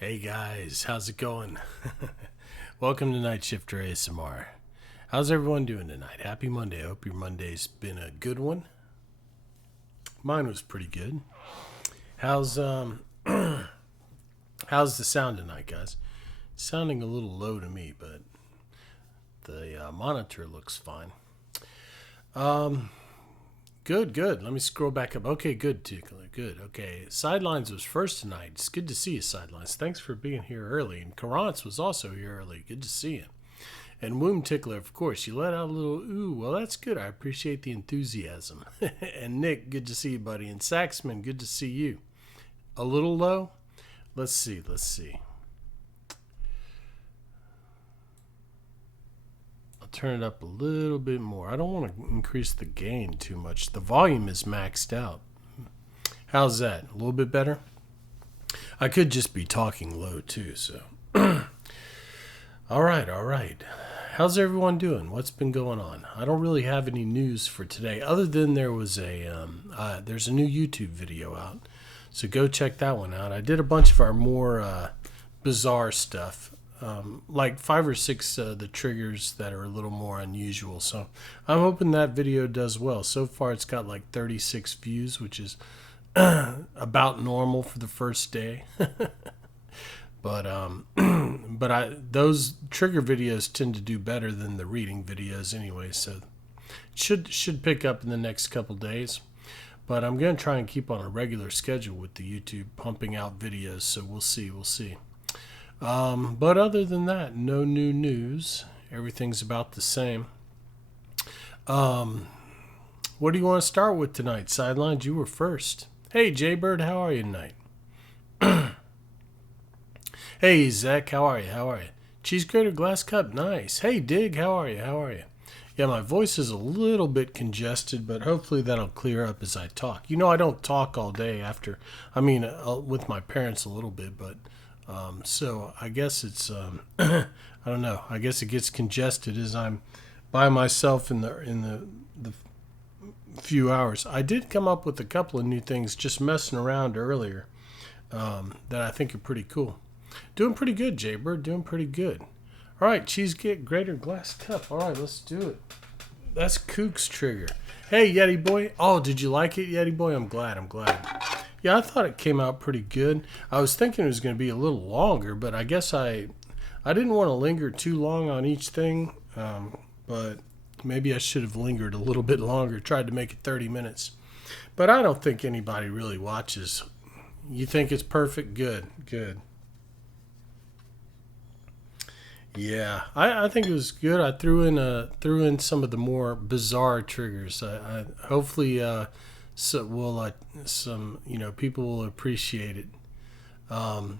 Hey guys, how's it going? Welcome to NightshifterASMR. How's everyone doing tonight? Happy Monday. I hope your Monday's been a good one. Mine was pretty good. How's how's the sound tonight, guys? It's sounding a little low to me, but the monitor looks fine. Good. Let me scroll back up. Okay, good, Tickler. Good. Okay, Sidelines was first tonight. It's good to see you, Sidelines. Thanks for being here early. And Karantz was also here early. Good to see you. And Womb Tickler, of course. You let out a little ooh. Well, that's good. I appreciate the enthusiasm. And Nick, good to see you, buddy. And Saxman, good to see you. A little low? Let's see. Turn it up a little bit more. I don't want to increase the gain too much. The volume is maxed out. How's that? A little bit better? I could just be talking low too, so. All right. How's everyone doing? What's been going on? I don't really have any news for today, other than there's a new YouTube video out, so go check that one out. I did a bunch of our more bizarre stuff. Like 5 or 6 the triggers that are a little more unusual. So I'm hoping that video does well. So far it's got like 36 views, which is about normal for the first day. But those trigger videos tend to do better than the reading videos anyway, so it should pick up in the next couple days. But I'm going to try and keep on a regular schedule with the YouTube pumping out videos, so we'll see. But other than that, no new news. Everything's about the same. What do you want to start with tonight? Sidelines, you were first. Hey, Jaybird, how are you tonight? Hey, Zach, how are you? Cheese grater, glass cup, nice. Hey, Dig, how are you? Yeah, my voice is a little bit congested, but hopefully that'll clear up as I talk. You know, I don't talk all day after. I mean, with my parents a little bit, but... so I guess it's I don't know. I guess it gets congested as I'm by myself in the few hours. I did come up with a couple of new things just messing around earlier that I think are pretty cool. Doing pretty good, Jaybird. Doing pretty good. All right, cheese grater glass cup. All right, let's do it. That's Kook's trigger. Hey, Yeti boy. Oh, did you like it, Yeti boy? I'm glad. Yeah, I thought it came out pretty good. I was thinking it was going to be a little longer, but I guess I didn't want to linger too long on each thing. But maybe I should have lingered a little bit longer, tried to make it 30 minutes. But I don't think anybody really watches. You think it's perfect? Good. Yeah, I think it was good. I threw in some of the more bizarre triggers. I hopefully some people will appreciate it. All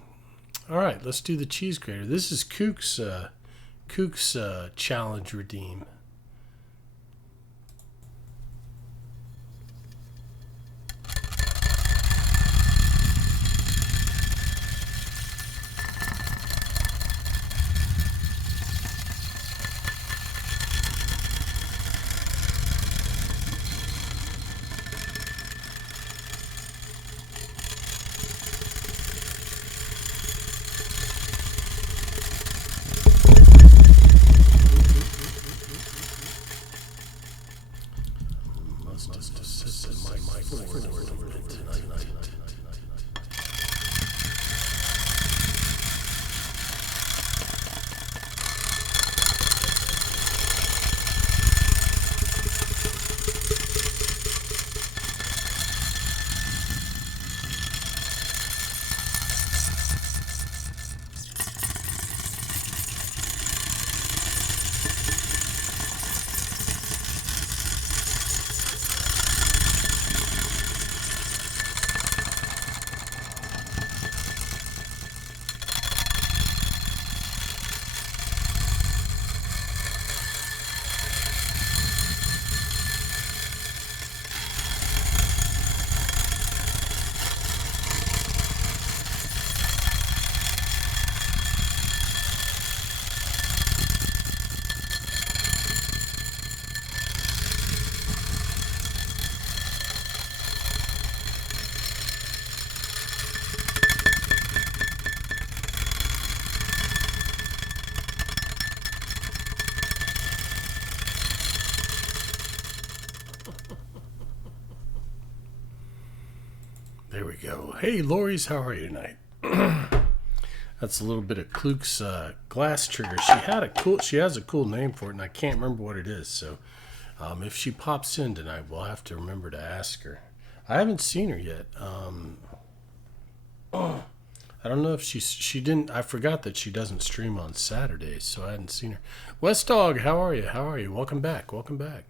right, let's do the cheese grater. This is Kook's challenge redeem. There we go. Hey, Lori's, how are you tonight? That's a little bit of Kluk's glass trigger. She has a cool name for it, and I can't remember what it is. So, if she pops in tonight, we'll have to remember to ask her. I haven't seen her yet. I don't know if she didn't. I forgot that she doesn't stream on Saturdays, so I hadn't seen her. West Dog, how are you? How are you? Welcome back. Welcome back.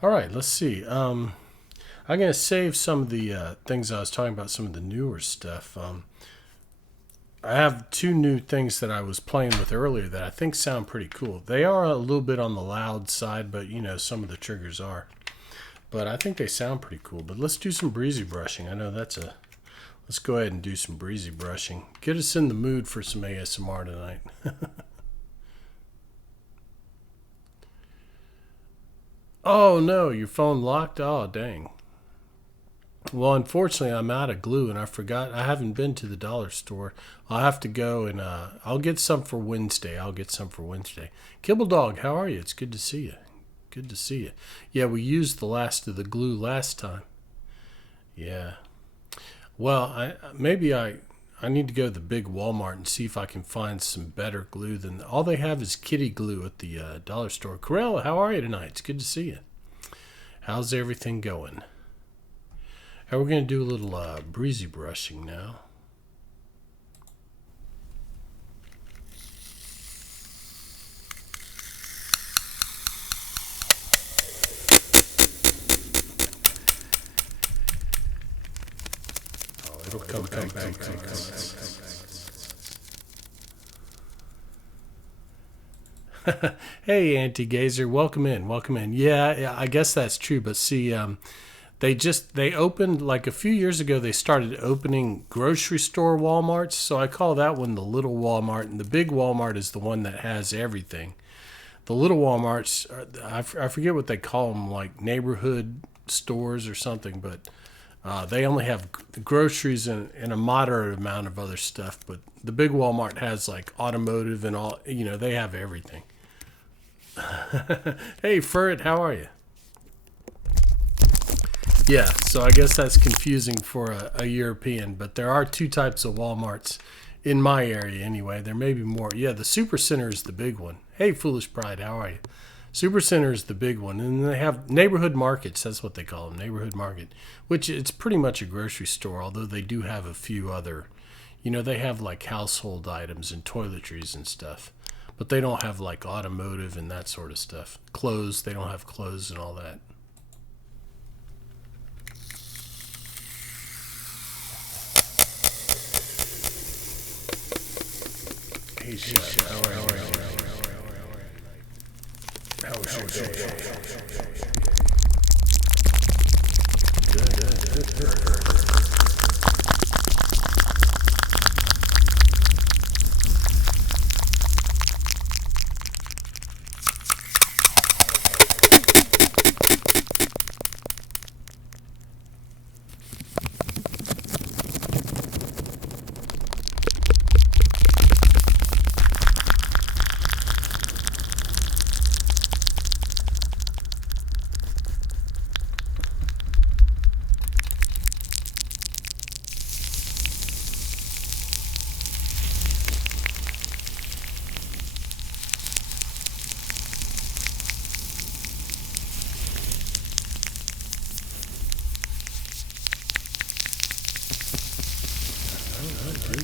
All right, let's see. I'm going to save some of the things I was talking about, some of the newer stuff. I have two new things that I was playing with earlier that I think sound pretty cool. They are a little bit on the loud side, but you know, some of the triggers are. But I think they sound pretty cool. But let's do some breezy brushing. I know that's a... Let's go ahead and do some breezy brushing. Get us in the mood for some ASMR tonight. Oh no, your phone locked? Oh dang. Well, unfortunately, I'm out of glue, and I forgot. I haven't been to the dollar store. I'll have to go, and I'll get some for Wednesday. Kibble Dog, how are you? It's good to see you. Good to see you. Yeah, we used the last of the glue last time. Yeah. Well, I need to go to the big Walmart and see if I can find some better glue than... All they have is kitty glue at the dollar store. Corella, how are you tonight? It's good to see you. How's everything going? And we're going to do a little breezy brushing now. Oh, it'll come back. Hey, Anti-Gazer, welcome in. Yeah, I guess that's true, but see... They opened, like a few years ago, they started opening grocery store Walmarts. So I call that one the little Walmart. And the big Walmart is the one that has everything. The little Walmarts, I forget what they call them, like neighborhood stores or something. But they only have groceries and a moderate amount of other stuff. But the big Walmart has like automotive and all, you know, they have everything. Hey, Furret, how are you? Yeah, so I guess that's confusing for a European, but there are two types of Walmarts in my area anyway. There may be more. Yeah, the Super Center is the big one. Hey, Foolish Pride, how are you? Super Center is the big one, and they have neighborhood markets. That's what they call them, neighborhood market, which it's pretty much a grocery store, although they do have a few other, you know, they have like household items and toiletries and stuff, but they don't have like automotive and that sort of stuff. Clothes, they don't have clothes and all that. Hey, Chef, how are you?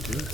Good.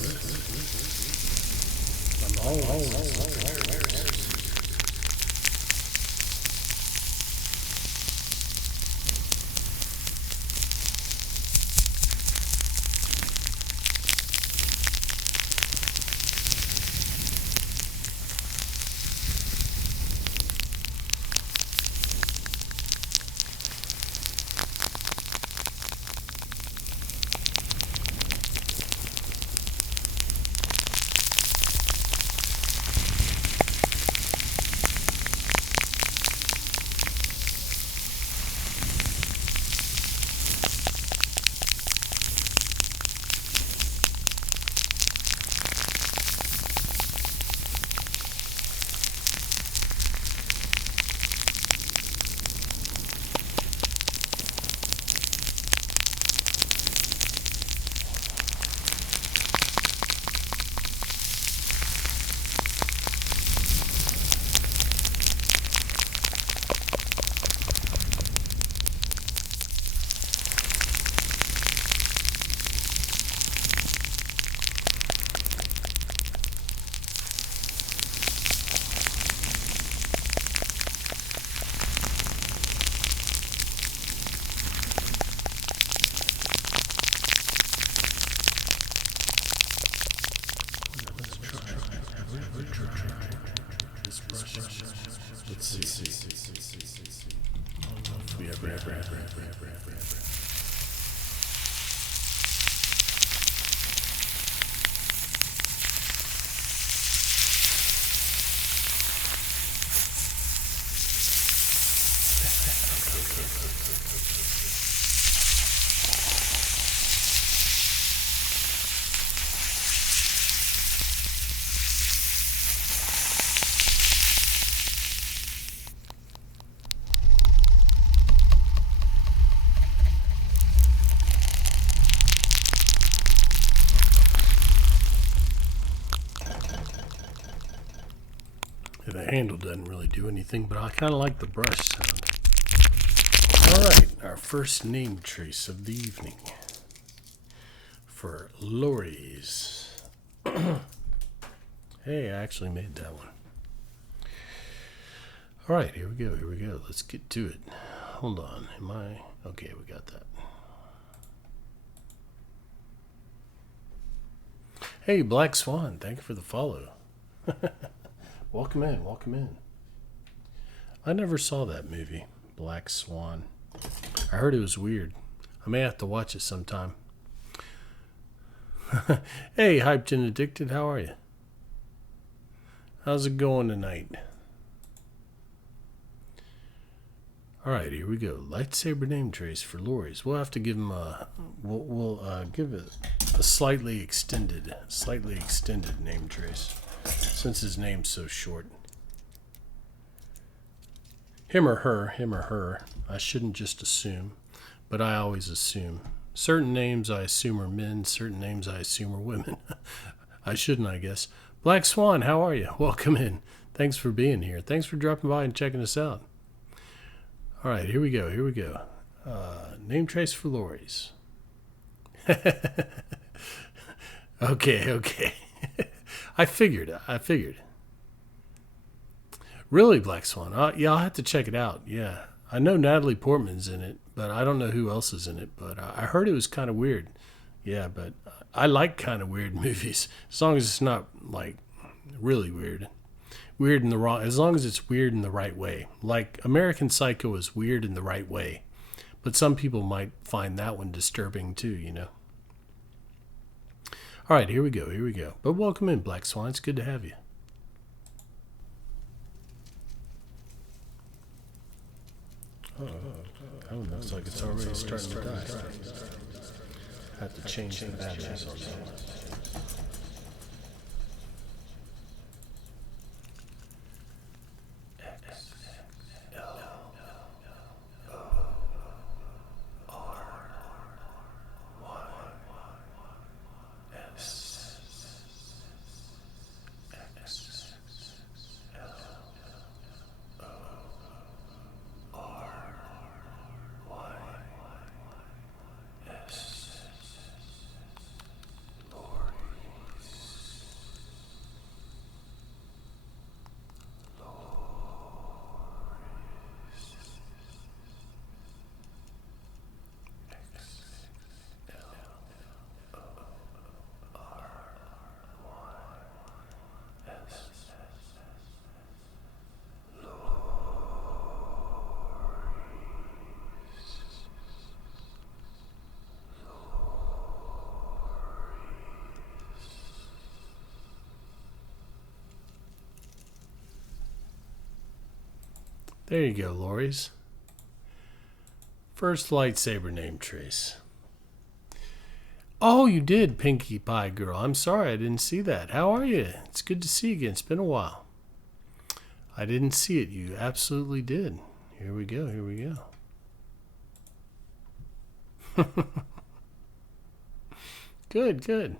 handle doesn't really do anything, but I kind of like the brush sound. Alright, our first name trace of the evening for Lori's. Hey, I actually made that one. Alright, here we go. Let's get to it. Hold on, okay, we got that. Hey, Black Swan, thank you for the follow. Welcome in. I never saw that movie, Black Swan. I heard it was weird. I may have to watch it sometime. Hey, Hyped and Addicted, how are you? How's it going tonight? Alright, here we go. Lightsaber name trace for Lori's. We'll have to give him we'll give it a slightly extended name trace since his name's so short. Him or her. I shouldn't just assume, but I always assume. Certain names I assume are men, certain names I assume are women. I shouldn't, I guess. Black Swan, how are you? Welcome in. Thanks for being here. Thanks for dropping by and checking us out. All right, here we go. Name trace for Lori's. Okay. I figured. Really, Black Swan? Yeah, I'll have to check it out. Yeah, I know Natalie Portman's in it, but I don't know who else is in it. But I heard it was kind of weird. Yeah, but I like kind of weird movies as long as it's not like really weird. Weird in the wrong, as long as it's weird in the right way. Like American Psycho is weird in the right way, but some people might find that one disturbing too, you know. All right, here we go. But welcome in, Black Swan. It's good to have you. Oh, looks like it's already starting to die. I have to change the batteries on that. There you go, Lori's. First lightsaber name trace. Oh, you did, Pinkie Pie Girl. I'm sorry I didn't see that. How are you? It's good to see you again. It's been a while. I didn't see it. You absolutely did. Here we go. Good.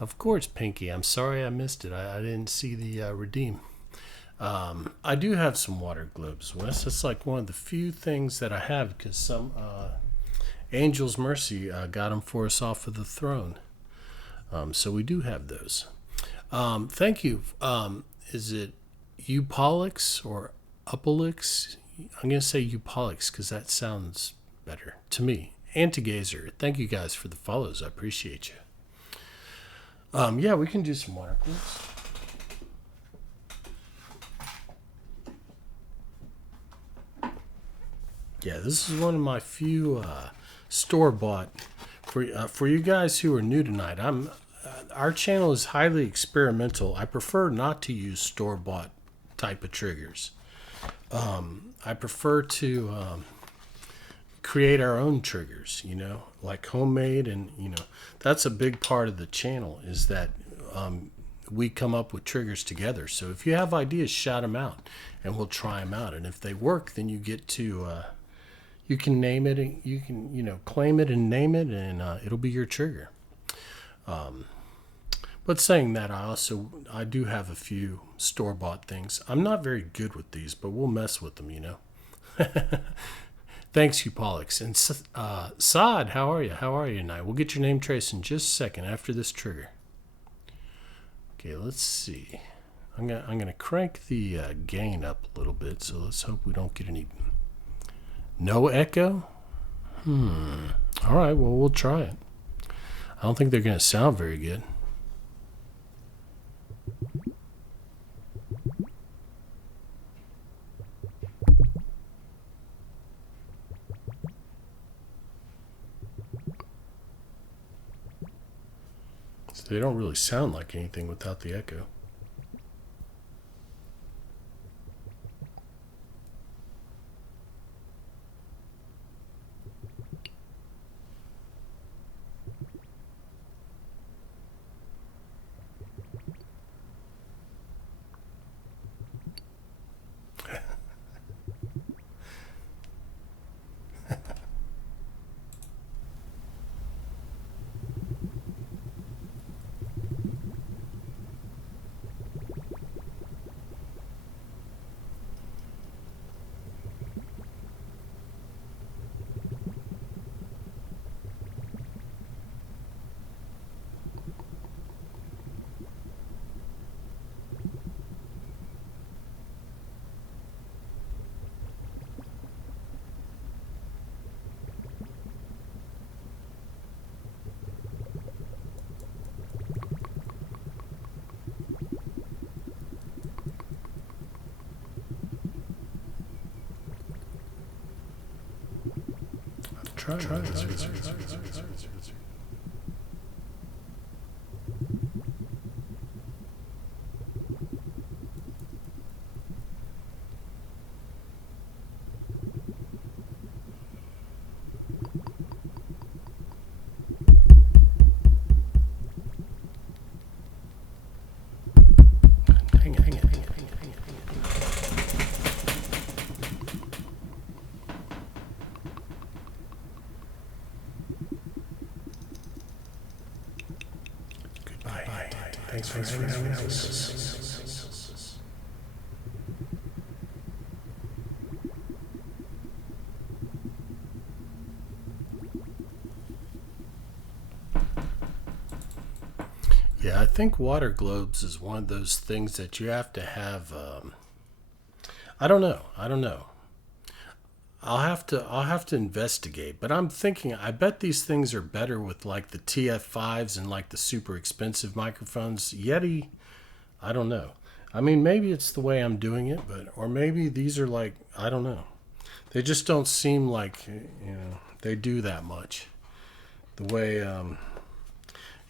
Of course, Pinky. I'm sorry I missed it. I didn't see the redeem. I do have some water globes, Wes. It's like one of the few things that I have because some Angel's Mercy got them for us off of the throne. So we do have those. Thank you. Is it Eupolix or Upolix? I'm going to say Eupolix because that sounds better to me. Antigazer, thank you guys for the follows. I appreciate you. Yeah, we can do some water globes. Yeah, this is one of my few store-bought. For you guys who are new tonight, our channel is highly experimental. I prefer not to use store-bought type of triggers. I prefer to create our own triggers, like homemade, and that's a big part of the channel is that we come up with triggers together. So if you have ideas, shout them out and we'll try them out, and if they work, then you get to you can name it, and you can claim it and name it, and it'll be your trigger. But saying that, I do have a few store-bought things. I'm not very good with these, but we'll mess with them, Thanks, Eupolix. And Saad, how are you? How are you tonight? We'll get your name traced in just a second after this trigger. Okay, let's see. I'm gonna crank the gain up a little bit, so let's hope we don't get any. No echo? All right, well, we'll try it. I don't think they're gonna sound very good. They don't really sound like anything without the echo. Try this. Hang it. Thanks for having us. Yeah, I think water globes is one of those things that you have to have. I don't know. I'll have to investigate, but I'm thinking I bet these things are better with like the TF5s and like the super expensive microphones. Yeti, I don't know. I mean, maybe it's the way I'm doing it, or maybe these are like, I don't know. They just don't seem like they do that much. The way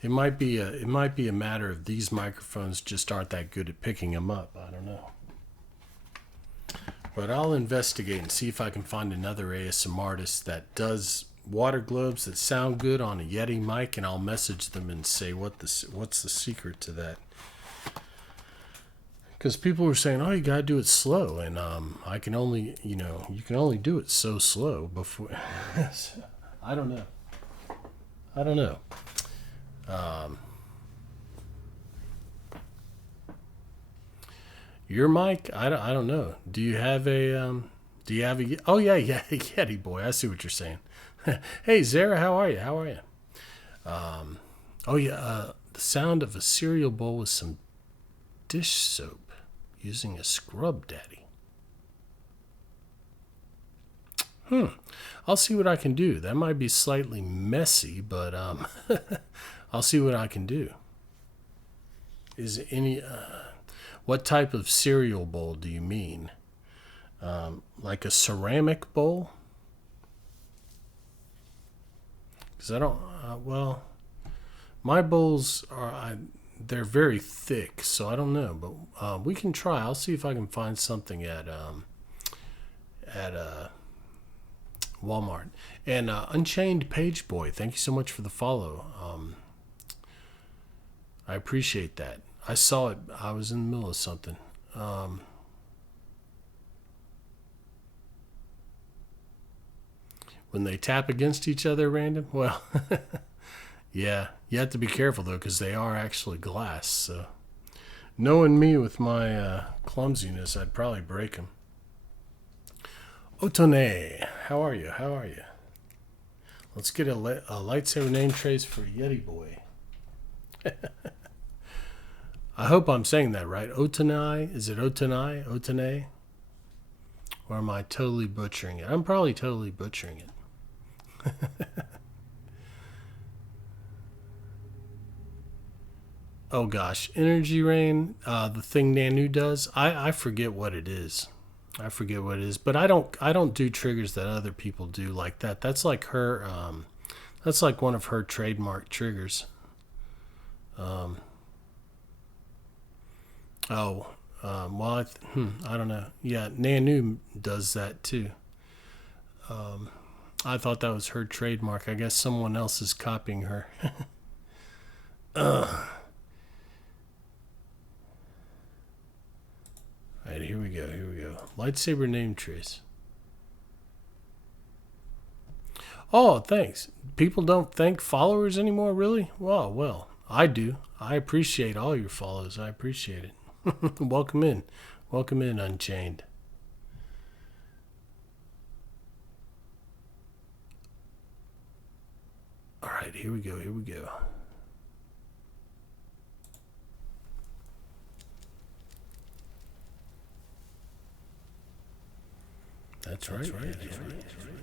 it might be a matter of these microphones just aren't that good at picking them up. I don't know. But I'll investigate and see if I can find another ASMR artist that does water globes that sound good on a Yeti mic, and I'll message them and say what's the secret to that. Because people were saying, "Oh, you gotta do it slow," and I can only, you can only do it so slow before. I don't know. Your mic? I don't know. Do you have a oh yeah, yeah, Yeti boy. I see what you're saying. Hey Zara, how are you? How are you? Oh yeah, the sound of a cereal bowl with some dish soap using a scrub daddy. I'll see what I can do. That might be slightly messy, but I'll see what I can do. Is any what type of cereal bowl do you mean? Like a ceramic bowl? Because I don't. Well, my bowls are they're very thick, so I don't know. But we can try. I'll see if I can find something at Walmart. And Unchained Page Boy, thank you so much for the follow. I appreciate that. I saw it. I was in the middle of something. When they tap against each other random, well, yeah, you have to be careful though because they are actually glass. So knowing me with my clumsiness, I'd probably break them. Otone, how are you? How are you? Let's get a lightsaber name trace for Yeti Boy. I hope I'm saying that right. Otone? Is it Otone? Otone? Or am I totally butchering it? I'm probably totally butchering it. Oh gosh, Energy Rain, the thing Nanu does, I forget what it is. I forget what it is, but I don't do triggers that other people do like that. That's like her that's like one of her trademark triggers. Well, I don't know. Yeah, Nanu does that too. I thought that was her trademark. I guess someone else is copying her. All right, here we go. Here we go. Lightsaber name trace. Oh, thanks. People don't thank followers anymore, really? Wow, well, I do. I appreciate all your follows. I appreciate it. Welcome in. Welcome in, Unchained. All right, here we go. Here we go. That's right. That's right. That's right. That's right.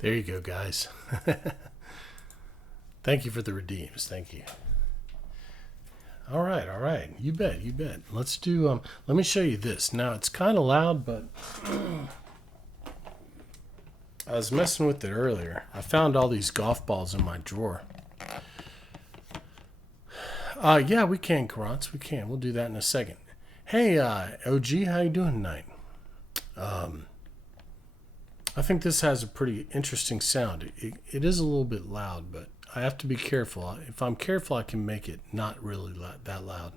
There you go, guys. Thank you for the redeems. Thank you. All right, all right. You bet, you bet. Let's do, let me show you this. Now, it's kind of loud, but I was messing with it earlier. I found all these golf balls in my drawer. Yeah, we can, Karats. We can. We'll do that in a second. Hey, OG, how you doing tonight? I think this has a pretty interesting sound. It is a little bit loud, but I have to be careful. If I'm careful, I can make it not really that loud.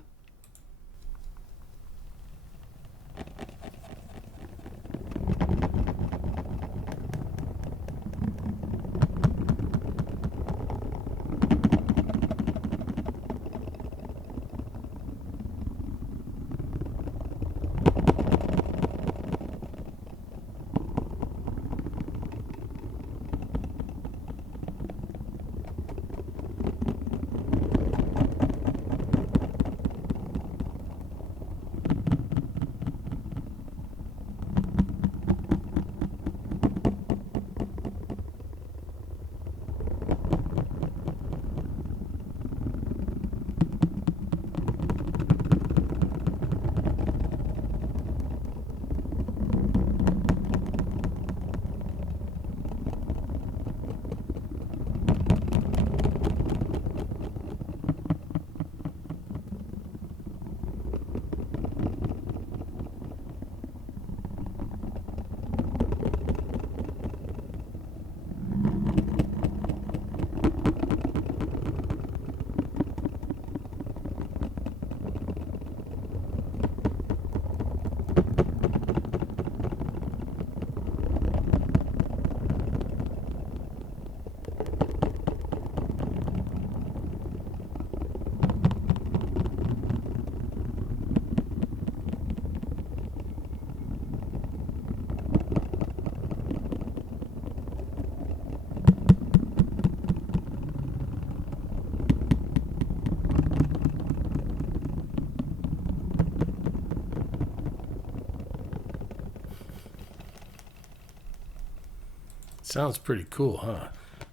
Sounds pretty cool, huh?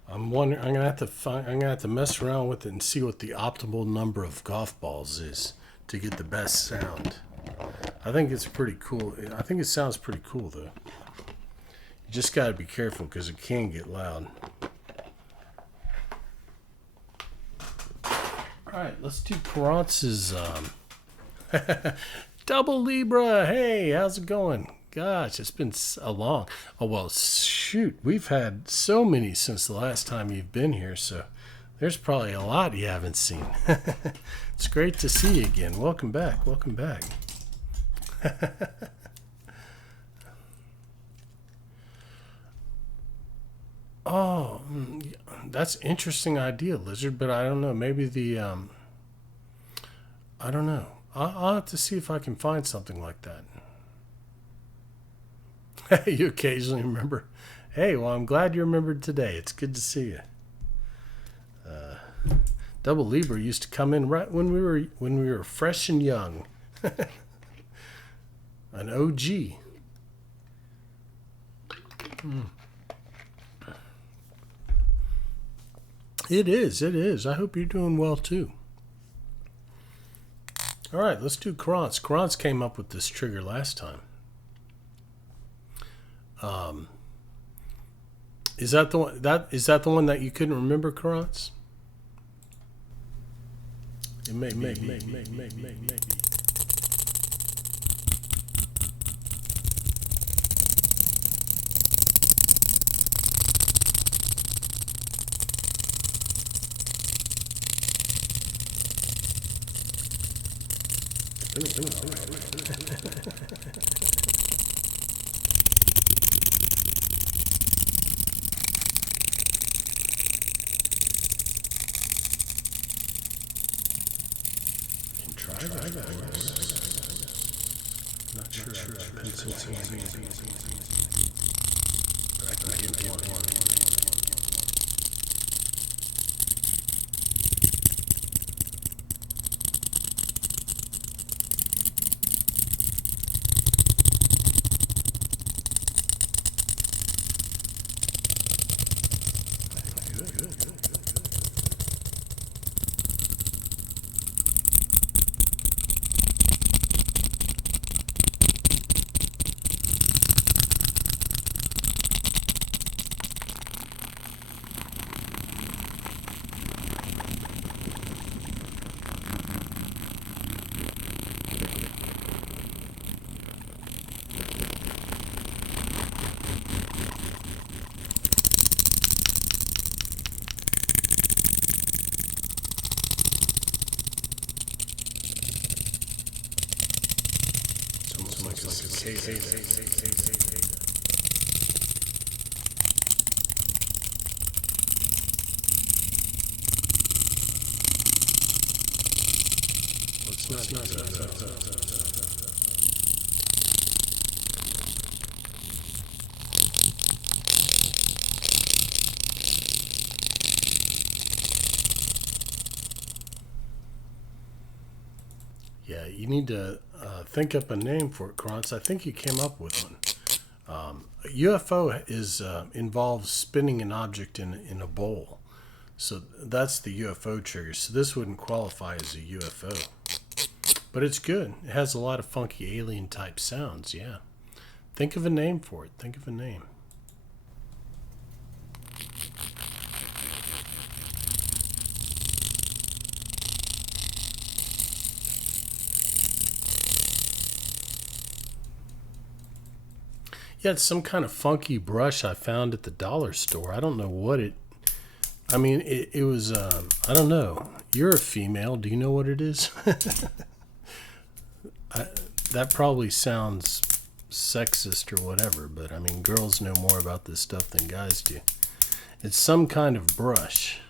I'm wondering. I'm gonna have to mess around with it and see what the optimal number of golf balls is to get the best sound. I think it's pretty cool. I think it sounds pretty cool though. You just gotta be careful because it can get loud. All right, let's do Karantz's Double Libra. Hey, how's it going? Gosh, it's been a long. Oh, well, shoot. We've had so many since the last time you've been here, so there's probably a lot you haven't seen. It's great to see you again. Welcome back. Welcome back. Oh, that's an interesting idea, Lizard, but I don't know. Maybe I don't know. I'll have to see if I can find something like that. You occasionally remember. Hey, well, I'm glad you remembered today. It's good to see you. Double Libra used to come in right when we were fresh and young. An OG. It is. It is. I hope you're doing well too. All right, let's do Karantz. Karantz came up with this trigger last time. Is that the one that you couldn't remember, Karantz? It may be. Not sure. But I can get one. Let's not. Yeah, you need to think up a name for it, Krantz. I think you came up with one. UFO is involves spinning an object in a bowl. So that's the UFO trigger. So this wouldn't qualify as a UFO. But it's good. It has a lot of funky alien type sounds, yeah. Think of a name for it. Think of a name. Yeah, it's some kind of funky brush I found at the dollar store. I don't know what it... I mean, it was... I don't know. You're a female. Do you know what it is? That probably sounds sexist or whatever, but I mean, girls know more about this stuff than guys do. It's some kind of brush.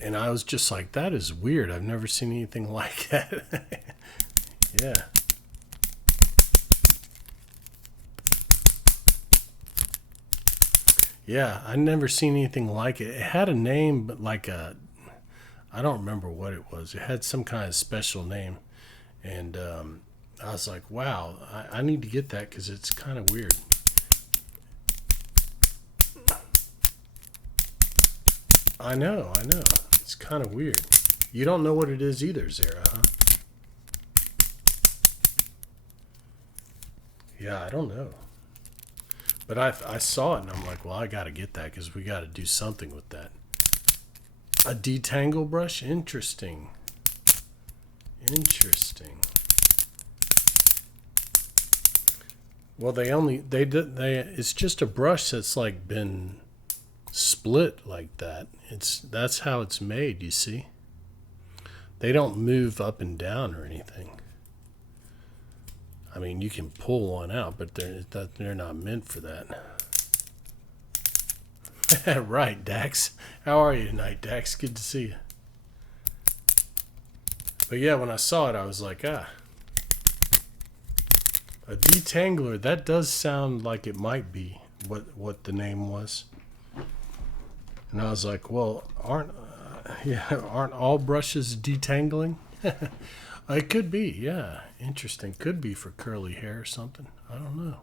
And I was just like, that is weird. I've never seen anything like that. Yeah. Yeah, I'd never seen anything like it. It had a name, but like a... I don't remember what it was. It had some kind of special name. And I was like, wow, I need to get that because it's kind of weird. I know. It's kind of weird. You don't know what it is either, Zara, huh? Yeah, I don't know. But I saw it and I'm like, well, I got to get that because we got to do something with that. A detangle brush? Interesting. Well, it's just a brush that's like been split like that. That's how it's made, you see? They don't move up and down or anything. I mean, you can pull one out, but they're not meant for that. Right, Dax. How are you tonight, Dax? Good to see you. But yeah, when I saw it, I was like, a detangler. That does sound like it might be what the name was. And I was like, well, aren't all brushes detangling? It could be, yeah. Interesting. Could be for curly hair or something. I don't know.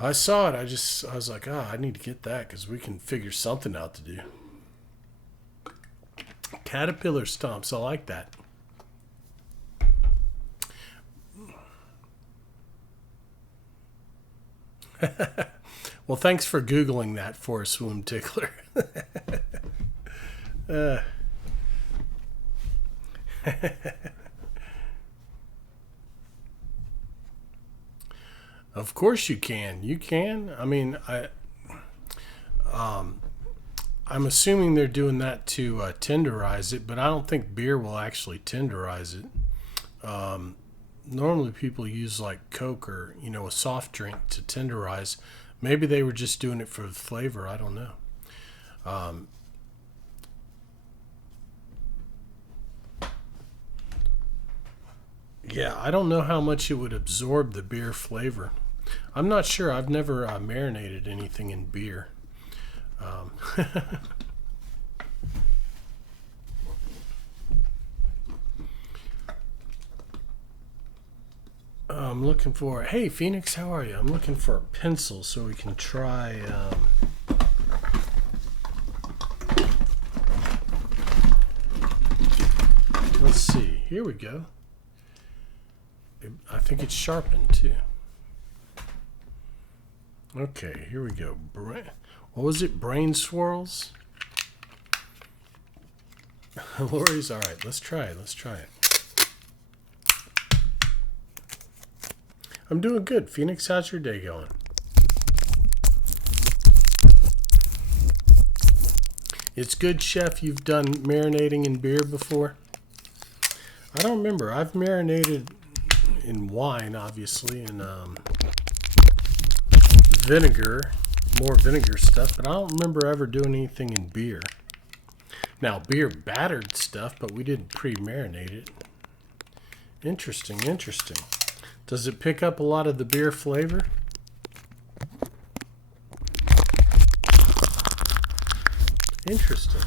I saw it. I was like, I need to get that because we can figure something out to do. Caterpillar stomps. I like that. Well, thanks for Googling that for us, Swoon Tickler. Of course you can. You can. I mean, I'm assuming they're doing that to tenderize it, but I don't think beer will actually tenderize it. Normally people use like Coke or, a soft drink to tenderize. Maybe they were just doing it for the flavor. I don't know. Yeah, I don't know how much it would absorb the beer flavor. I'm not sure. I've never marinated anything in beer. I'm looking for... Hey, Phoenix, how are you? I'm looking for a pencil so we can try... Let's see. Here we go. I think it's sharpened, too. Okay, here we go. What was it? Brain swirls? Lori's all right. Let's try it. I'm doing good. Phoenix, how's your day going? It's good, Chef. You've done marinating in beer before? I don't remember. I've marinated in wine, obviously, and vinegar, more vinegar stuff, but I don't remember ever doing anything in beer. Now, beer battered stuff, but we didn't pre-marinate it. Interesting, interesting. Does it pick up a lot of the beer flavor? Interesting.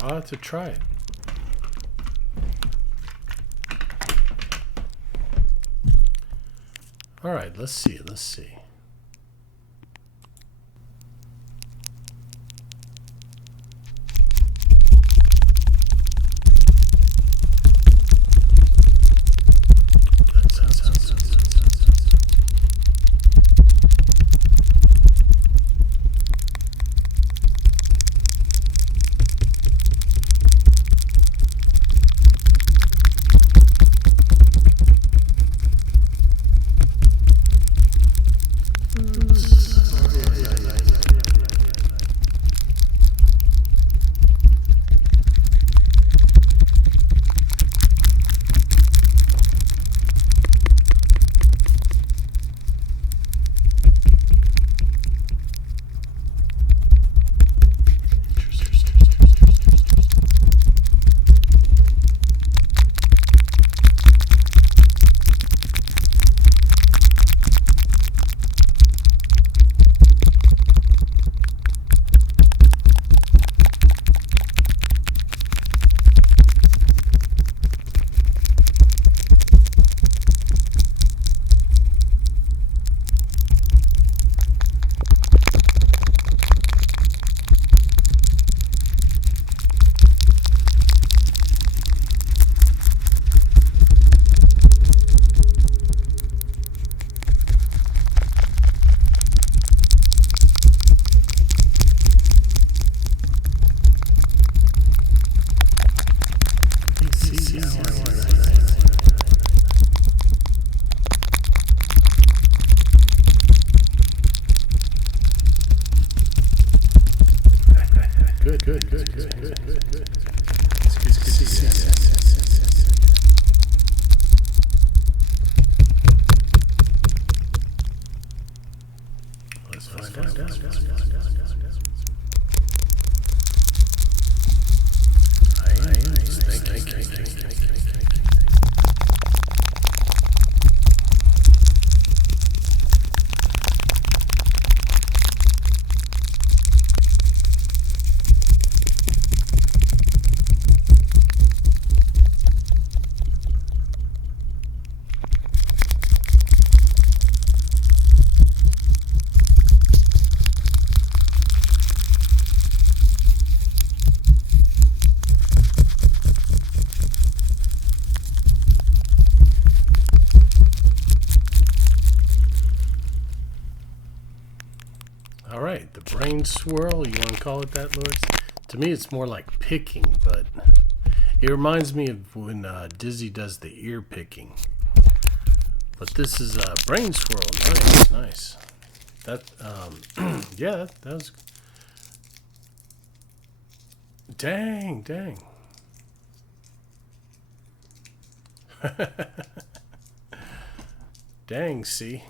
I'll have to try it. All right, let's see. Let's see. Good. Let's find out. All right, the brain swirl, you want to call it that, Lewis? To me, it's more like picking, but it reminds me of when Dizzy does the ear picking. But this is a brain swirl. Nice. That, yeah, that was... Dang. Dang, see?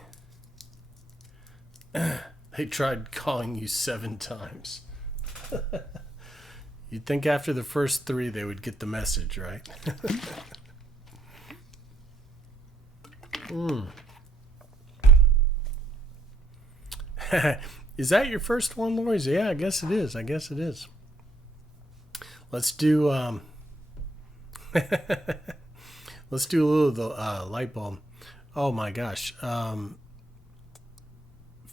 They tried calling you 7 times. You'd think after the first 3 they would get the message, right? Is that your first one, Lori? Yeah, I guess it is. Let's do let's do a little of the light bulb. Oh my gosh.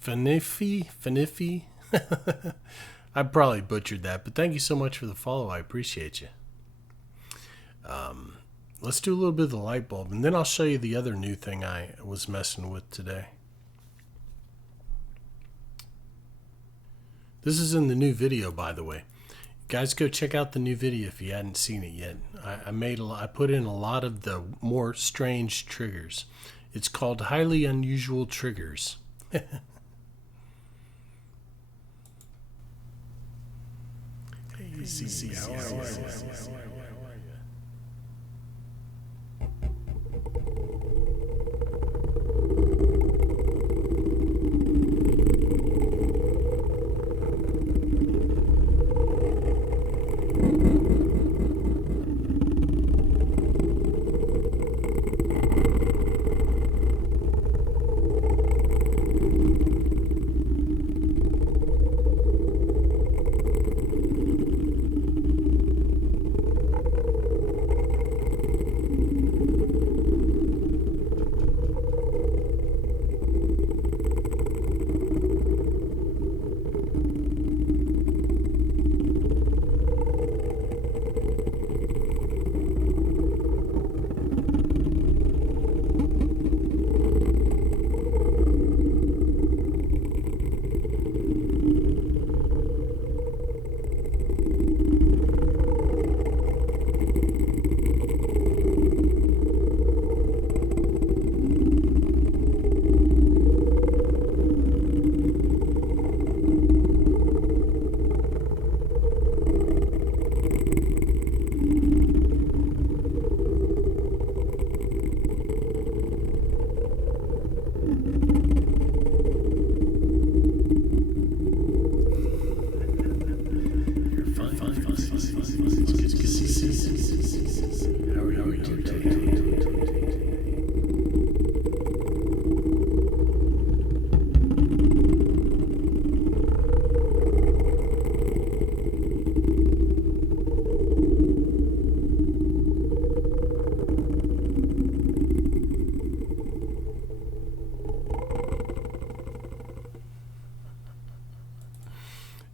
Finiffy. I probably butchered that, but thank you so much for the follow. I appreciate you. Let's do a little bit of the light bulb, and then I'll show you the other new thing I was messing with today. This is in the new video, by the way. Guys, go check out the new video if you hadn't seen it yet. I put in a lot of the more strange triggers. It's called Highly Unusual Triggers.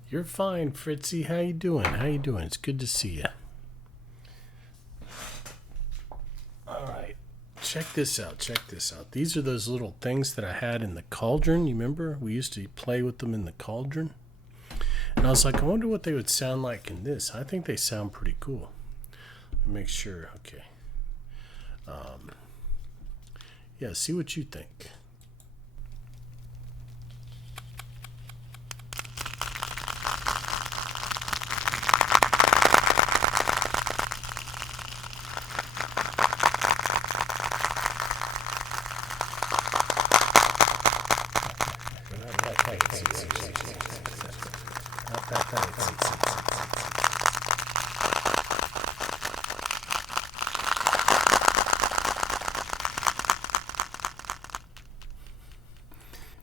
You're fine, Fritzy. How you doing? How you doing? It's good to see you. All right. Check this out. Check this out. These are those little things that I had in the cauldron. You remember? We used to play with them in the cauldron. And I was like, I wonder what they would sound like in this. I think they sound pretty cool. Let me make sure. Okay. Yeah, see what you think.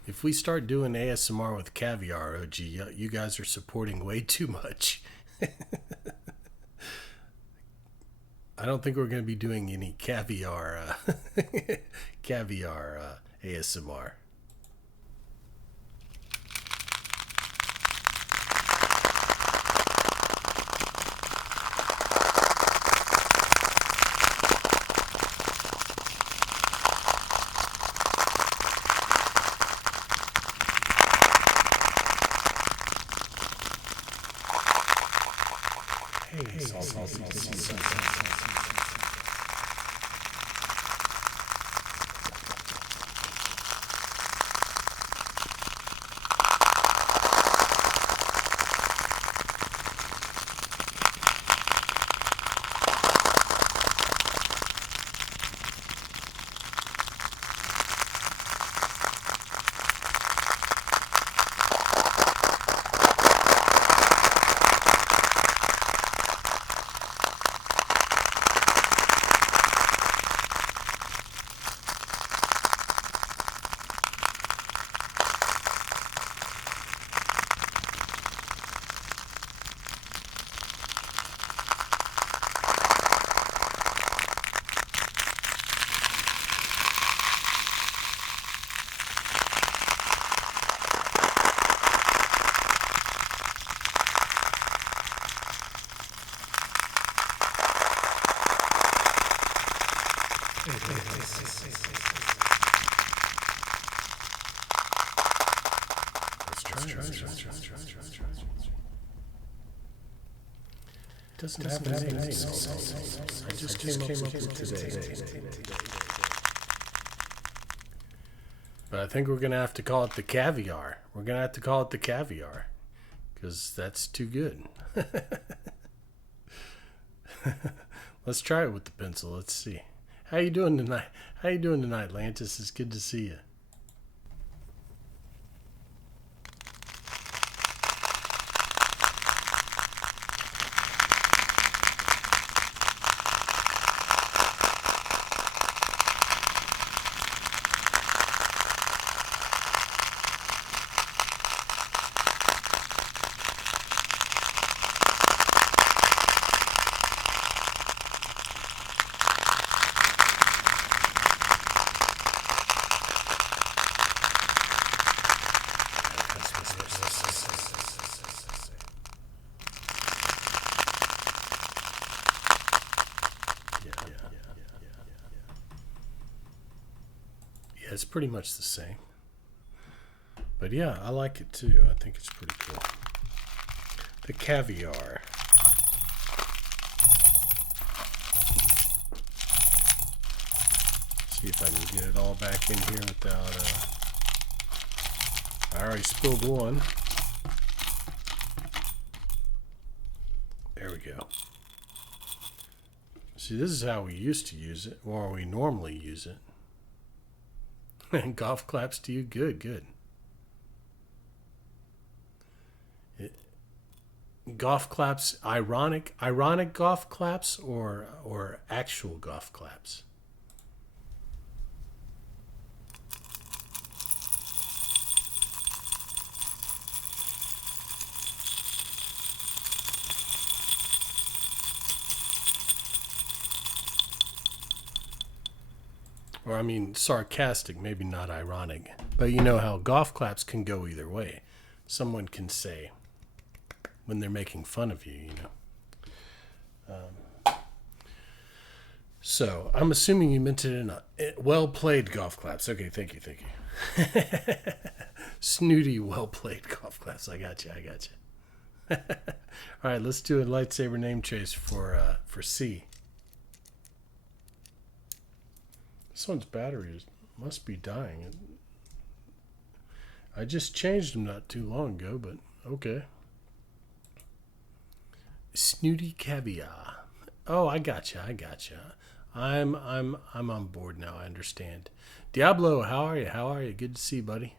If we start doing ASMR with caviar, OG, you guys are supporting way too much. I don't think we're going to be doing any caviar ASMR. Doesn't have a name. I just came up with it today. But I think we're going to have to call it the caviar. We're going to have to call it the caviar. Because that's too good. Let's try it with the pencil. Let's see. How you doing tonight? How you doing tonight, Lantis? It's good to see you. It's pretty much the same. But yeah, I like it too. I think it's pretty cool. The caviar. See if I can get it all back in here without... I already spilled one. There we go. See, this is how we used to use it, or we normally use it. And golf claps to you. Good, good. Golf claps, ironic golf claps or actual golf claps? Or I mean sarcastic, maybe not ironic. But you know how golf claps can go either way. Someone can say, when they're making fun of you, So I'm assuming you meant it in a well played golf claps. Okay, thank you. Snooty, well played golf claps. I got you. All right, let's do a lightsaber name chase for C. This one's battery must be dying. I just changed them not too long ago, but okay. Snooty caviar. Oh, I gotcha. I'm on board now. I understand. Diablo, how are you? Good to see you, buddy.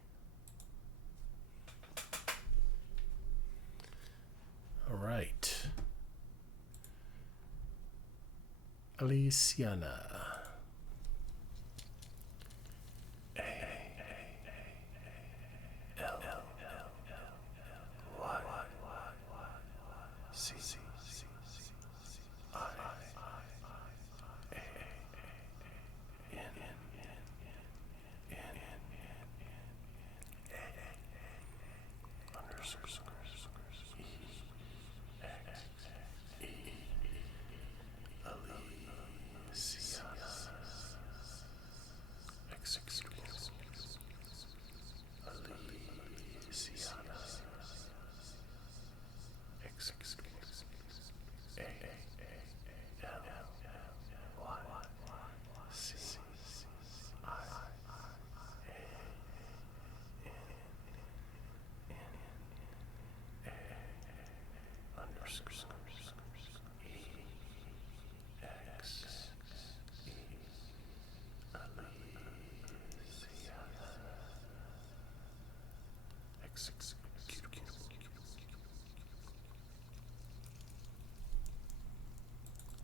All right. Aliciana.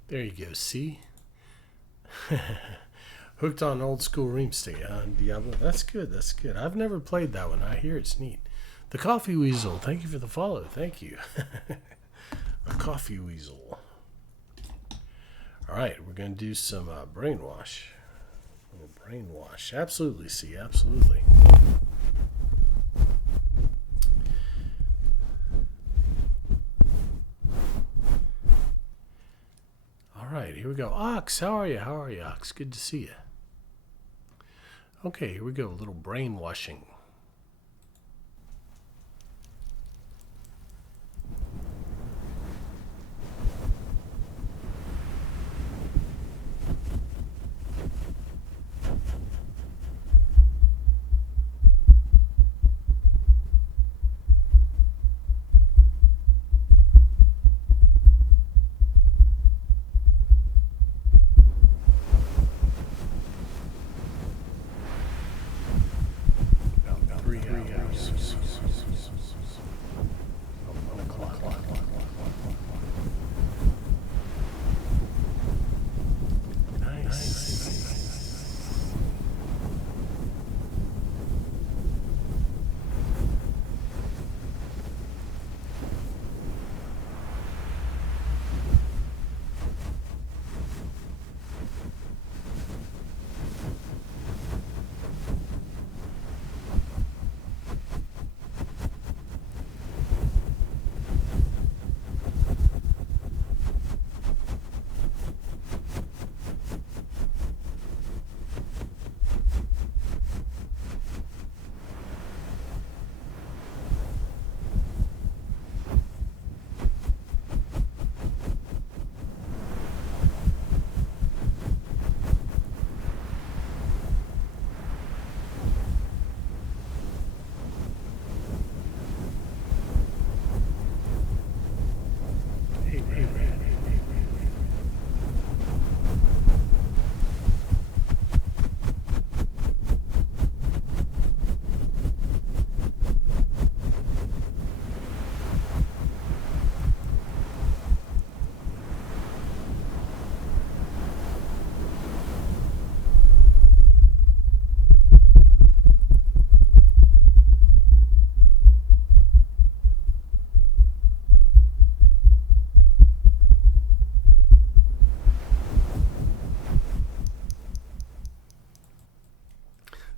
There you go. See? Hooked on old school ream stick on Diablo. That's good. I've never played that one. I hear it's neat. The Coffee Weasel. Thank you for the follow. Thank you. A Coffee Weasel. All right, we're going to do some brainwash. Brainwash. Absolutely, see. Absolutely. All right, here we go. Ox, how are you, Ox? Good to see you. Okay, here we go. A little brainwashing.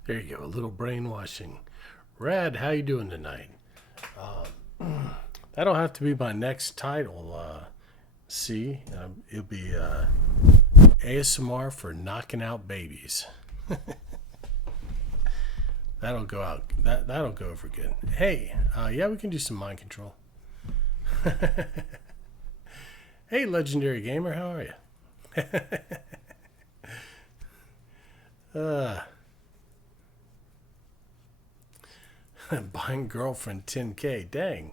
There you go, a little brainwashing. Rad, how you doing tonight? That'll have to be my next title. See, it'll be ASMR for knocking out babies. That'll go out. That'll go over good. Hey, yeah, we can do some mind control. Hey, legendary gamer, how are you? Buying girlfriend 10K. Dang.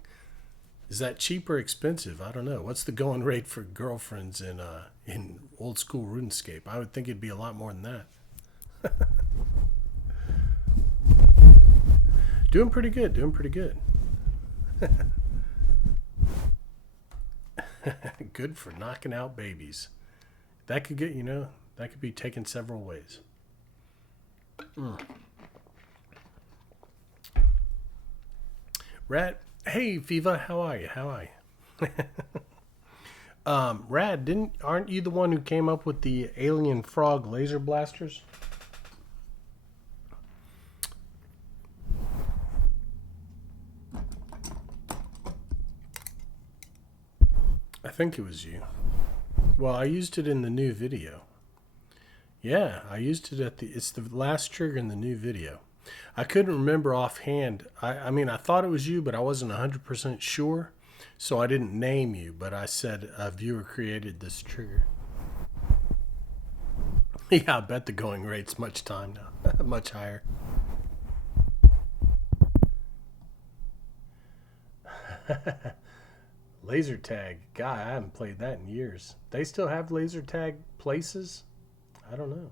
Is that cheap or expensive? I don't know. What's the going rate for girlfriends in old school RuneScape? I would think it'd be a lot more than that. Doing pretty good. Doing pretty good. Good for knocking out babies. That could get, that could be taken several ways. Rat, hey Viva, how are you? How are you? Rad, aren't you the one who came up with the alien frog laser blasters? I think it was you. Well, I used it in the new video. Yeah, I used it it's the last trigger in the new video. I couldn't remember offhand. I mean, I thought it was you, but I wasn't 100% sure. So I didn't name you, but I said a viewer created this trigger. Yeah, I bet the going rate's much time now. Much higher. Laser tag. God, I haven't played that in years. They still have laser tag places? I don't know.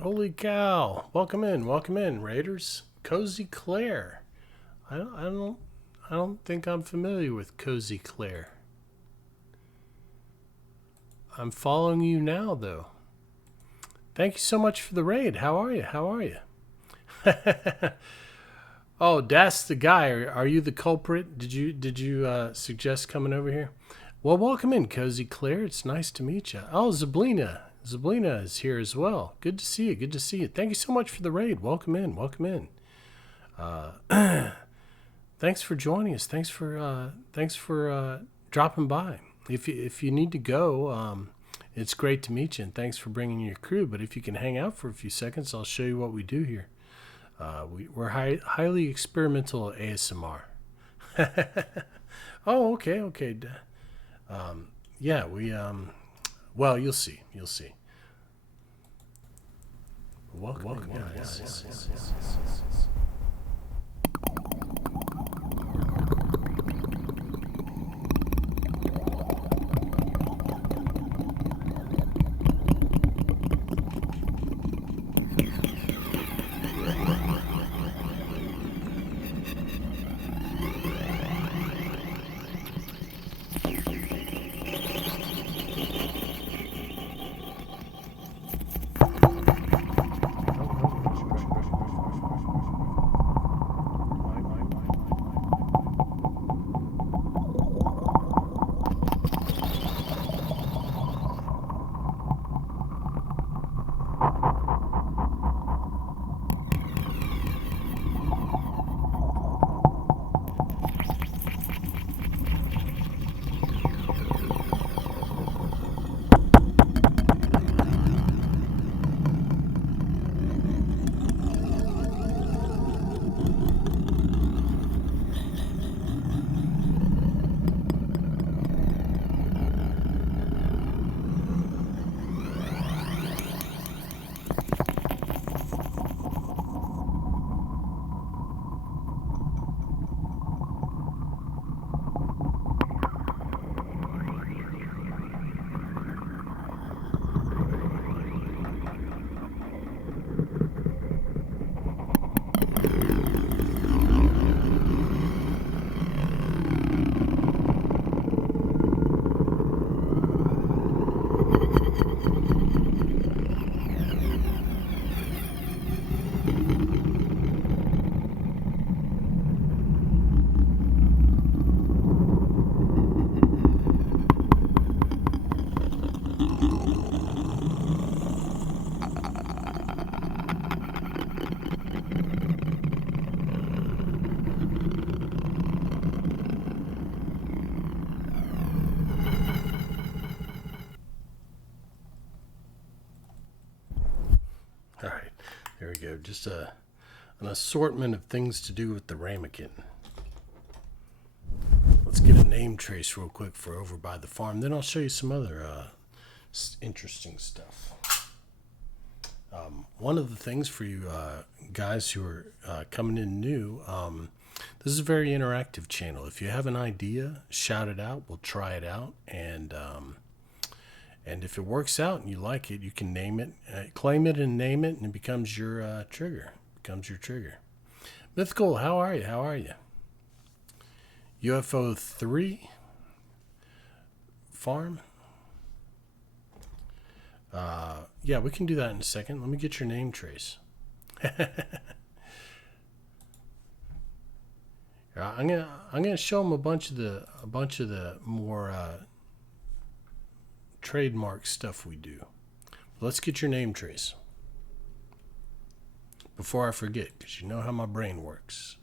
Holy cow. Welcome in, Raiders. Cozy Claire. I don't think I'm familiar with Cozy Claire. I'm following you now though. Thank you so much for the raid. How are you? Oh, that's the guy. Are you the culprit? Did you suggest coming over here? Well, welcome in, Cozy Claire. It's nice to meet you. Oh, Zablina is here as well. Good to see you. Thank you so much for the raid. Welcome in. Thanks for joining us. Thanks for dropping by. If you need to go, it's great to meet you, and thanks for bringing your crew. But if you can hang out for a few seconds, I'll show you what we do here. We're highly experimental ASMR. Oh, okay. Yeah, well, you'll see. Welcome guys. ago. Just an assortment of things to do with the ramekin. Let's get a name trace real quick for over by the farm. Then I'll show you some other interesting stuff. One of the things for you guys who are coming in new, this is a very interactive channel. If you have an idea, shout it out. We'll try it out, and if it works out and you like it, you can name it, claim it, and name it, and it becomes your trigger. Mythical, how are you? How are you? UFO 3 farm. Yeah, we can do that in a second. Let me get your name trace. I'm gonna show them a bunch of the more trademark stuff we do. Let's get your name trace before I forget, because you know how my brain works.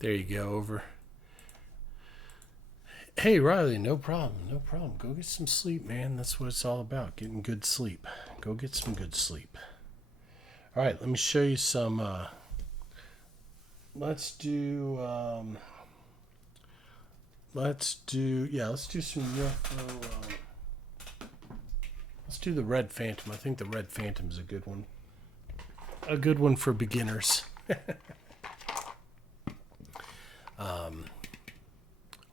There you go, over. Hey, Riley, no problem. Go get some sleep, man. That's what it's all about, getting good sleep. Go get some good sleep. All right, let me show you some, let's do some UFO, let's do the Red Phantom. I think the Red Phantom is a good one. A good one for beginners.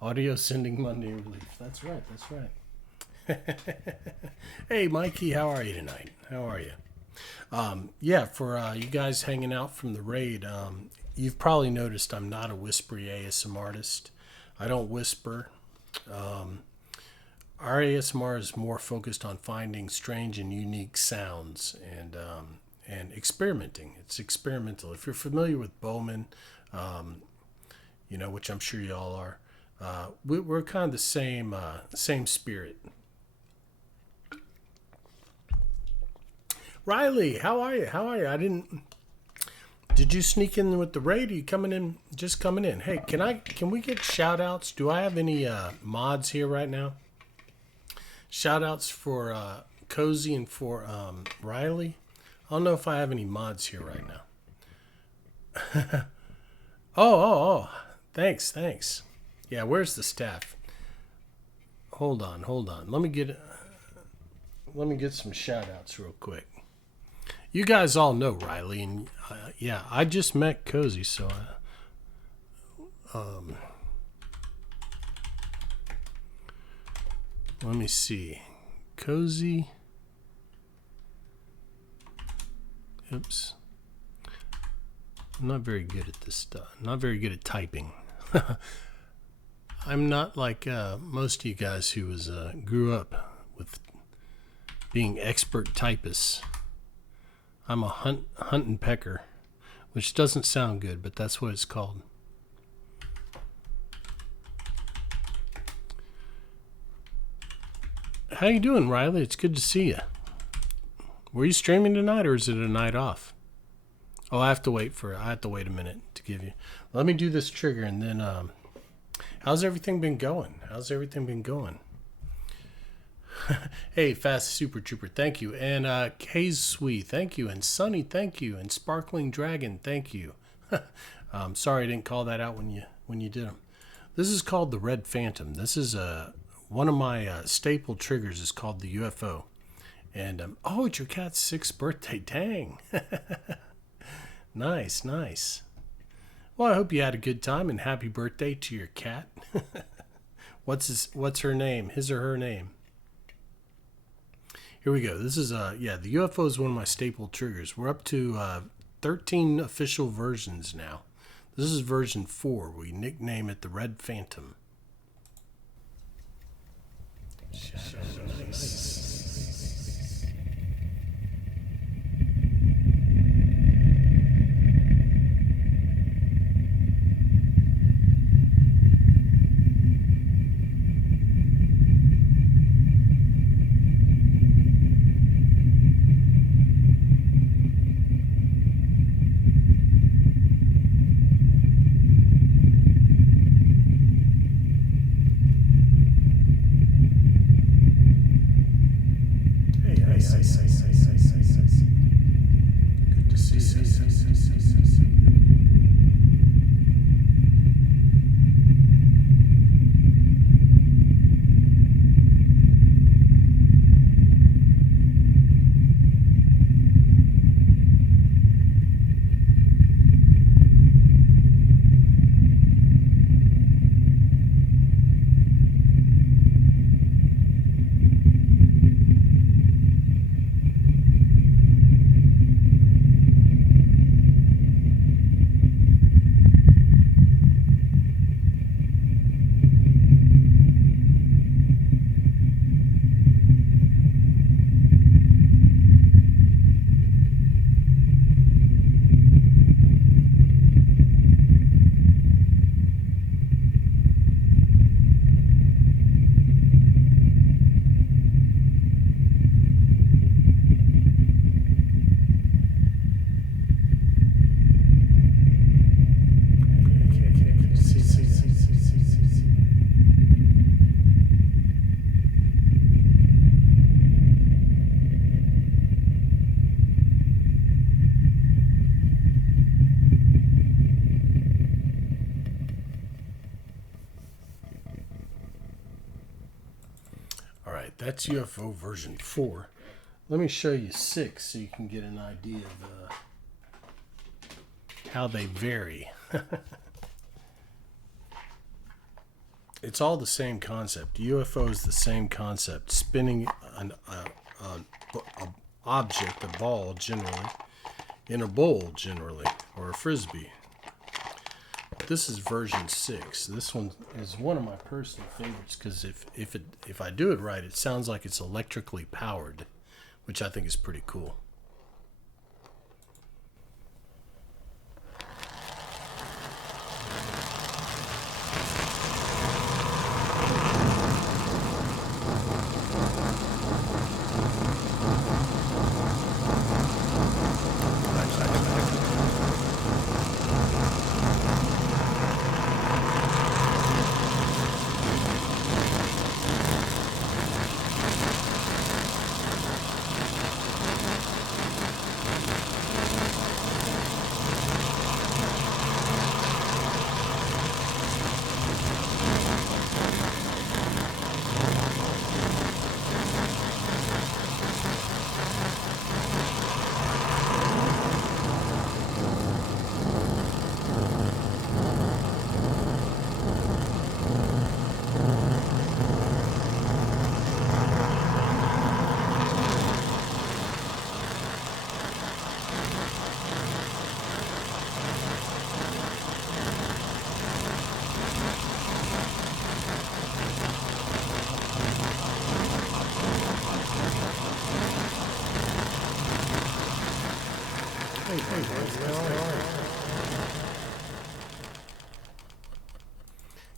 Audio sending Monday relief. That's right. Hey, Mikey, how are you tonight? How are you? Yeah, for you guys hanging out from the raid, you've probably noticed I'm not a whispery ASMR artist. I don't whisper. Our ASMR is more focused on finding strange and unique sounds and experimenting. It's experimental. If you're familiar with Bowman, which I'm sure you all are, we're kind of the same spirit. Riley, how are you? Did you sneak in with the raid? Are you just coming in? Hey, can we get shout outs? Do I have any mods here right now? Shout outs for Cozy and for Riley. I don't know if I have any mods here right now. Oh. Thanks. Yeah, where's the staff? Hold on. Let me get some shout outs real quick. You guys all know Riley, and yeah, I just met Cozy, so let me see. Cozy. Oops. I'm not very good at this stuff. I'm not very good at typing. I'm not like most of you guys who grew up with being expert typists. I'm a hunt and pecker, which doesn't sound good, but that's what it's called. How you doing, Riley? It's good to see you. Were you streaming tonight, or is it a night off? Oh, I have to wait a minute to give you. Let me do this trigger, and then how's everything been going? Hey, Fast Super Trooper, thank you. And K-Sweet, thank you. And Sunny, thank you. And Sparkling Dragon, thank you. Sorry I didn't call that out when you did them. This is called the Red Phantom. This is one of my staple triggers is called the UFO. And, oh, it's your cat's 6th birthday. Dang. Nice, nice. Well, I hope you had a good time, and happy birthday to your cat. What's her name? His or her name? Here we go. This is, yeah, the UFO is one of my staple triggers. We're up to 13 official versions now. This is version 4. We nickname it the Red Phantom. Nice. Good to see you. All right, that's UFO version 4. Let me show you 6 so you can get an idea of how they vary. It's all the same concept. UFO is the same concept. Spinning an object, a ball generally, in a bowl generally, or a frisbee. This is version 6. This one is one of my personal favorites because if I do it right, it sounds like it's electrically powered, which I think is pretty cool.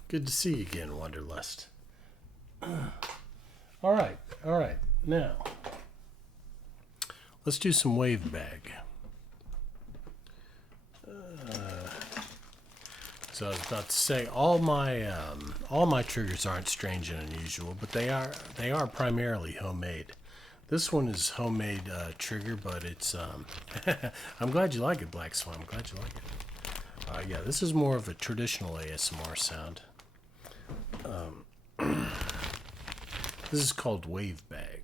Good to see you again, Wanderlust. All right. Now, let's do some wave bag. So I was about to say all my triggers aren't strange and unusual, but they are primarily homemade. This one is homemade trigger, but it's I'm glad you like it, Black Swan. I'm glad you like it. Yeah, this is more of a traditional ASMR sound. This is called Wave Bag.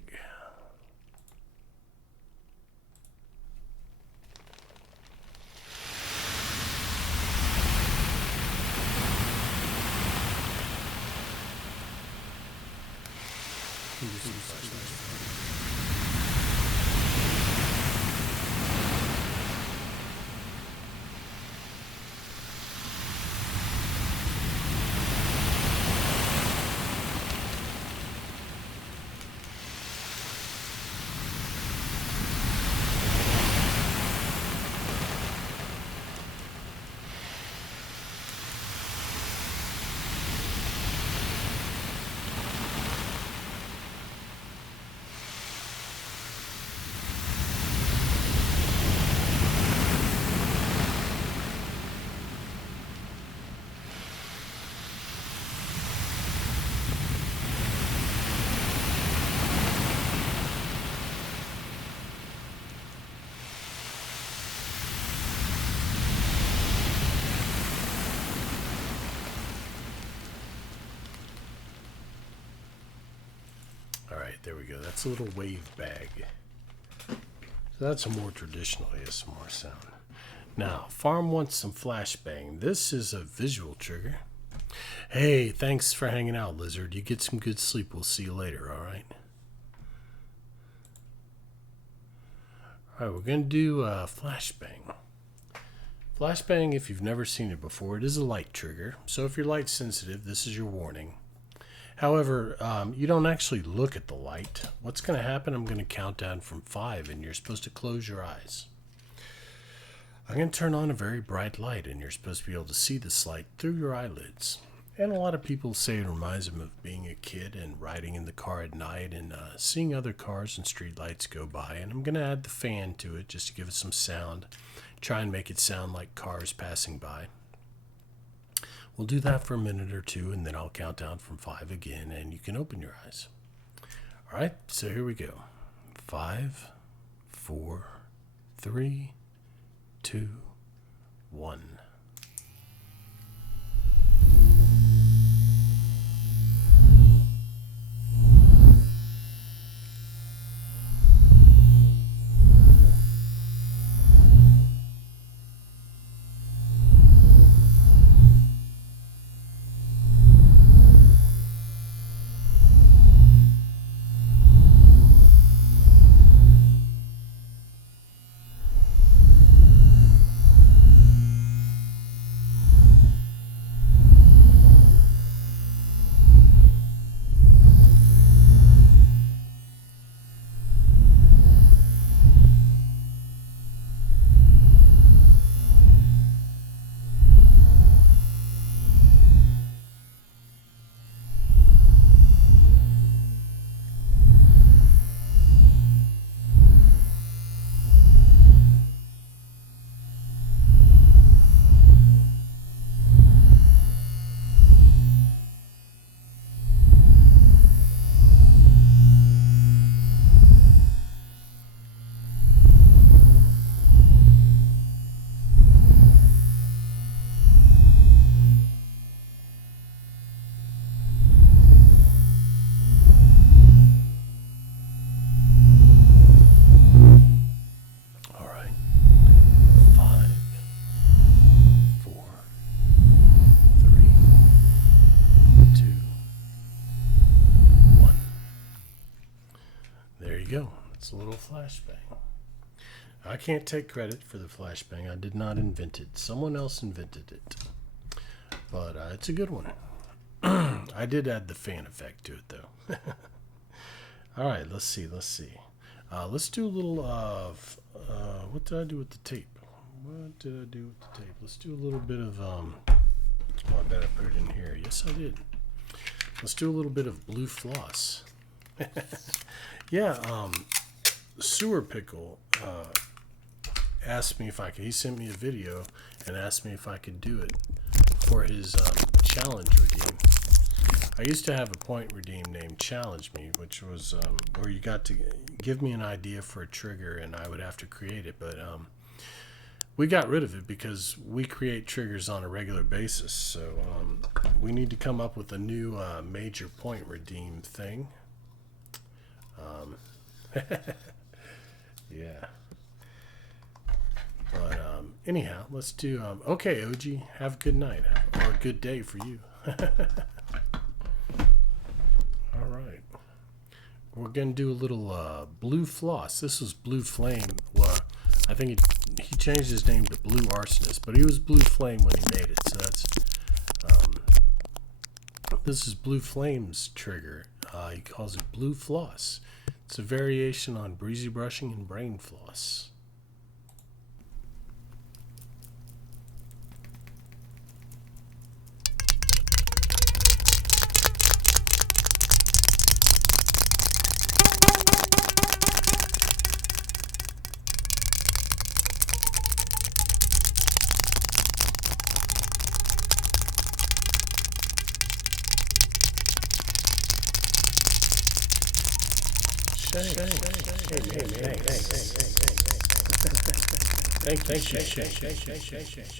Alright, there we go. That's a little wave bag. So that's a more traditional ASMR sound. Now, Farm wants some flashbang. This is a visual trigger. Hey, thanks for hanging out, Lizard. You get some good sleep. We'll see you later, alright? Alright, we're going to do flashbang. Flashbang, if you've never seen it before, it is a light trigger. So if you're light sensitive, this is your warning. However, you don't actually look at the light. What's going to happen, I'm going to count down from 5, and you're supposed to close your eyes. I'm going to turn on a very bright light, and you're supposed to be able to see this light through your eyelids. And a lot of people say it reminds them of being a kid and riding in the car at night and seeing other cars and street lights go by. And I'm going to add the fan to it just to give it some sound. Try and make it sound like cars passing by. We'll do that for a minute or two, and then I'll count down from 5 again, and you can open your eyes. All right, so here we go. 5, 4, 3, 2, 1. Go. It's a little flashbang. I can't take credit for the flashbang. I did not invent it. Someone else invented it. But it's a good one. I did add the fan effect to it, though. All right, let's see. Let's do a little what did I do with the tape? Let's do a little bit of oh, I bet I put it in here. Yes, I did. Let's do a little bit of blue floss. Yeah, Sewer Pickle asked me if I could. He sent me a video and asked me if I could do it for his challenge redeem. I used to have a point redeem named Challenge Me, which was where you got to give me an idea for a trigger and I would have to create it. But We got rid of it because we create triggers on a regular basis. So we need to come up with a new major point redeem thing. Yeah. But anyhow, let's do. Okay, OG, have a good night or a good day for you. All right. We're going to do a little blue floss. This was Blue Flame. Well, I think he changed his name to Blue Arsonist, but he was Blue Flame when he made it. So that's this is Blue Flame's trigger. He calls it Blue Floss. It's a variation on breezy brushing and brain floss. Thank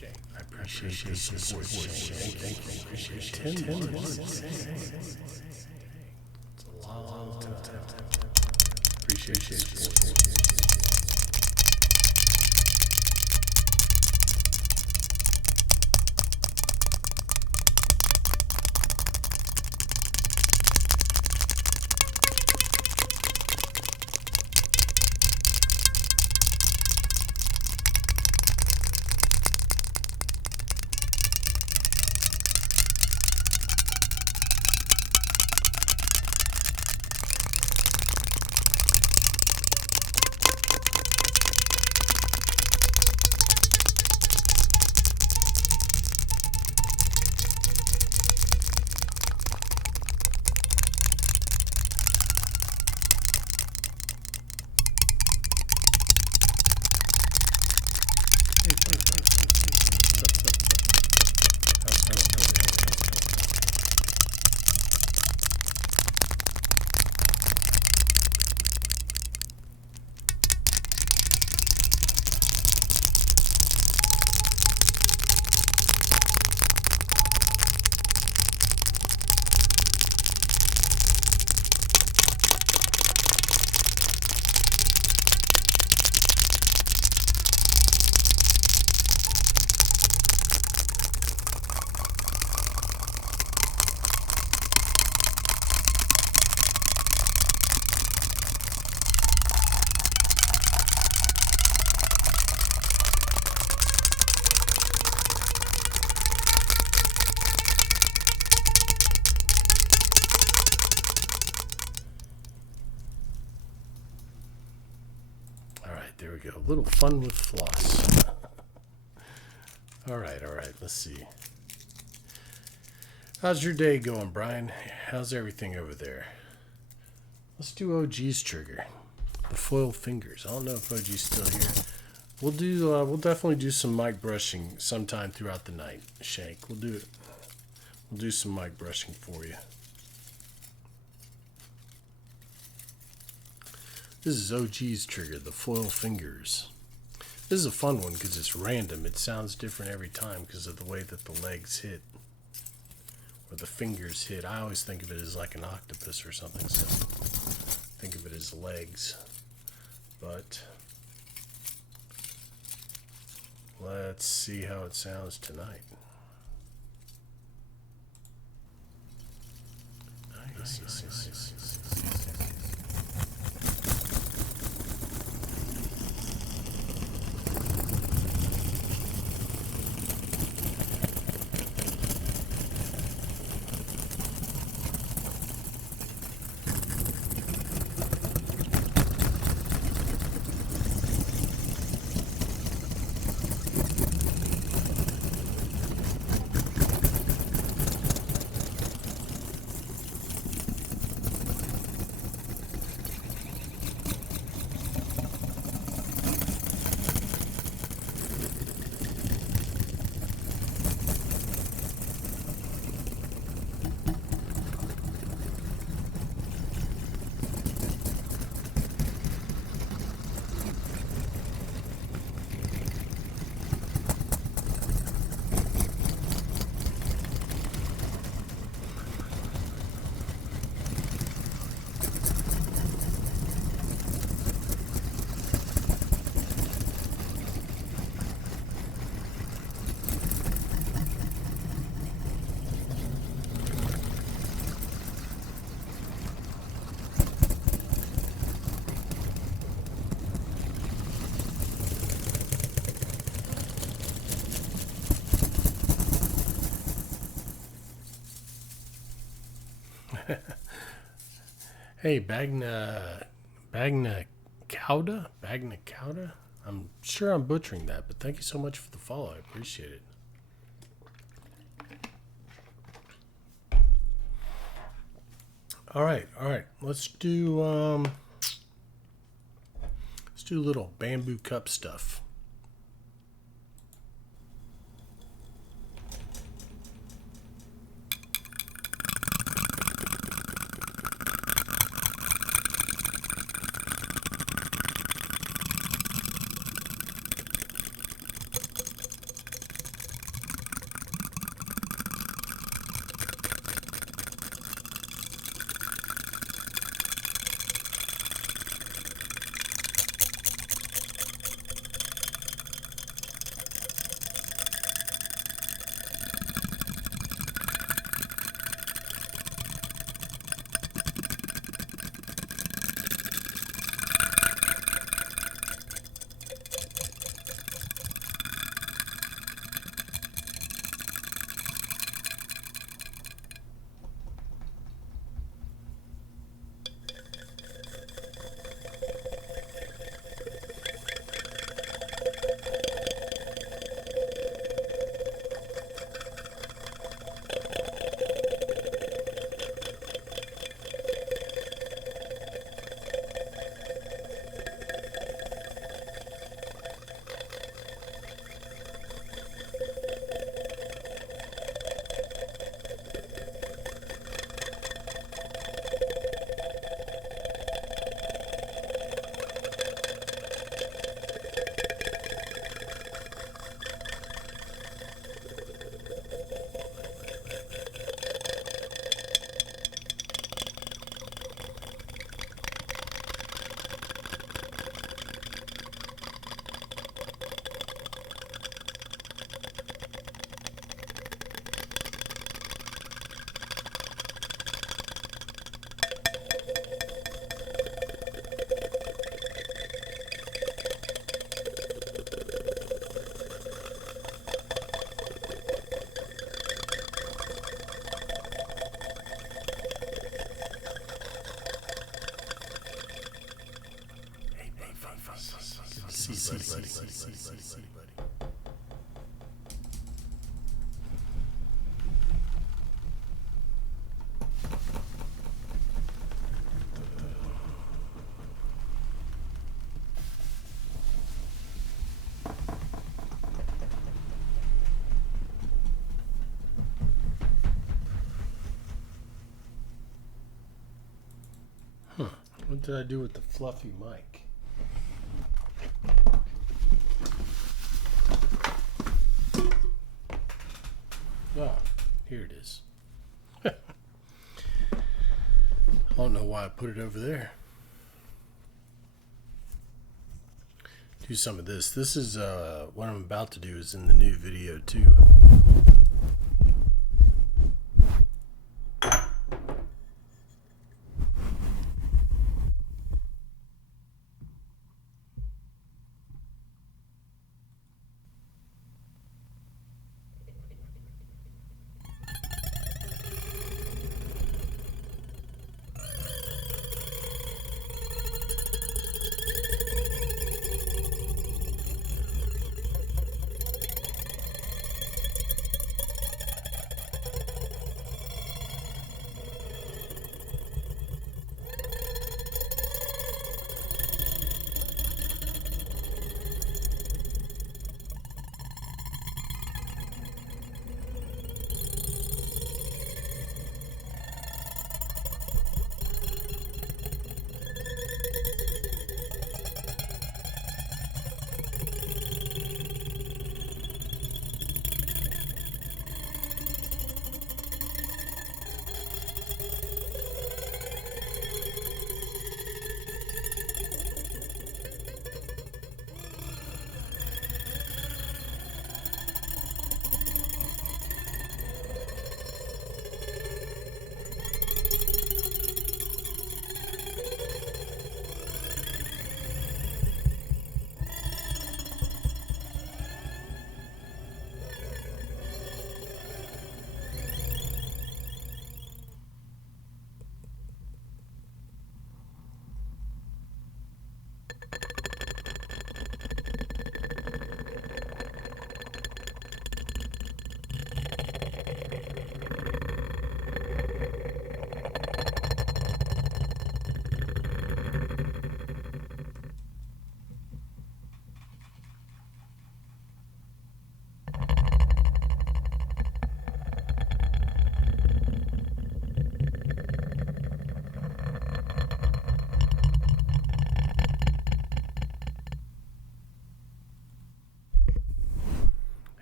you. I appreciate the support. Thank you. Appreciate 10 months. It's a long time. Appreciate your support. There we go. A little fun with floss. All right. Let's see. How's your day going, Brian? How's everything over there? Let's do OG's trigger. The foil fingers. I don't know if OG's still here. We'll definitely do some mic brushing sometime throughout the night, Shank. We'll do it. We'll do some mic brushing for you. This is OG's trigger, the foil fingers. This is a fun one because it's random. It sounds different every time because of the way that the legs hit. Or the fingers hit. I always think of it as like an octopus or something. So think of it as legs. But let's see how it sounds tonight. Nice. Hey, Bagna Cauda? I'm sure I'm butchering that, but thank you so much for the follow. I appreciate it. All right. Let's do a little bamboo cup stuff. What did I do with the fluffy mic? Oh, here it is. I don't know why I put it over there. Do some of this. This is what I'm about to do is in the new video too.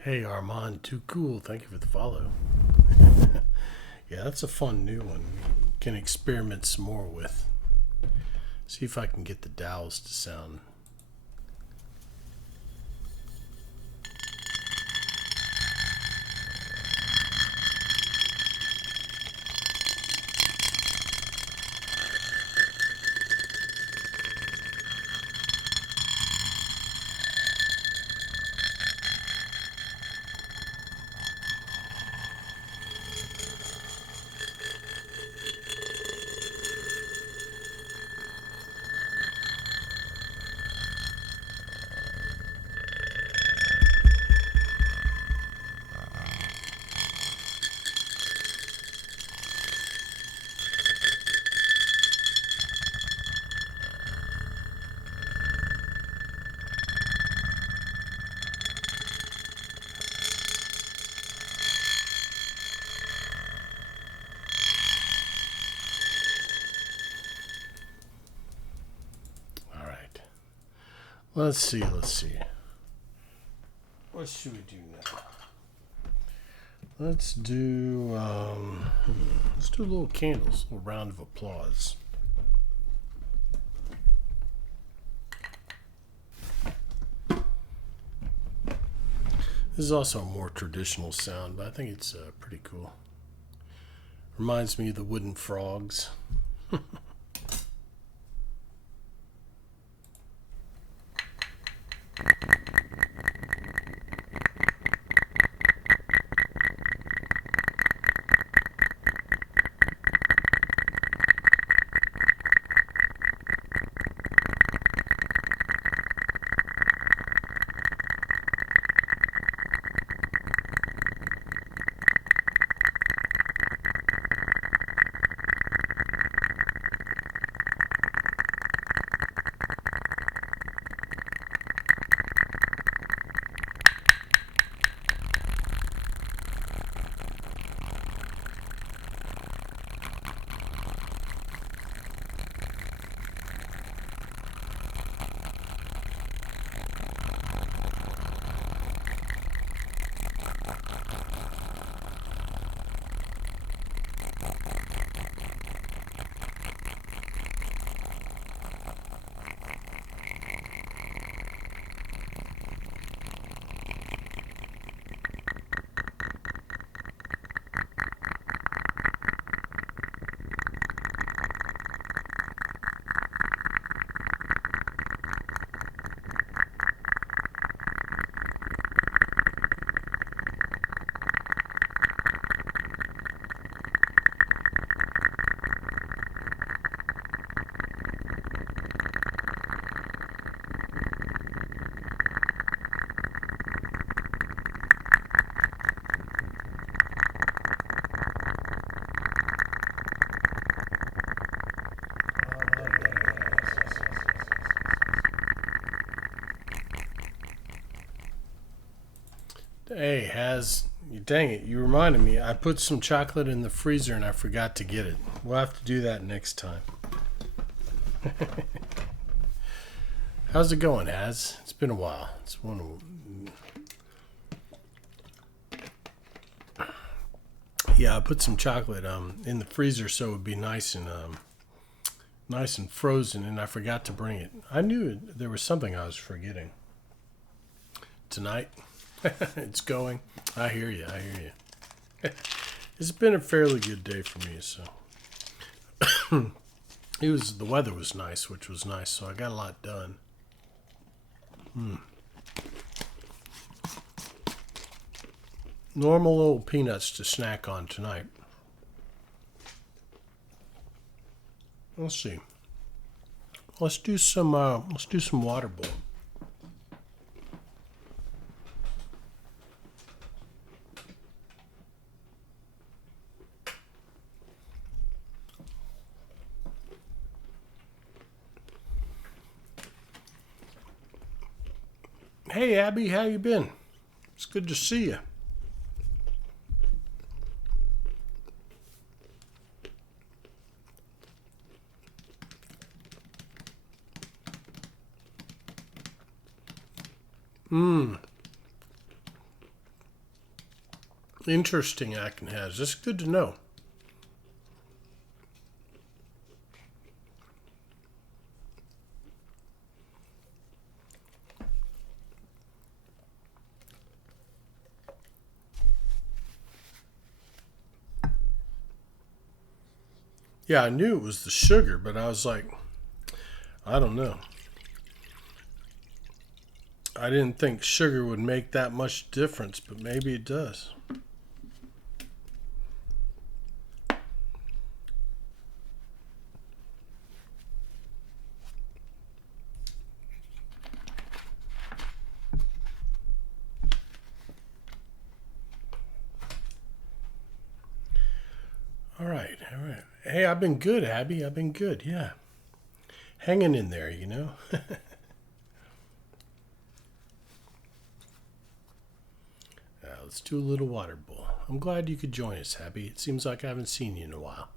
Hey Armand, too cool. Thank you for the follow. Yeah, that's a fun new one. Can experiment some more with. See if I can get the dowels to sound. Let's see. What should we do now? Let's do little candles, a little round of applause. This is also a more traditional sound, but I think it's pretty cool. Reminds me of the wooden frogs. Hey, dang it, you reminded me. I put some chocolate in the freezer and I forgot to get it. We'll have to do that next time. How's it going, Haz? It's been a while. Yeah, I put some chocolate in the freezer so it would be nice and frozen, and I forgot to bring it. I knew there was something I was forgetting. Tonight, it's going. I hear you. It's been a fairly good day for me, so the weather was nice, which was nice, so I got a lot done. Normal little peanuts to snack on tonight. Let's see. Let's do some water bowl. Hey Abby, how you been? It's good to see you. Interesting acting has. That's good to know. Yeah, I knew it was the sugar, but I was like, I don't know. I didn't think sugar would make that much difference, but maybe it does. All right, all right. Hey, I've been good, Abby. I've been good, yeah. Hanging in there, you know. Let's do a little water bowl. I'm glad you could join us, Abby. It seems like I haven't seen you in a while.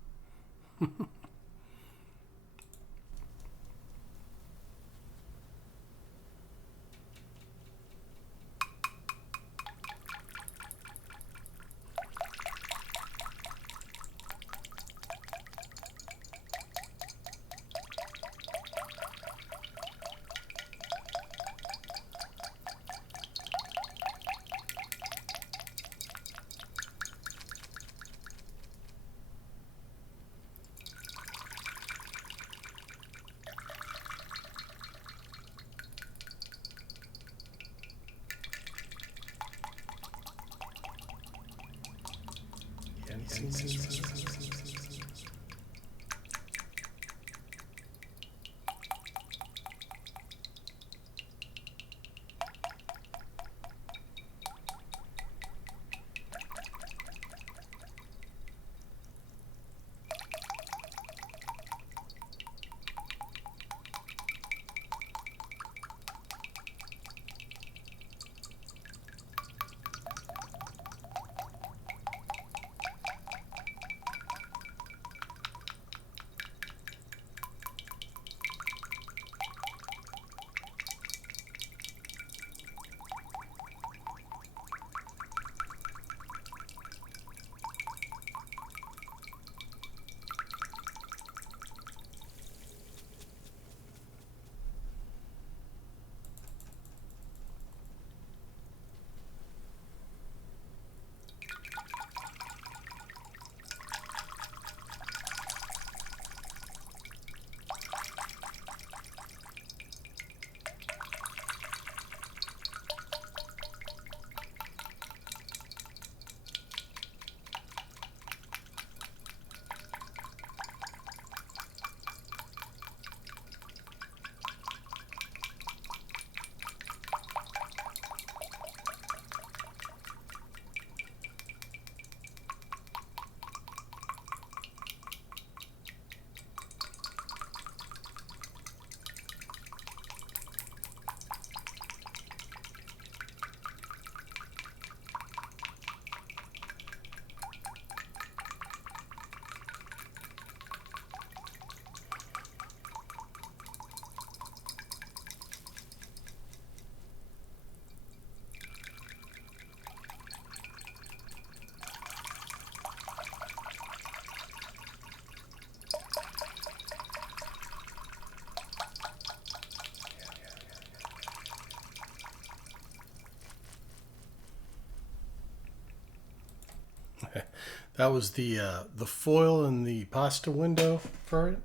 That was the foil in the pasta window for it.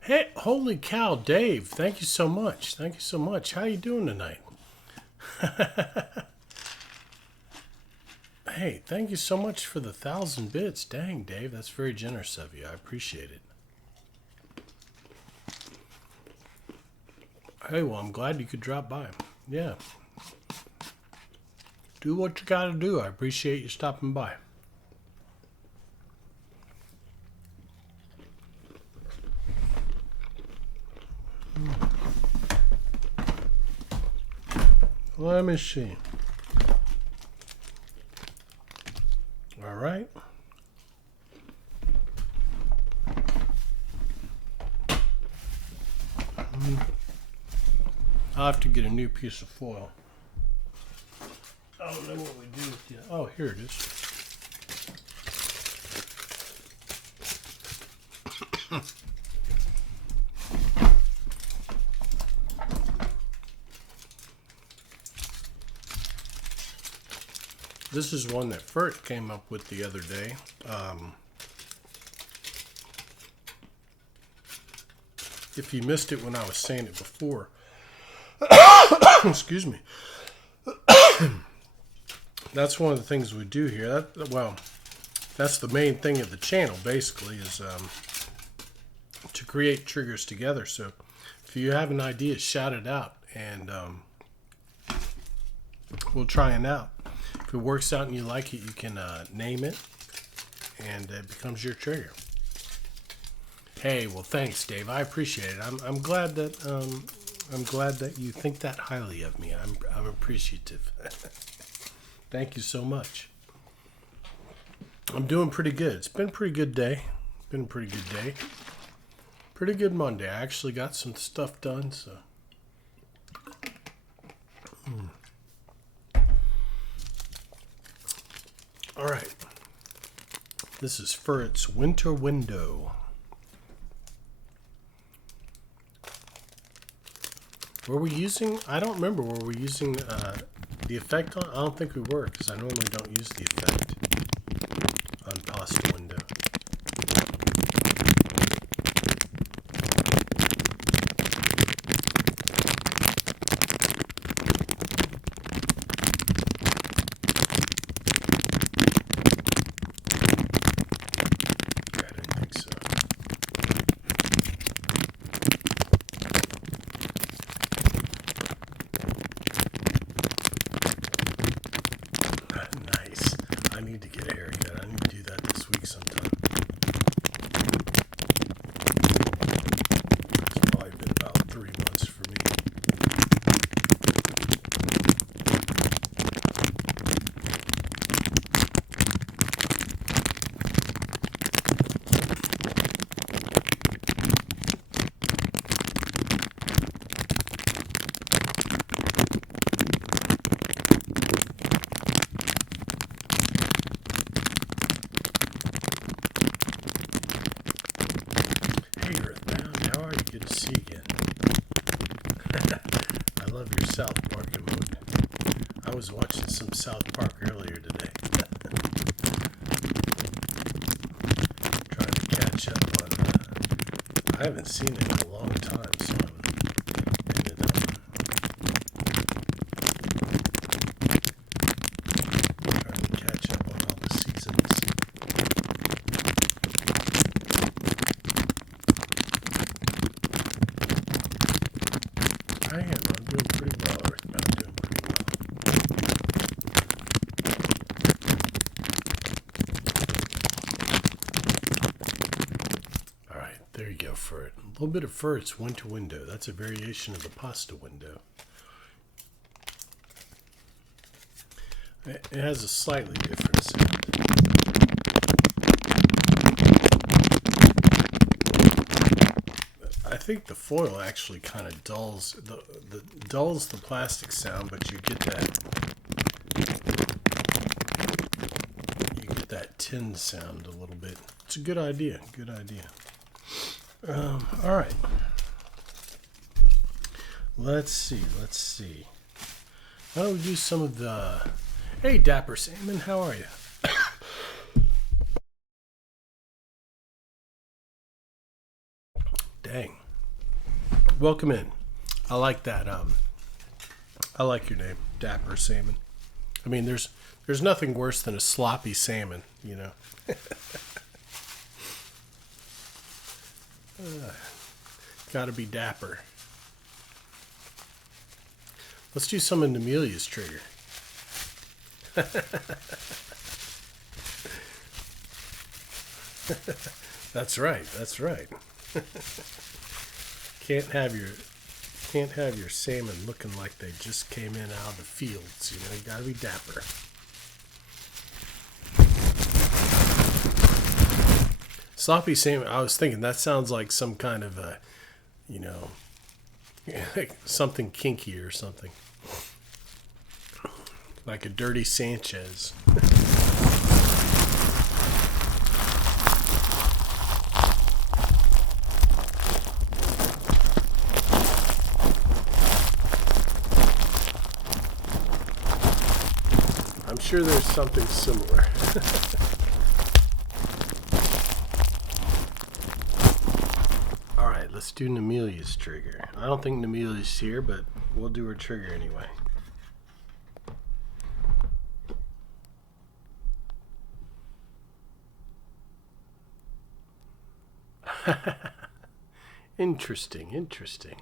Hey, holy cow, Dave! Thank you so much. Thank you so much. How you doing tonight? Hey, thank you so much for the 1,000 bits. Dang, Dave, that's very generous of you. I appreciate it. Hey, well, I'm glad you could drop by. Yeah. Do what you gotta do. I appreciate you stopping by. Let me see. All right. I'll have to get a new piece of foil. I don't know what we do with you. Oh, here it is. This is one that Fert came up with the other day. If you missed it when I was saying it before, excuse me. That's one of the things we do here. That's the main thing of the channel, basically, is to create triggers together. So if you have an idea, shout it out, and we'll try it out. If it works out and you like it, you can name it, and it becomes your trigger. Hey, well, thanks, Dave. I appreciate it. I'm glad that you think that highly of me. I'm appreciative. Thank you so much. I'm doing pretty good. It's been a pretty good day. Been a pretty good day. Pretty good Monday. I actually got some stuff done, so. All right. This is Ferret's Winter Window. Were we using, I don't remember, were we using the effect on? I don't think we were, because I normally don't use the effect on pasta window. South Park emote. I was watching some South Park earlier today. Trying to catch up on I haven't seen it in a long time, so I ended up trying to catch up on all the seasons. I'm doing pretty well. I'm doing pretty well. Alright, there you go, Fert. A little bit of Fert's Winter Window. That's a variation of the pasta window. It has a slightly different sound. I think the foil actually kind of dulls the plastic sound, but you get that tin sound a little bit. It's a good idea. Good idea. All right. Let's see. Why don't we do some of the? Hey, Dapper Salmon, how are you? Dang. Welcome in. I like that. I like your name, Dapper Salmon. I mean, there's There's nothing worse than a sloppy salmon, you know. Gotta be dapper. Let's do some in Amelia's trigger. That's right. That's right. Can't have your salmon looking like they just came in out of the fields. You know, you gotta be dapper. Sloppy salmon. I was thinking that sounds like some kind of a, you know, something kinky or something, like a dirty Sanchez. I'm sure there's something similar. Alright, let's do Nemelia's trigger. I don't think Nemelia's here, but we'll do her trigger anyway. Interesting, interesting.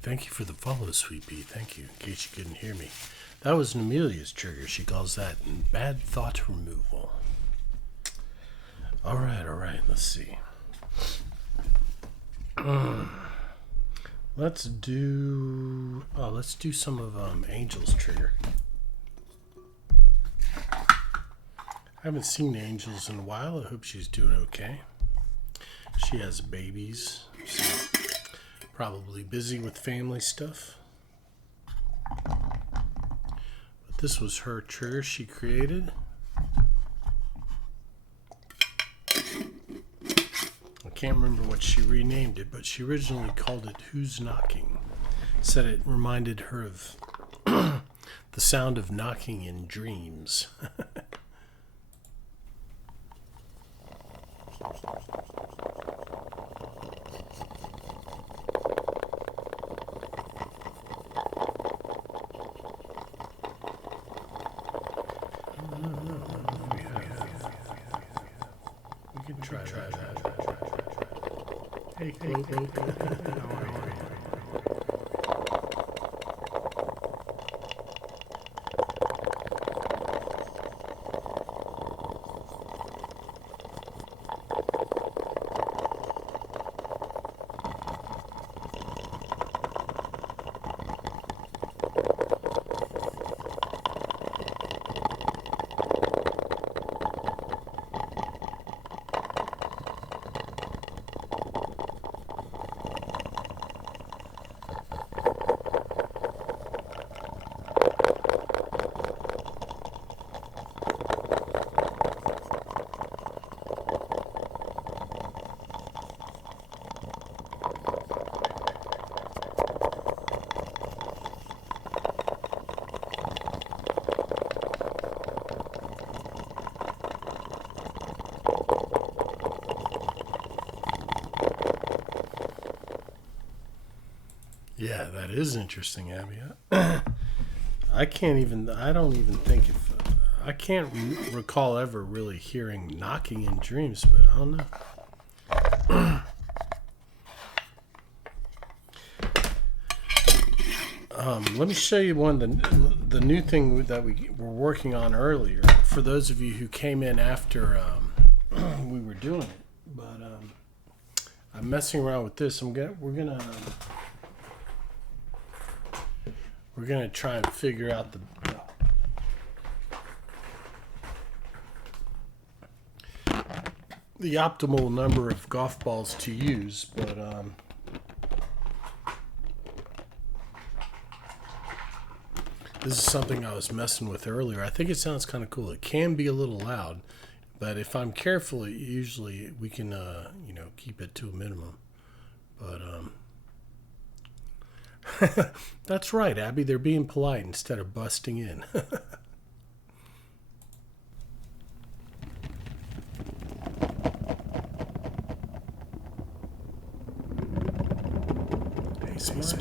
Thank you for the follow, Sweet Pea. Thank you, in case you couldn't hear me. That was Nemelia's trigger. She calls that bad thought removal. All right. Let's see. Let's do some of Angel's trigger. I haven't seen Angel's in a while. I hope she's doing okay. She has babies, so probably busy with family stuff. But this was her trigger she created. I can't remember what she renamed it, but she originally called it Who's Knocking. Said it reminded her of the sound of knocking in dreams. We can try that. Hey, Chloe. How are you? Yeah, that is interesting, Abby. I can't even, I don't even think if, I can't recall ever really hearing knocking in dreams, but I don't know. Let me show you one of the new thing that we were working on earlier. For those of you who came in after we were doing it, but I'm messing around with this. We're gonna try and figure out the optimal number of golf balls to use, but this is something I was messing with earlier. I think it sounds kind of cool. It can be a little loud, but if I'm careful, usually we can, keep it to a minimum. But that's right, Abby. They're being polite instead of busting in. Hey, smash.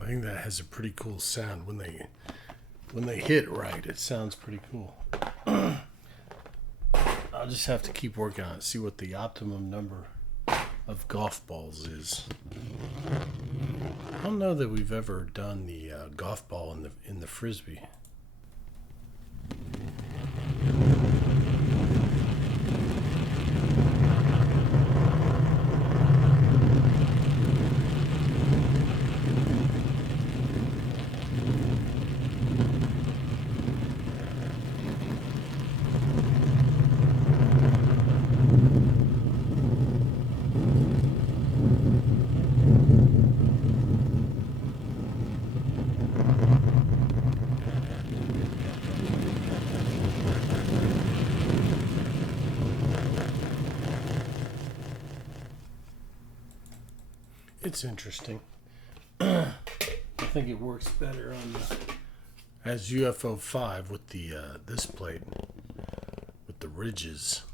I think that has a pretty cool sound when they hit right. It sounds pretty cool. I'll just have to keep working on it, see what the optimum number of golf balls is. I don't know that we've ever done the golf ball in the frisbee. It's interesting. think it works better on the as UFO 5 with the this plate with the ridges.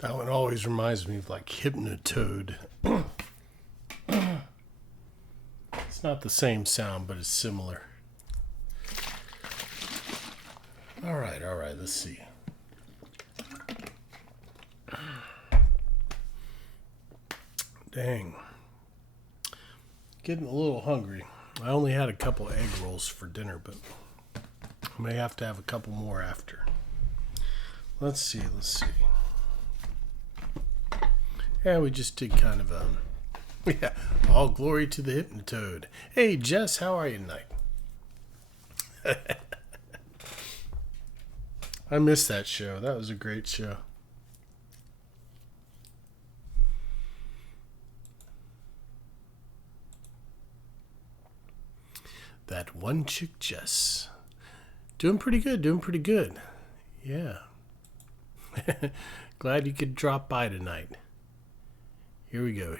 That one always reminds me of like Hypnotoad. It's not the same sound, but it's similar. All right, let's see. Dang. Getting a little hungry. I only had a couple egg rolls for dinner, but I may have to have a couple more after. Let's see. Yeah, we just did kind of yeah, all glory to the Hypnotoad. Hey, Jess, how are you tonight? I missed that show. That was a great show. That one chick, Jess. Doing pretty good. Yeah. Glad you could drop by tonight. Here we go.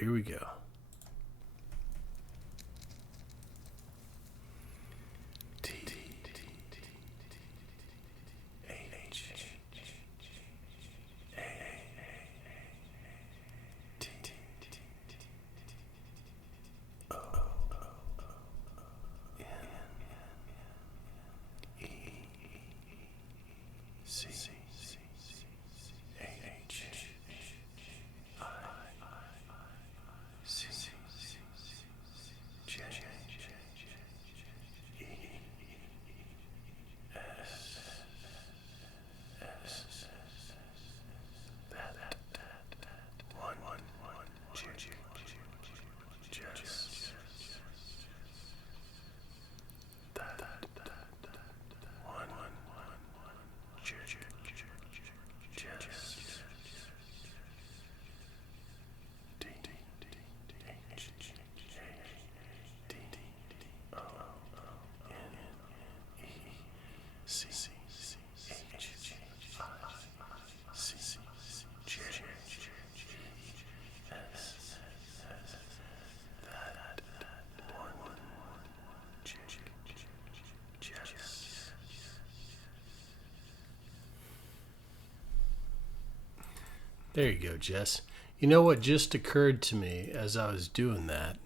There you go, Jess. You know what just occurred to me as I was doing that?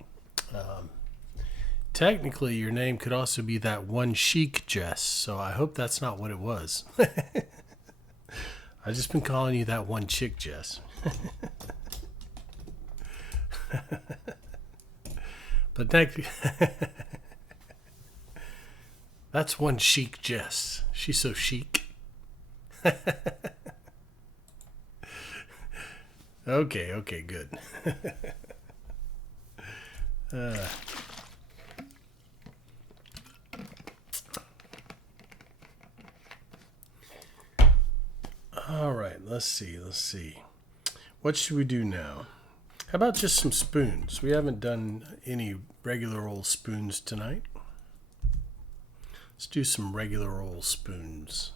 Technically, your name could also be that one chic Jess, so I hope that's not what it was. I've just been calling you that one chick Jess. But that's one chic Jess. She's so chic. Okay, good. All right, let's see. What should we do now? How about just some spoons? We haven't done any regular old spoons tonight. Let's do some regular old spoons.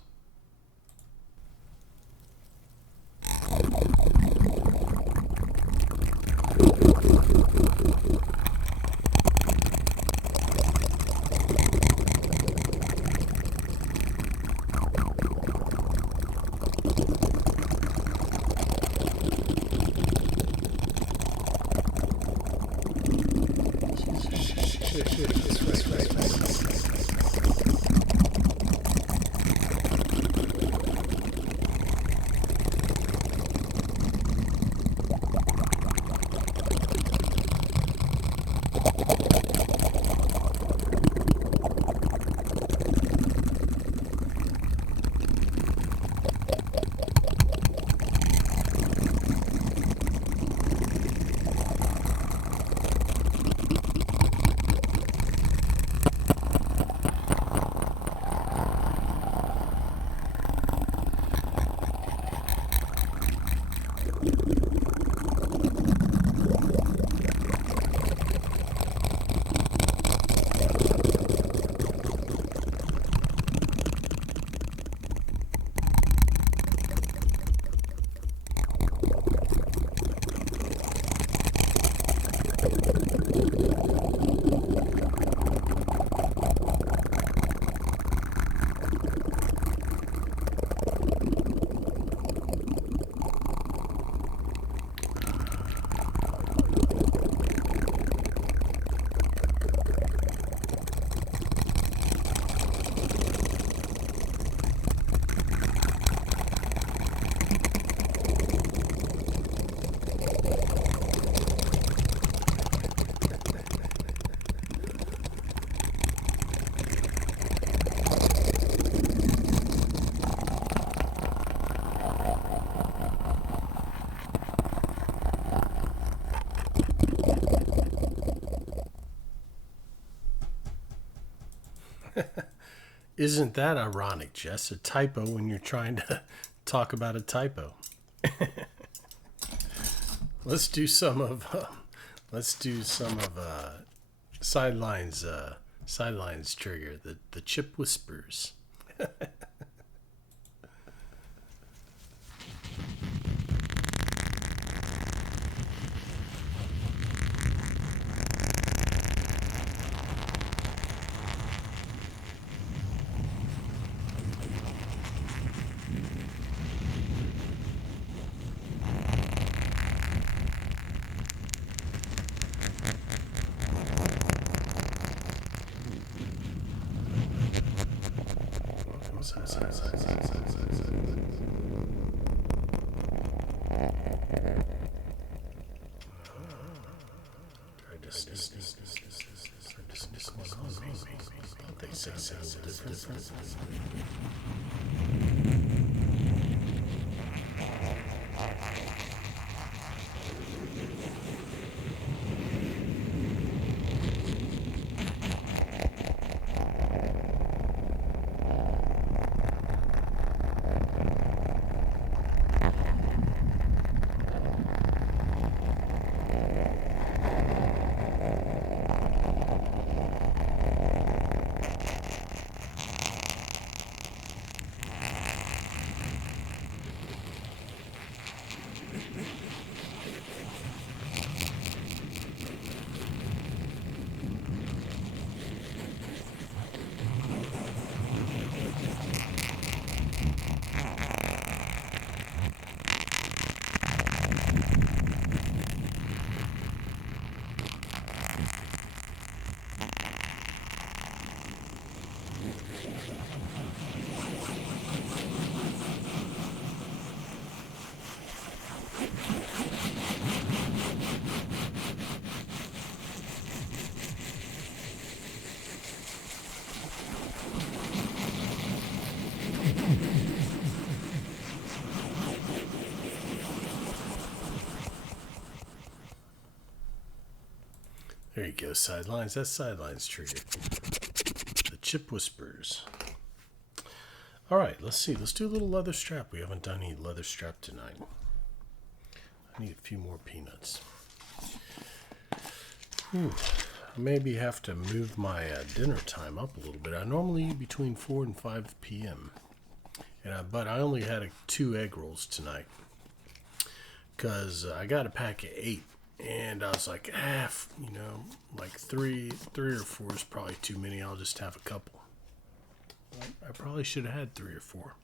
Isn't that ironic, Jess? A typo when you're trying to talk about a typo. Let's do some of sidelines trigger, the chip whispers. There you go, sidelines. That's sidelines trigger. The chip whispers. All right, let's see. Let's do a little leather strap. We haven't done any leather strap tonight. I need a few more peanuts. I maybe have to move my dinner time up a little bit. I normally eat between 4 and 5 p.m. But I only had 2 egg rolls tonight because I got a pack of 8. And I was like, like three or 4 is probably too many. I'll just have a couple. I probably should have had 3 or 4.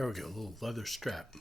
There we go, a little leather strap.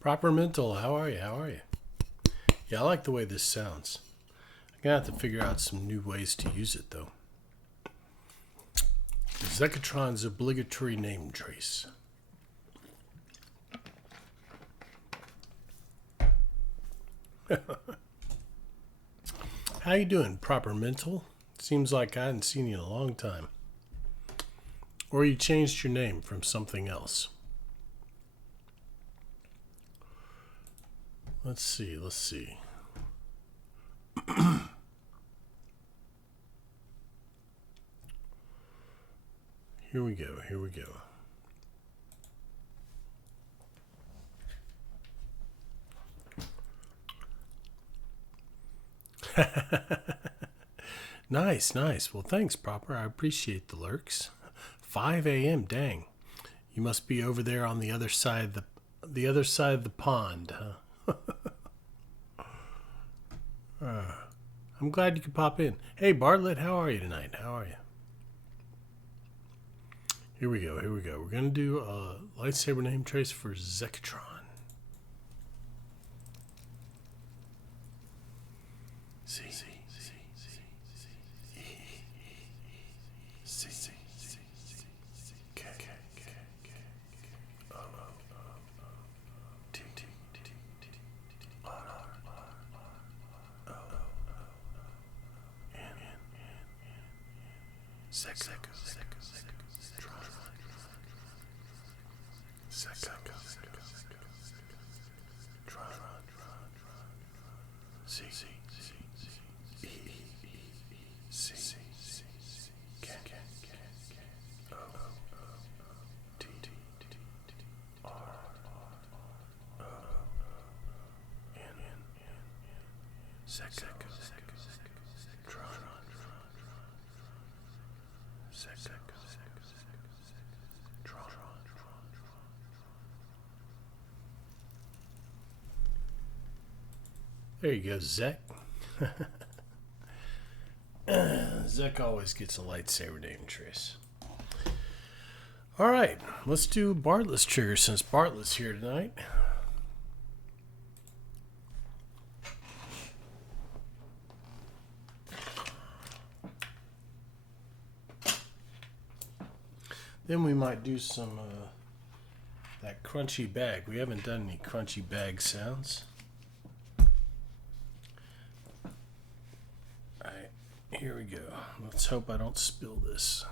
Proper Mental, how are you? How are you? Yeah, I like the way this sounds. I'm gonna have to figure out some new ways to use it though. Zekatron's obligatory name trace. How you doing, Proper Mental? Seems like I hadn't seen you in a long time. Or you changed your name from something else. Let's see. Here we go. Nice. Well, thanks, Proper. I appreciate the lurks. 5 a.m. Dang. You must be over there on the other side of the pond, huh? I'm glad you could pop in. Hey, Bartlett, how are you tonight? How are you? Here we go. We're going to do a lightsaber name trace for Zekatron. There you go, Zek. Zek always gets a lightsaber name trace. All right, let's do Bartlett's trigger since Bartlett's here tonight. Then we might do some that crunchy bag. We haven't done any crunchy bag sounds. Alright, here we go. Let's hope I don't spill this.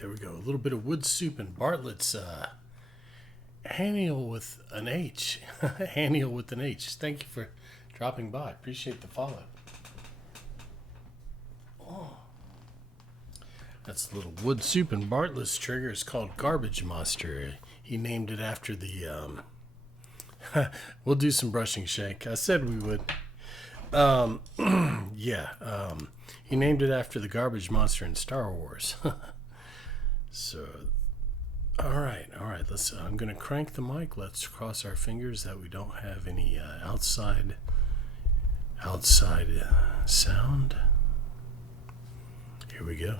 there we go. A little bit of wood soup and Bartlett's Haniel with an H. Haniel with an H. Thank you for dropping by. Appreciate the follow. Oh. That's a little wood soup and Bartlett's trigger is called Garbage Monster. He named it after the... we'll do some brushing, Shank. I said we would. He named it after the garbage monster in Star Wars. So, all right. I'm gonna crank the mic. Let's cross our fingers that we don't have any outside sound. Here we go.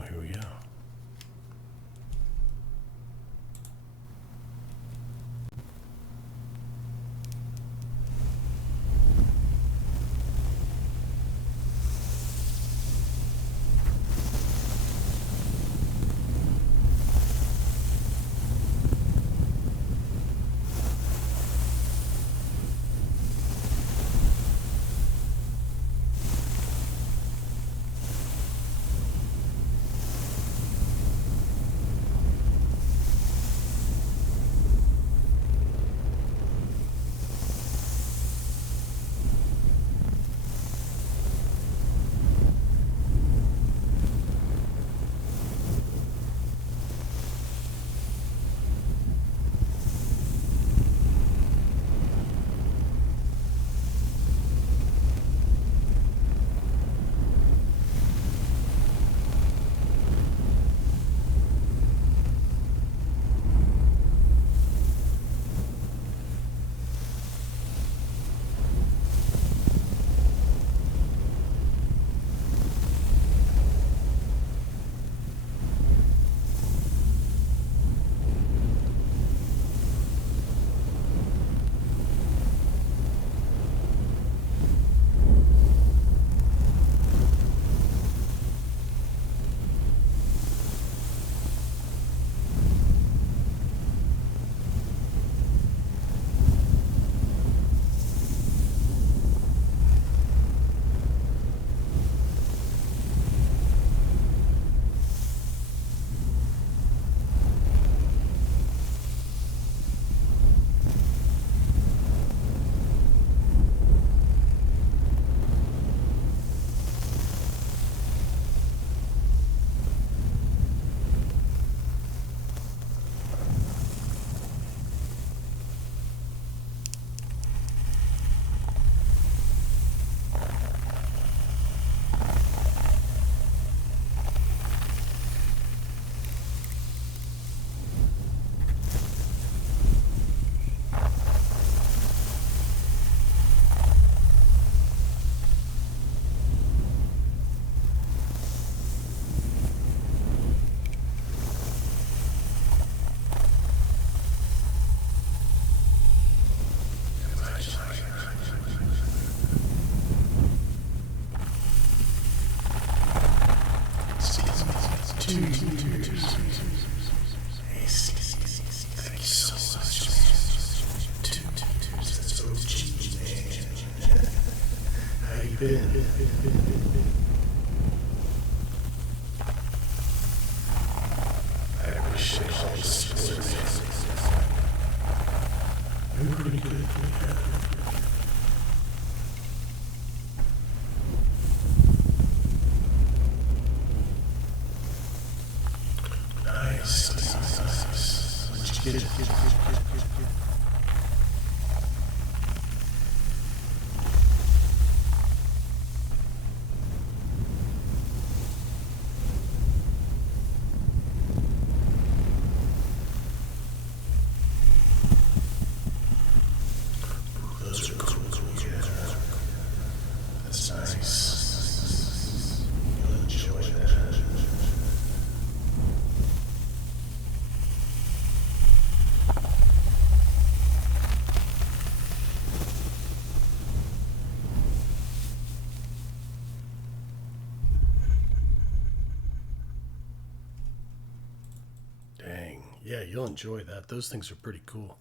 Yeah, you'll enjoy that. Those things are pretty cool.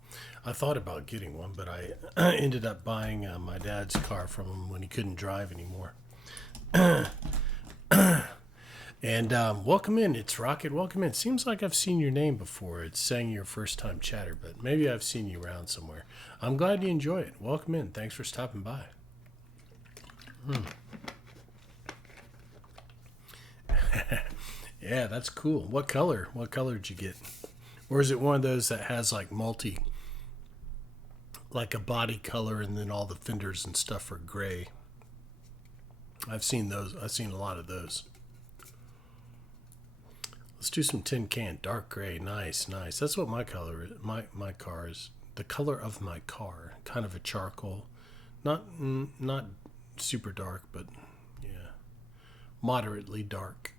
I thought about getting one, but I ended up buying my dad's car from him when he couldn't drive anymore. And welcome in. It's Rocket. Welcome in. Seems like I've seen your name before. It's saying your first time chatter, but maybe I've seen you around somewhere. I'm glad you enjoy it. Welcome in. Thanks for stopping by. Yeah, that's cool. What color? What color did you get? Or is it one of those that has like like a body color and then all the fenders and stuff are gray? I've seen those. I've seen a lot of those. Let's do some tin can. Dark gray. Nice, nice. That's what my color is. My car is. The color of my car. Kind of a charcoal. Not super dark, but yeah. Moderately dark.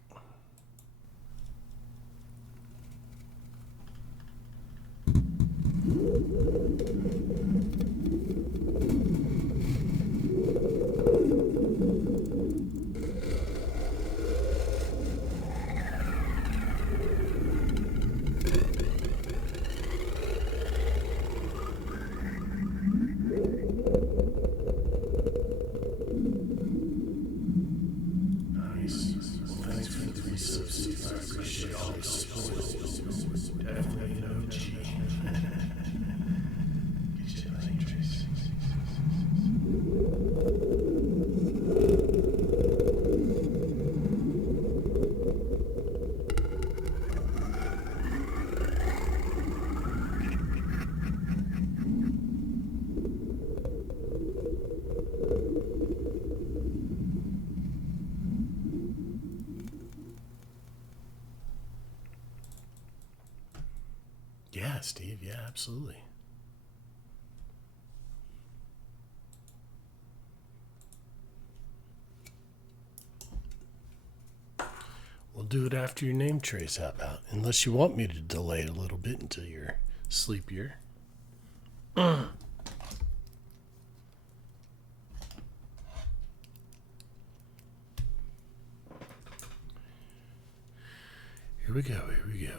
Yeah, Steve. Yeah, absolutely. We'll do it after your name trace. How about? Unless you want me to delay it a little bit until you're sleepier. Here we go. Here we go.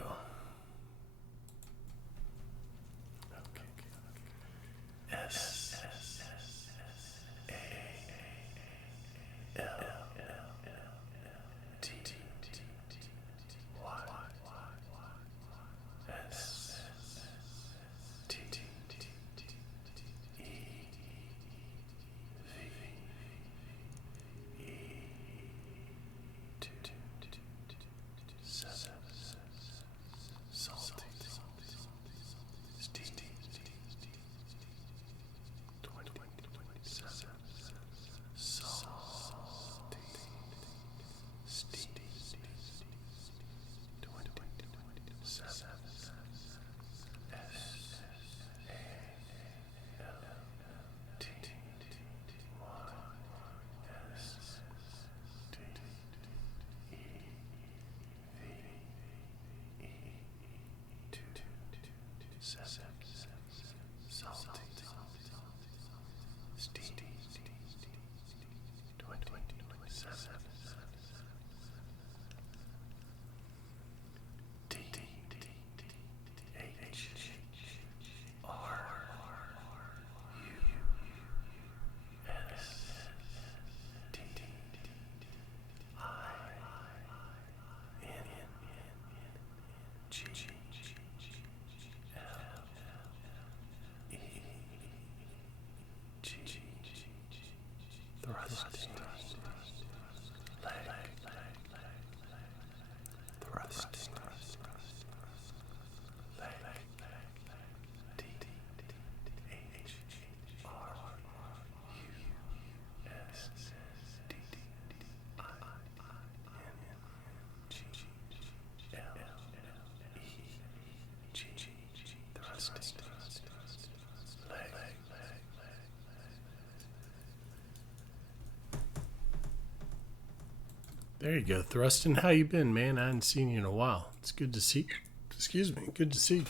There you go, Thrustin. How you been, man? I hadn't seen you in a while. It's good to see. Excuse me. Good to see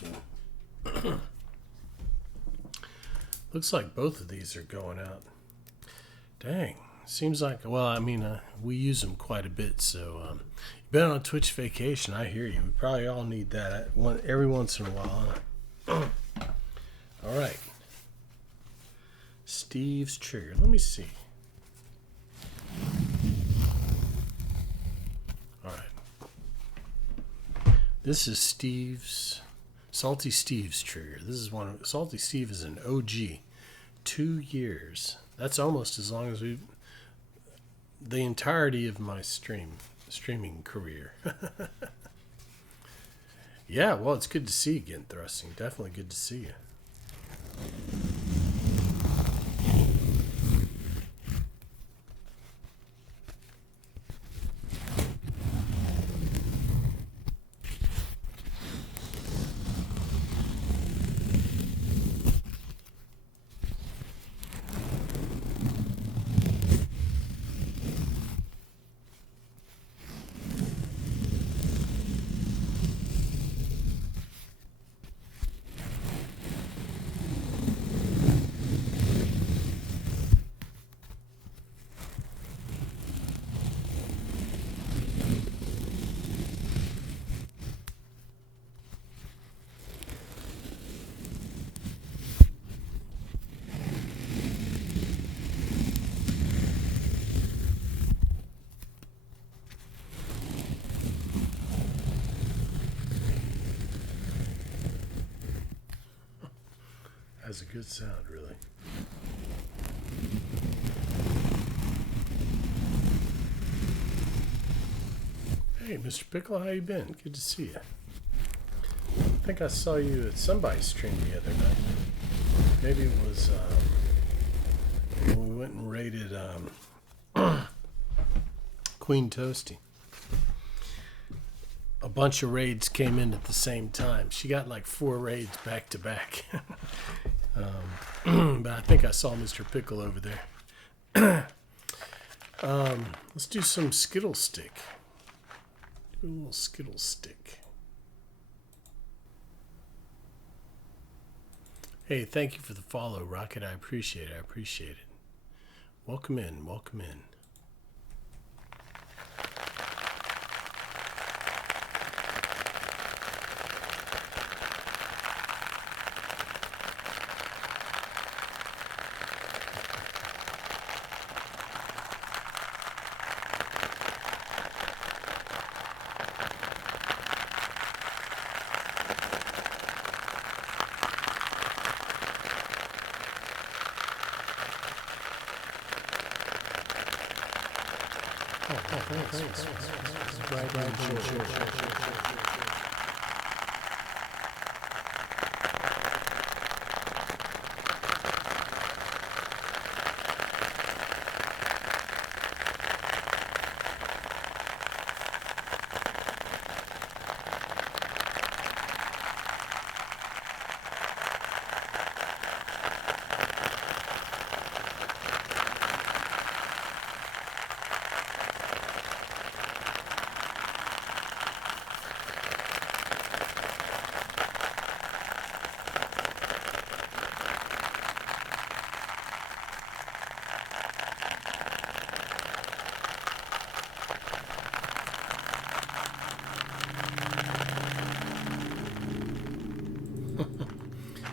you. Looks like both of these are going out. Dang. Seems like, well, I mean, we use them quite a bit. So, you've been on a Twitch vacation. I hear you. We probably all need that every once in a while. Huh? All right. Steve's trigger. Let me see. All right. This is Steve's, Salty Steve's trigger. This is one of, Salty Steve is an OG. 2 years. That's almost as long as the entirety of my streaming career. Yeah, well, it's good to see you again, Thrusting. Definitely good to see you. Has a good sound, really. Hey, Mr. Pickle, how you been? Good to see you. I think I saw you at somebody's stream the other night. Maybe it was when we went and raided Queen Toasty. A bunch of raids came in at the same time. She got like 4 raids back to back. But I think I saw Mr. Pickle over there. Let's do some Skittle Stick. Do a little Skittle Stick. Hey, thank you for the follow, Rocket. I appreciate it. I appreciate it. Welcome in. Welcome in.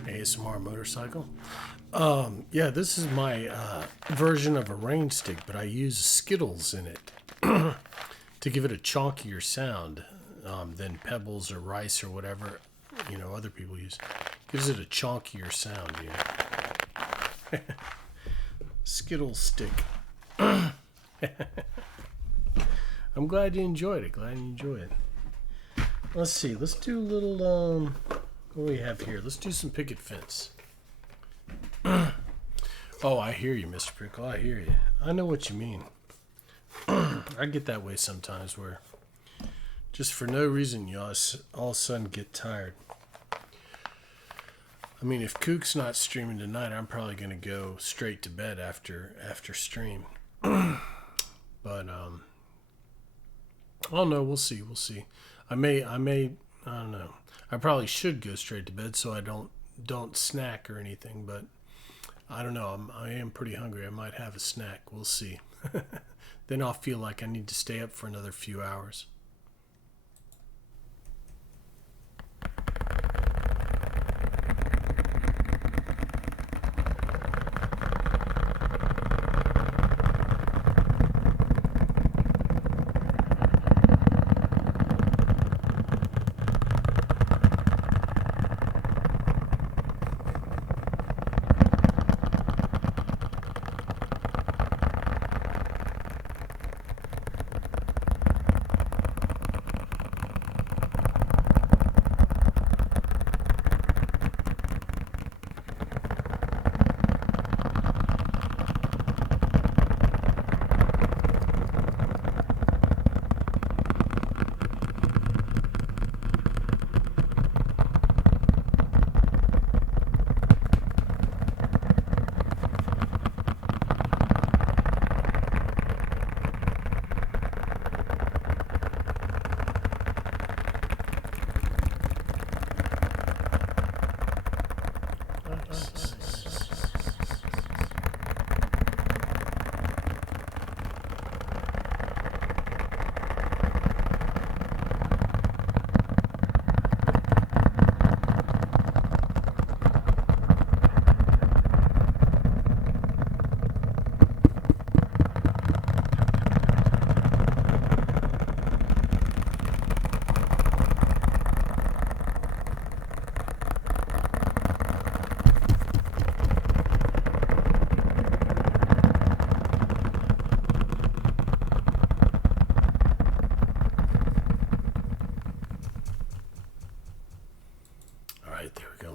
ASMR motorcycle. Yeah, this is my version of a rain stick, but I use Skittles in it to give it a chonkier sound than pebbles or rice or whatever, you know, other people use. Gives it a chonkier sound, you know. Skittle stick. I'm glad you enjoyed it. Glad you enjoyed it. Let's see. Let's do a little, what do we have here? Let's do some picket fence. Oh, I hear you, Mr. Prickle. I hear you. I know what you mean. I get that way sometimes where just for no reason you all of a sudden get tired. I mean, if Kook's not streaming tonight, I'm probably going to go straight to bed after stream. But, oh no, we'll see. We'll see. I don't know. I probably should go straight to bed so I don't snack or anything, but I don't know. I am pretty hungry. I might have a snack. We'll see. Then I'll feel like I need to stay up for another few hours.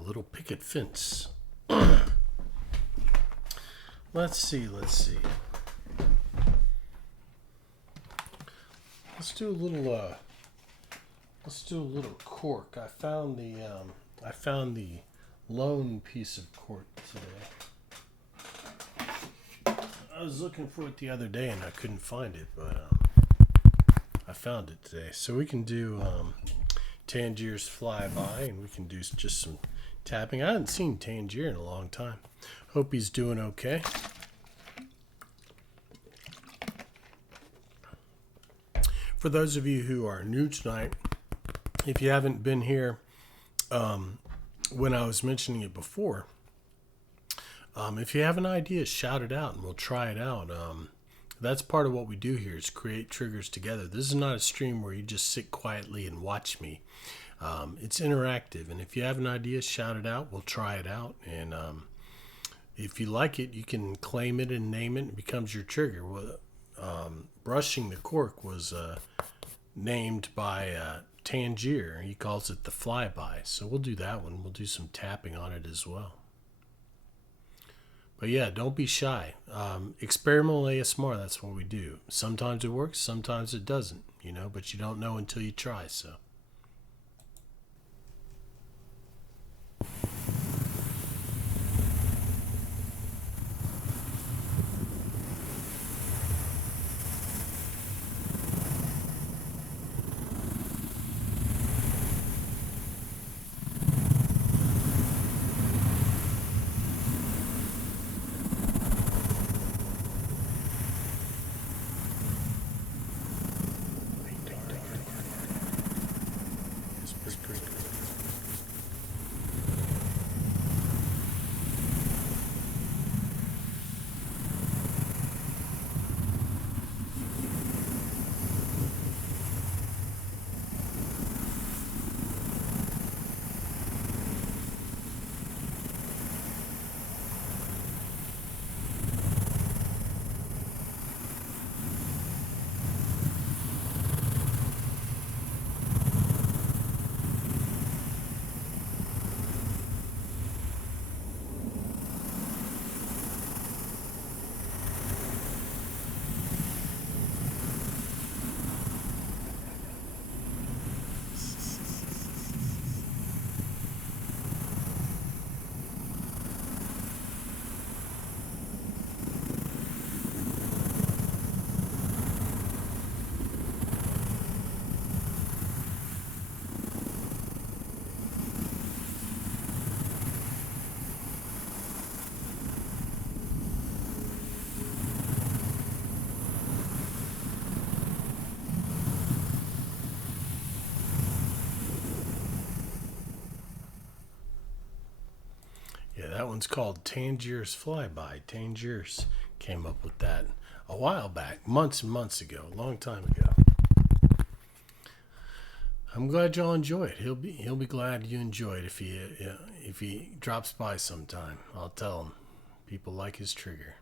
Little picket fence. Let's see. Let's do a little. Let's do a little cork. I found the lone piece of cork today. I was looking for it the other day and I couldn't find it, but I found it today. So we can do Tangier's flyby, and we can do just some tapping. I haven't seen Tangier in a long time. Hope he's doing okay. For those of you who are new tonight, if you haven't been here when I was mentioning it before, if you have an idea, shout it out and we'll try it out. That's part of what we do here, is create triggers together. This is not a stream where you just sit quietly and watch me. It's interactive, and if you have an idea, shout it out. We'll try it out, and if you like it, you can claim it and name it. It becomes your trigger. Well, brushing the cork was named by Tangier. He calls it the flyby. So we'll do that one. We'll do some tapping on it as well. But yeah, don't be shy. Experimental ASMR, that's what we do. Sometimes it works, sometimes it doesn't, but you don't know until you try, so. Yeah, that one's called Tangier's Flyby. Tangiers came up with that a while back, months and months ago, a long time ago. I'm glad y'all enjoy it. He'll be glad you enjoy it if he drops by sometime. I'll tell him. People like his trigger.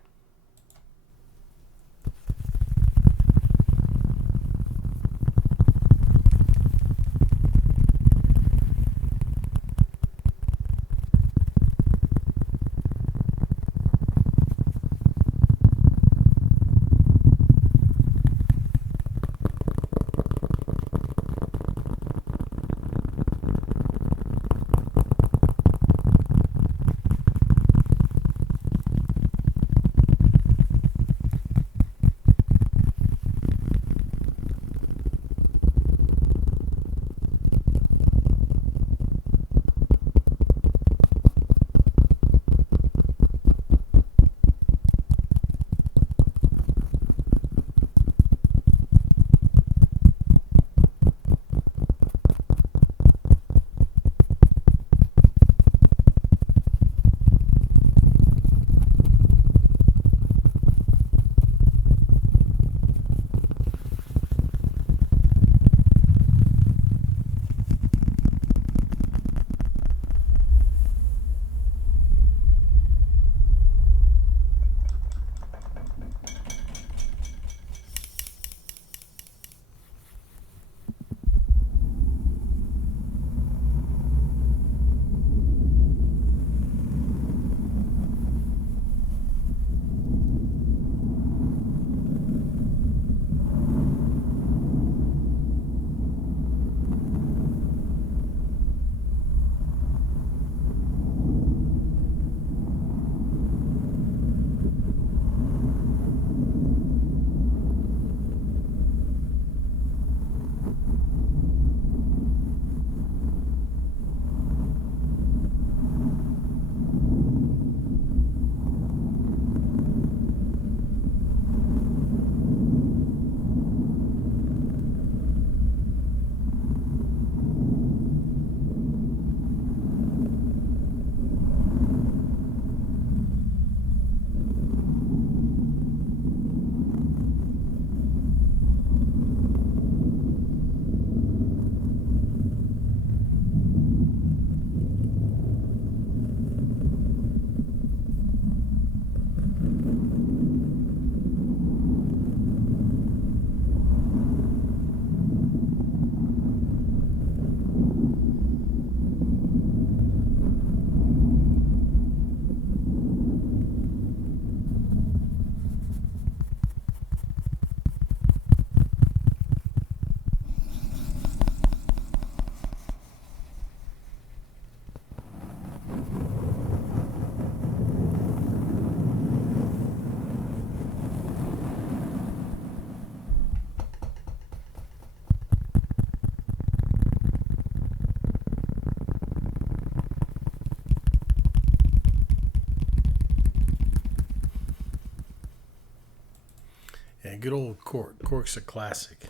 good old cork. Cork's a classic.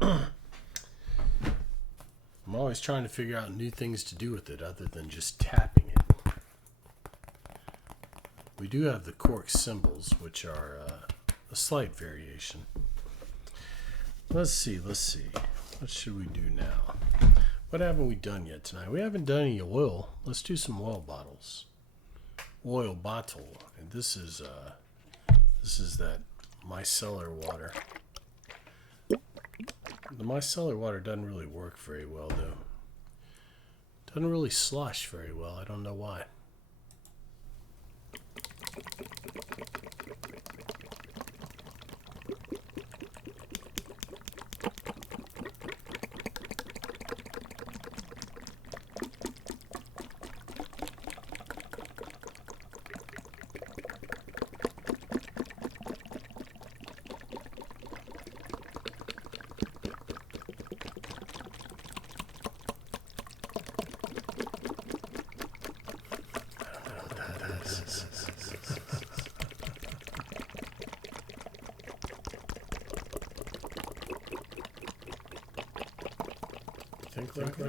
I'm always trying to figure out new things to do with it other than just tapping it. We do have the cork cymbals, which are a slight variation. Let's see. What should we do now? What haven't we done yet tonight? We haven't done any oil. Let's do some oil bottles. Oil bottle. And this is that micellar water. The micellar water doesn't really work very well, though. Doesn't really slush very well. I don't know why.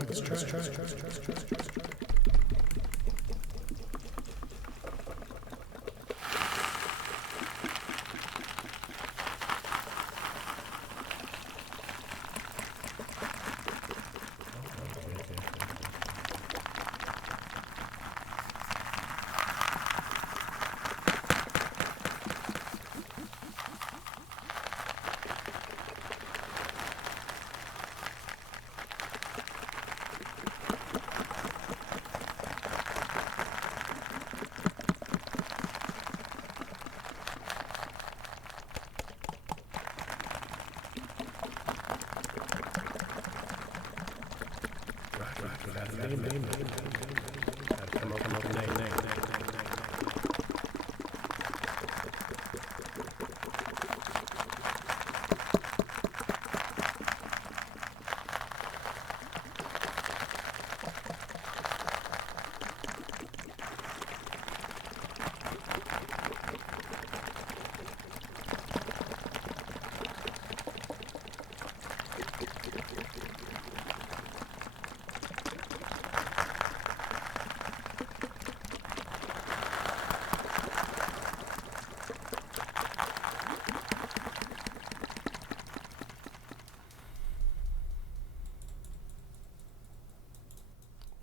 Let's try.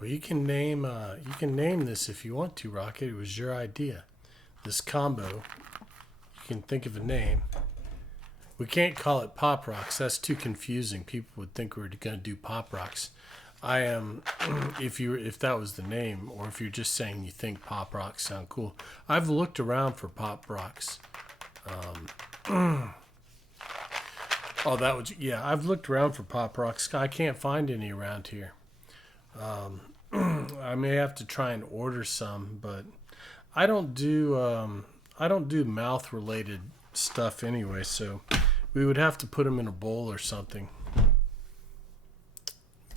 Well, you can name this if you want to, Rocket. It was your idea. This combo, you can think of a name. We can't call it Pop Rocks. That's too confusing. People would think we were going to do Pop Rocks. I am, if that was the name, or if you're just saying you think Pop Rocks sound cool. I've looked around for Pop Rocks. I've looked around for Pop Rocks. I can't find any around here. I may have to try and order some, but I don't do mouth related stuff anyway, so we would have to put them in a bowl or something.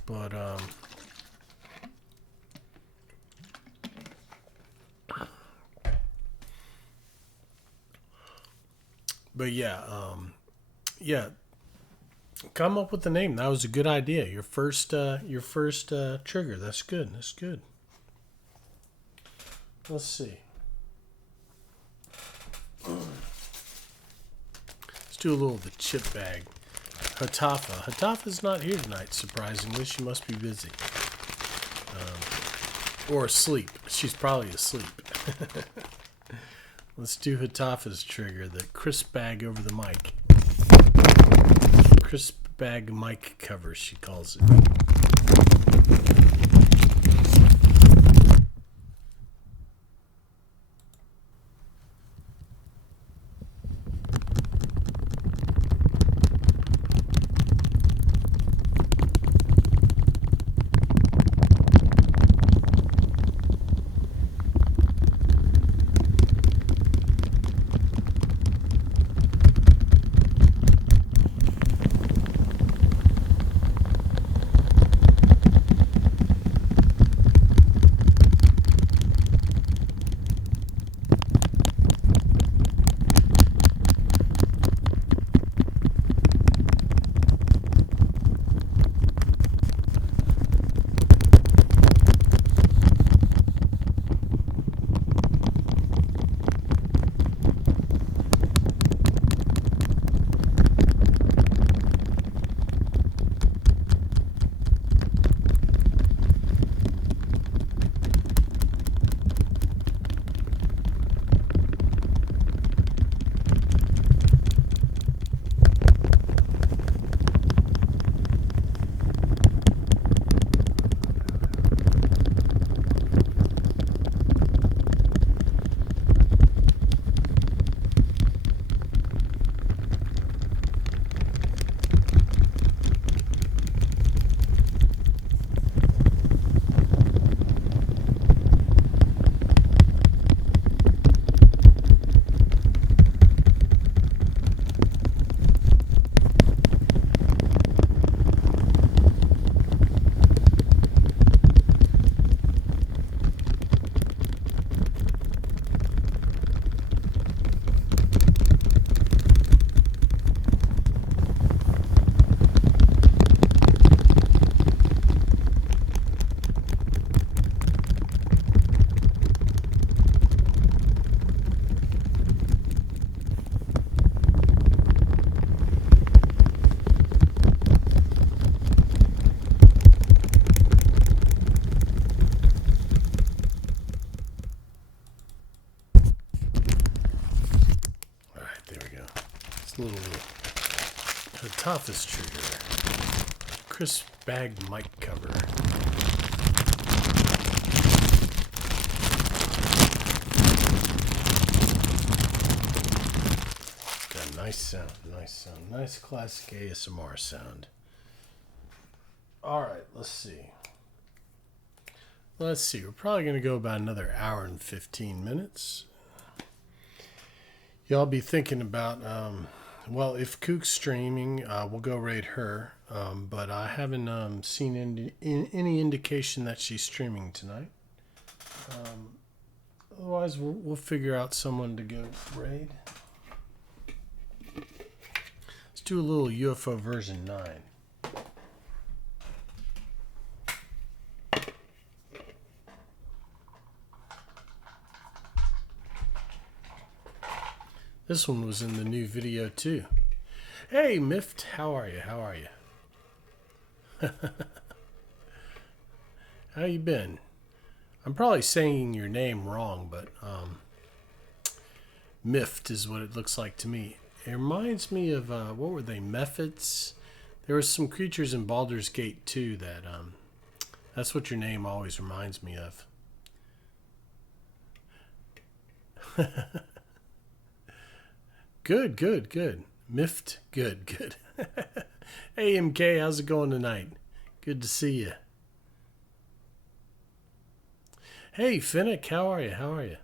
But yeah, come up with the name. That was a good idea. Your first trigger. That's good. Let's see. Let's do a little of the chip bag. Hatafa's not here tonight, surprisingly. She must be busy. Or asleep. She's probably asleep. Let's do Hatafa's trigger, the crisp bag over the mic. Crisp bag mic cover, she calls it. a little toughest trigger. Crisp bag mic cover. Got a nice sound, nice classic ASMR sound. All right, let's see. We're probably going to go about another hour and 15 minutes. Y'all be thinking about, well, if Kook's streaming, we'll go raid her. But I haven't seen any indication that she's streaming tonight. Otherwise, we'll figure out someone to go raid. Let's do a little UFO version 9. This one was in the new video too. Hey, Mift, how are you? How you been? I'm probably saying your name wrong, but Mift is what it looks like to me. It reminds me of what were they? Mephits. There were some creatures in Baldur's Gate 2 that that's what your name always reminds me of. Good. Mift, good. Hey, MK, how's it going tonight? Good to see you. Hey, Finnick, how are you?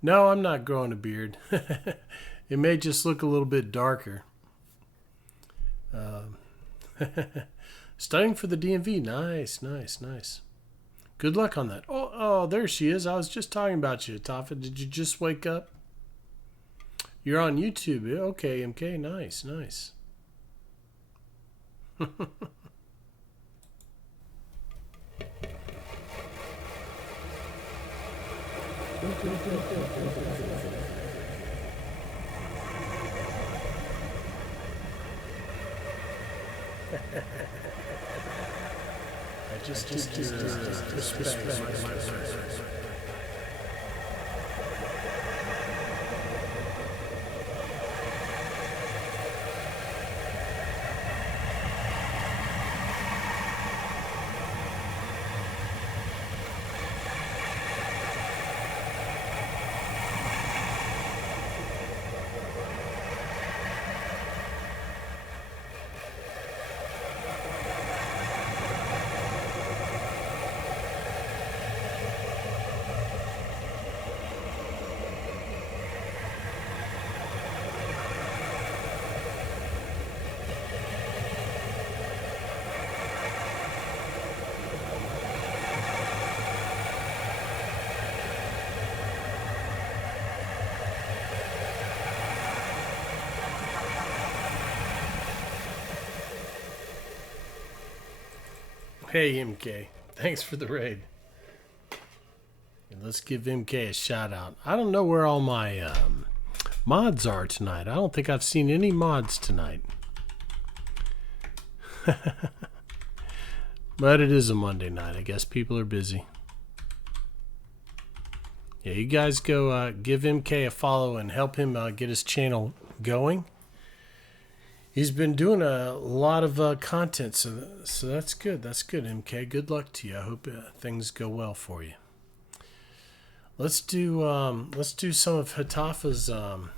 No, I'm not growing a beard. It may just look a little bit darker. Studying for the DMV. Nice. Good luck on that. Oh, there she is. I was just talking about you, Tafa. Did you just wake up? You're on YouTube. Okay, MK. Nice. I just Hey, MK. Thanks for the raid. Let's give MK a shout out. I don't know where all my mods are tonight. I don't think I've seen any mods tonight. But it is a Monday night. I guess people are busy. Yeah, you guys go give MK a follow and help him get his channel going. He's been doing a lot of content, so that's good. That's good, MK. Good luck to you. I hope things go well for you. Let's do some of Hatafa's. Oh,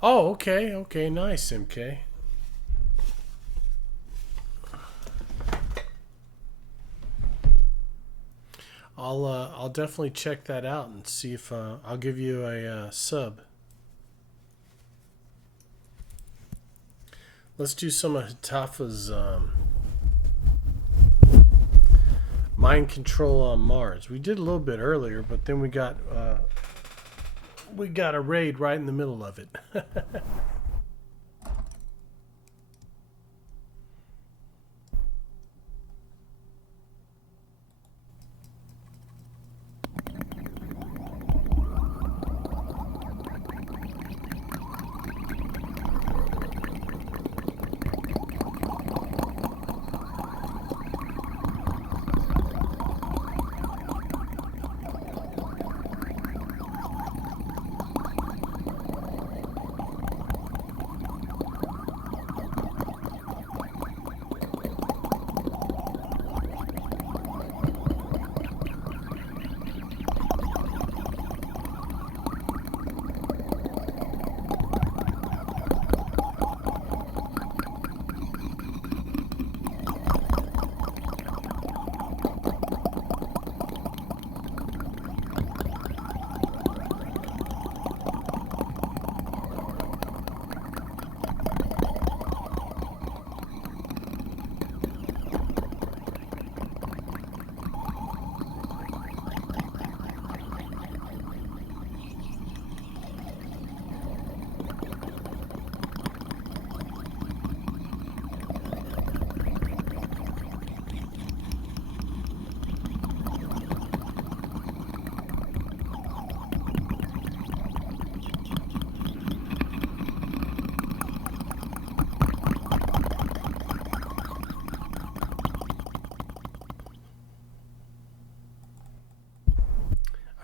okay, nice, MK. I'll definitely check that out and see if I'll give you a sub. Let's do some of Hatafa's mind control on Mars. We did a little bit earlier, but then we got a raid right in the middle of it.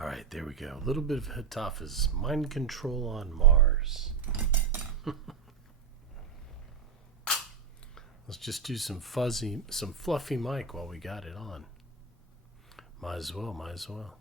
All right, there we go. A little bit of Hatafa's Mind Control on Mars. Let's just do some fluffy mic while we got it on. Might as well, might as well.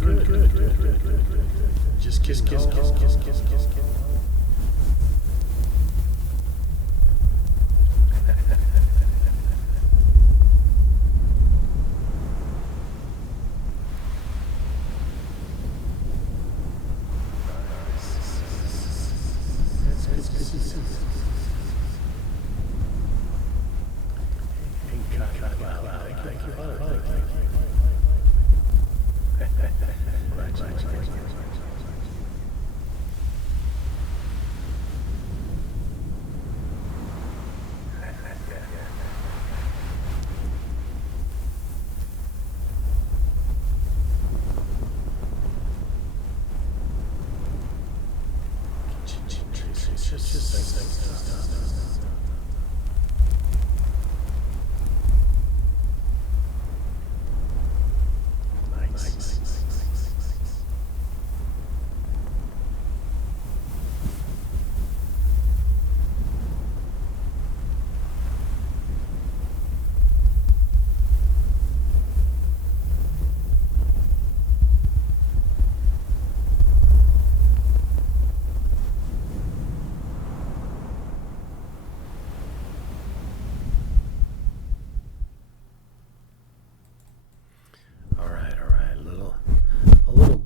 Doing good. Just kiss.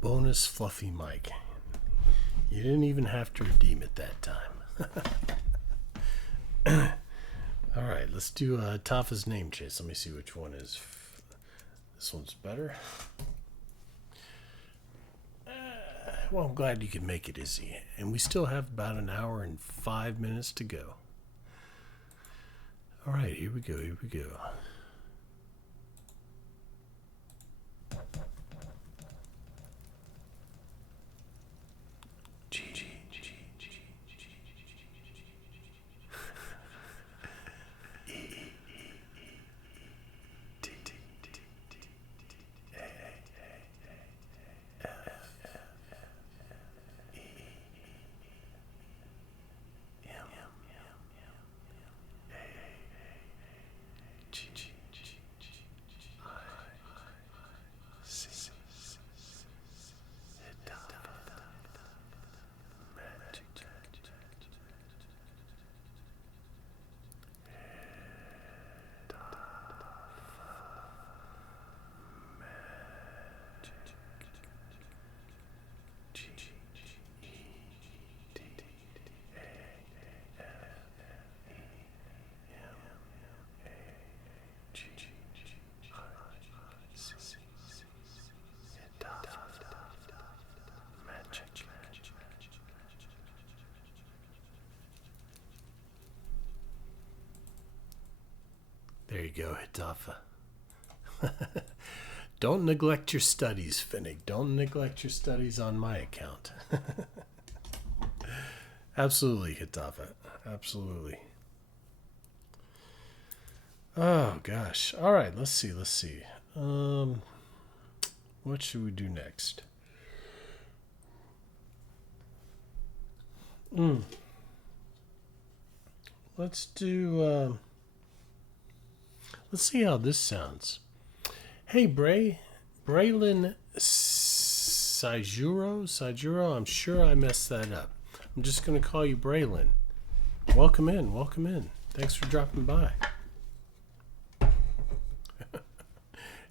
Bonus fluffy mic. You didn't even have to redeem it that time. All right, let's do Tafa's name chase. Let me see which one is. This one's better. Well, I'm glad you could make it, Izzy. And we still have about an hour and 5 minutes to go. All right, here we go. There you go, Hitafa. Don't neglect your studies, Finnick. Don't neglect your studies on my account. Absolutely, Hitafa. Absolutely. Oh, gosh. All right, let's see. What should we do next? Let's do... let's see how this sounds. Hey, Braylon Saijuro, I'm sure I messed that up. I'm just going to call you Braylon. Welcome in. Thanks for dropping by.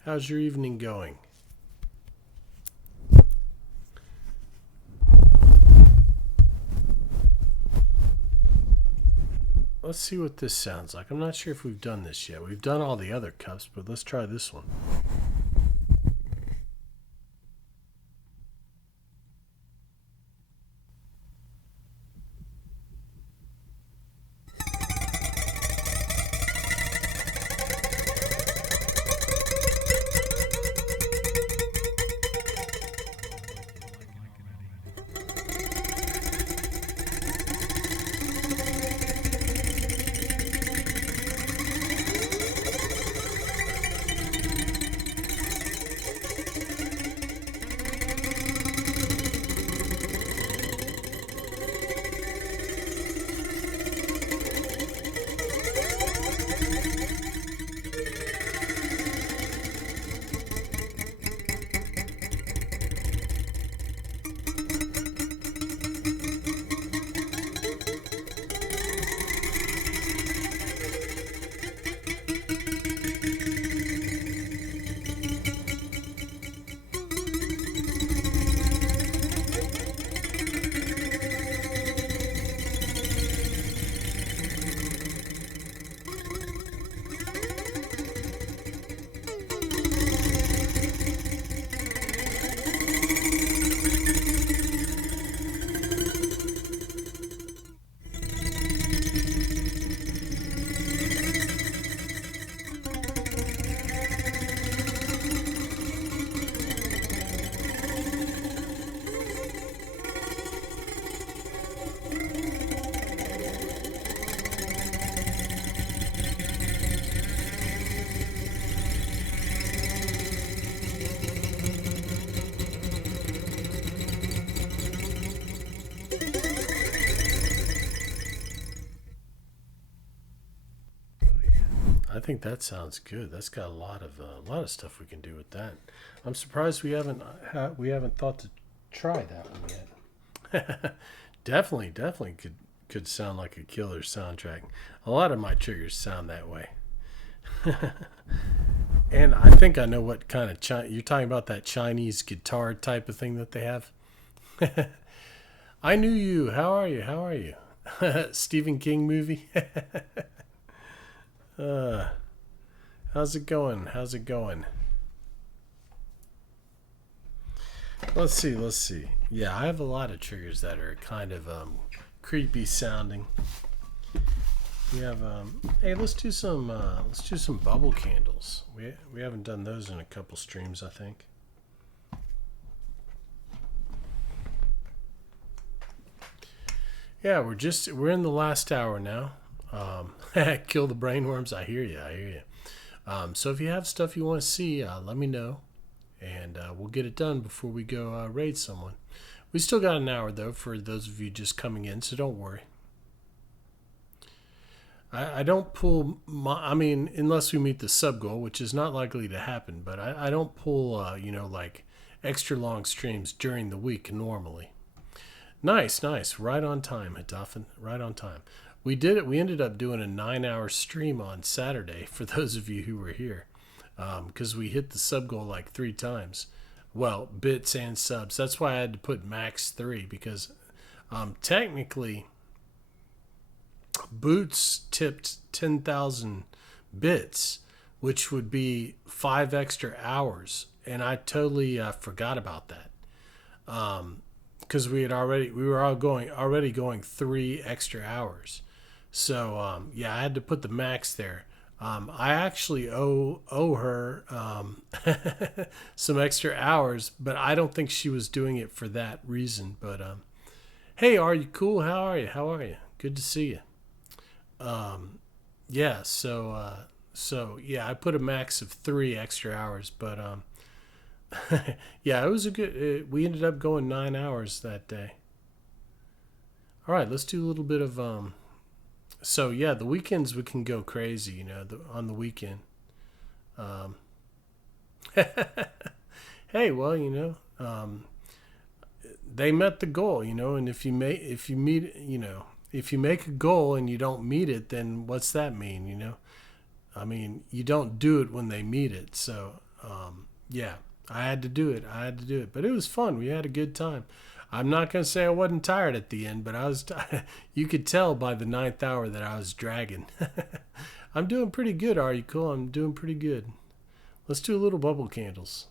How's your evening going? Let's see what this sounds like. I'm not sure if we've done this yet. We've done all the other cups, but let's try this one. I think that sounds good. That's got a lot of stuff we can do with that. I'm surprised we haven't thought to try that one yet. Definitely could sound like a killer soundtrack. A lot of my triggers sound that way. And I think I know what kind of you're talking about, that Chinese guitar type of thing that they have. I knew you. How are you? Stephen King movie. How's it going? Let's see. Yeah, I have a lot of triggers that are kind of creepy sounding. We have hey, let's do some bubble candles. We haven't done those in a couple streams, I think. Yeah, we're in the last hour now. Kill the brainworms. I hear you. So if you have stuff you want to see, let me know, and we'll get it done before we go raid someone. We still got an hour though for those of you just coming in, so don't worry. I don't pull unless we meet the sub goal, which is not likely to happen. But I don't pull like extra long streams during the week normally. Nice. Right on time, Hitafen. Right on time. We did it. We ended up doing a 9-hour stream on Saturday for those of you who were here, because we hit the sub goal like 3 times. Well, bits and subs. That's why I had to put max 3, because technically Boots tipped 10,000 bits, which would be 5 extra hours, and I totally forgot about that. Because we were already going 3 extra hours. So, yeah, I had to put the max there. I actually owe her some extra hours, but I don't think she was doing it for that reason. But hey, are you cool? How are you? How are you? Good to see you. Yeah, so yeah, I put a max of 3 extra hours, but yeah, it was a good. We ended up going 9 hours that day. All right, let's do a little bit of So yeah, the weekends we can go crazy, on the weekend. Um, hey, well, they met the goal, and if you meet, if you make a goal and you don't meet it, then what's that mean? I mean, you don't do it when they meet it. So yeah, I had to do it. But it was fun. We had a good time. I'm not gonna say I wasn't tired at the end, but I was. You could tell by the ninth hour that I was dragging. I'm doing pretty good. Are you cool? I'm doing pretty good. Let's do a little bubble candles.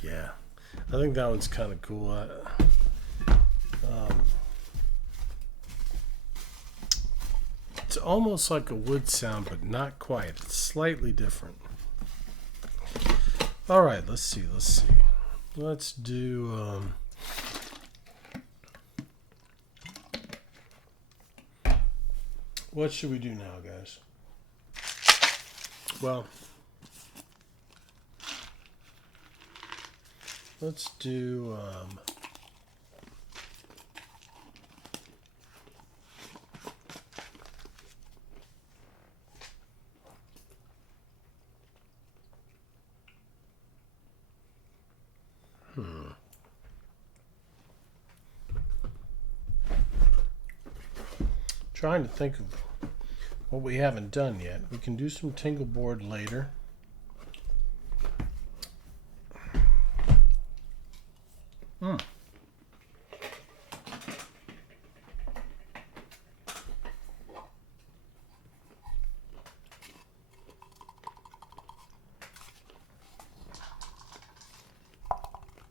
Yeah, I think that one's kind of cool. Um, it's almost like a wood sound, but not quite. It's slightly different. All right, let's see. Let's do. What should we do now, guys? Well, let's do. Trying to think of what we haven't done yet. We can do some tingle board later.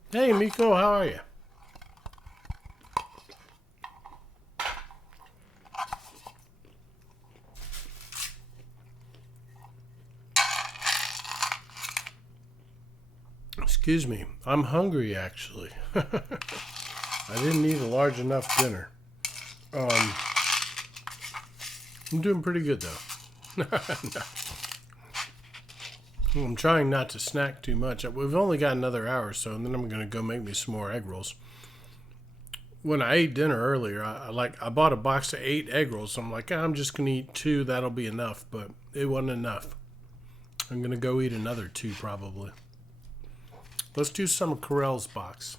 Hey, Miko, how are you? Excuse me, I'm hungry actually. I didn't eat a large enough dinner. I'm doing pretty good though. I'm trying not to snack too much. We've only got another hour or so, and then I'm going to go make me some more egg rolls. when I ate dinner earlier, I bought a box of 8 egg rolls. So I'm like, I'm just gonna eat 2. That'll be enough. But it wasn't enough. I'm gonna go eat another 2 probably. Let's do some of Carell's box.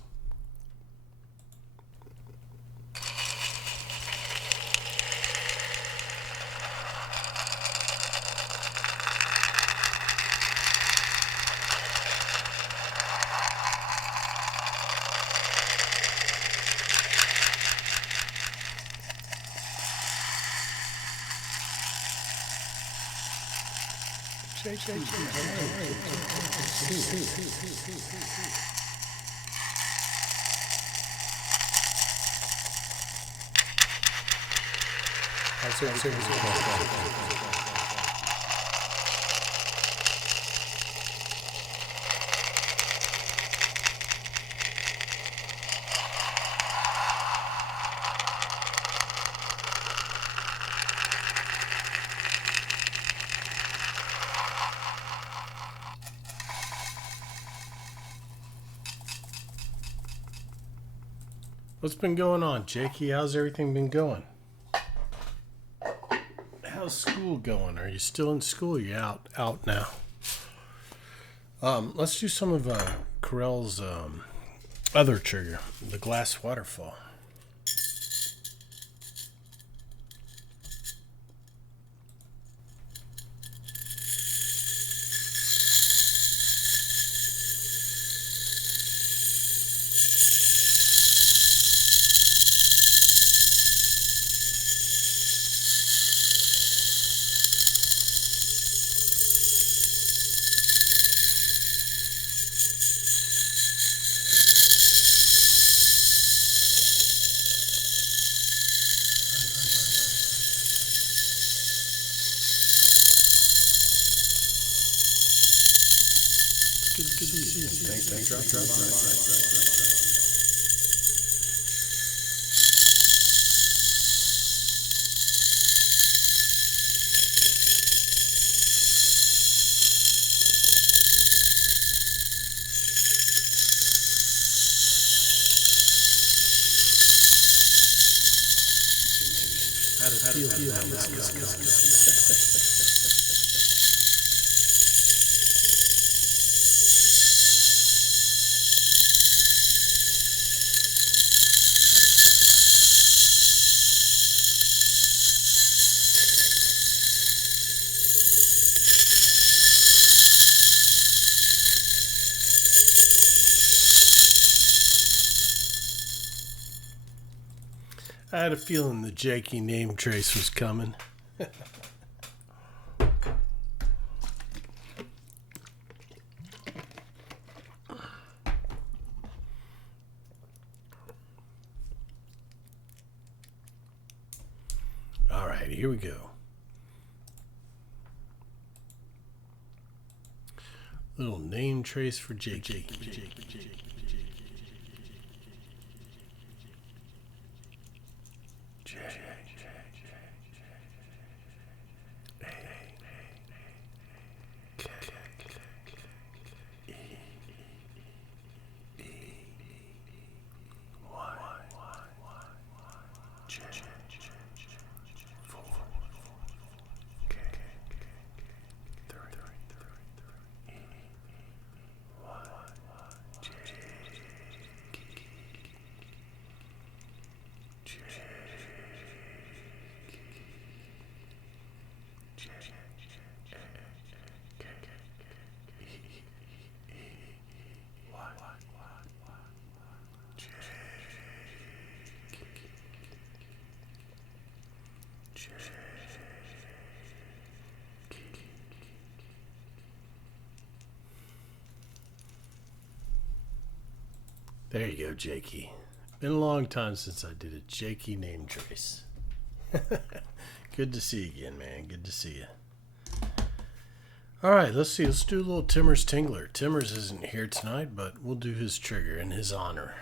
What's been going on, Jakey? How's everything been going? How's school going? Are you still in school? Are you out now? Let's do some of Carell's other trigger, the glass waterfall. I had a feeling the Jakey name trace was coming. All right, here we go. Little name trace for Jakey. There you go, Jakey. Been a long time since I did a Jakey name trace. Good to see you again, man. Good to see you. All right, let's see. Let's do a little Timmers Tingler. Timmers isn't here tonight, but we'll do his trigger in his honor.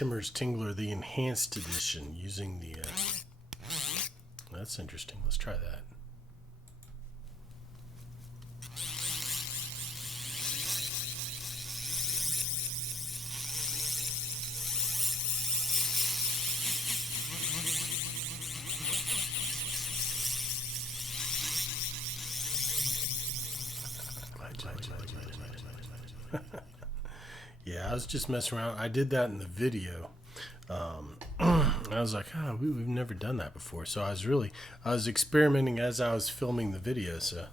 Timmer's Tingler, the enhanced edition, using the... that's interesting. Let's try that. Yeah, I was just messing around. I did that in the video. I was like, oh, we've never done that before. So I was experimenting as I was filming the video. So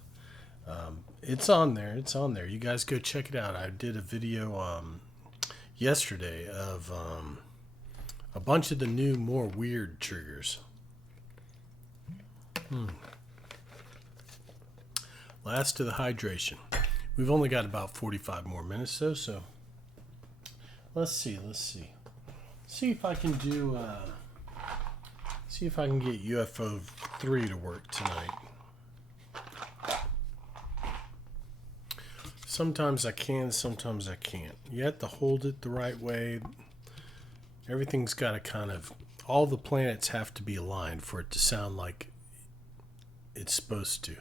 it's on there. It's on there. You guys go check it out. I did a video yesterday of a bunch of the new, more weird triggers. Last to the hydration. We've only got about 45 more minutes though, so let's see. See if I can do see if I can get UFO 3 to work tonight. Sometimes I can, sometimes I can't. You have to hold it the right way. Everything's got to kind of, all the planets have to be aligned for it to sound like it's supposed to.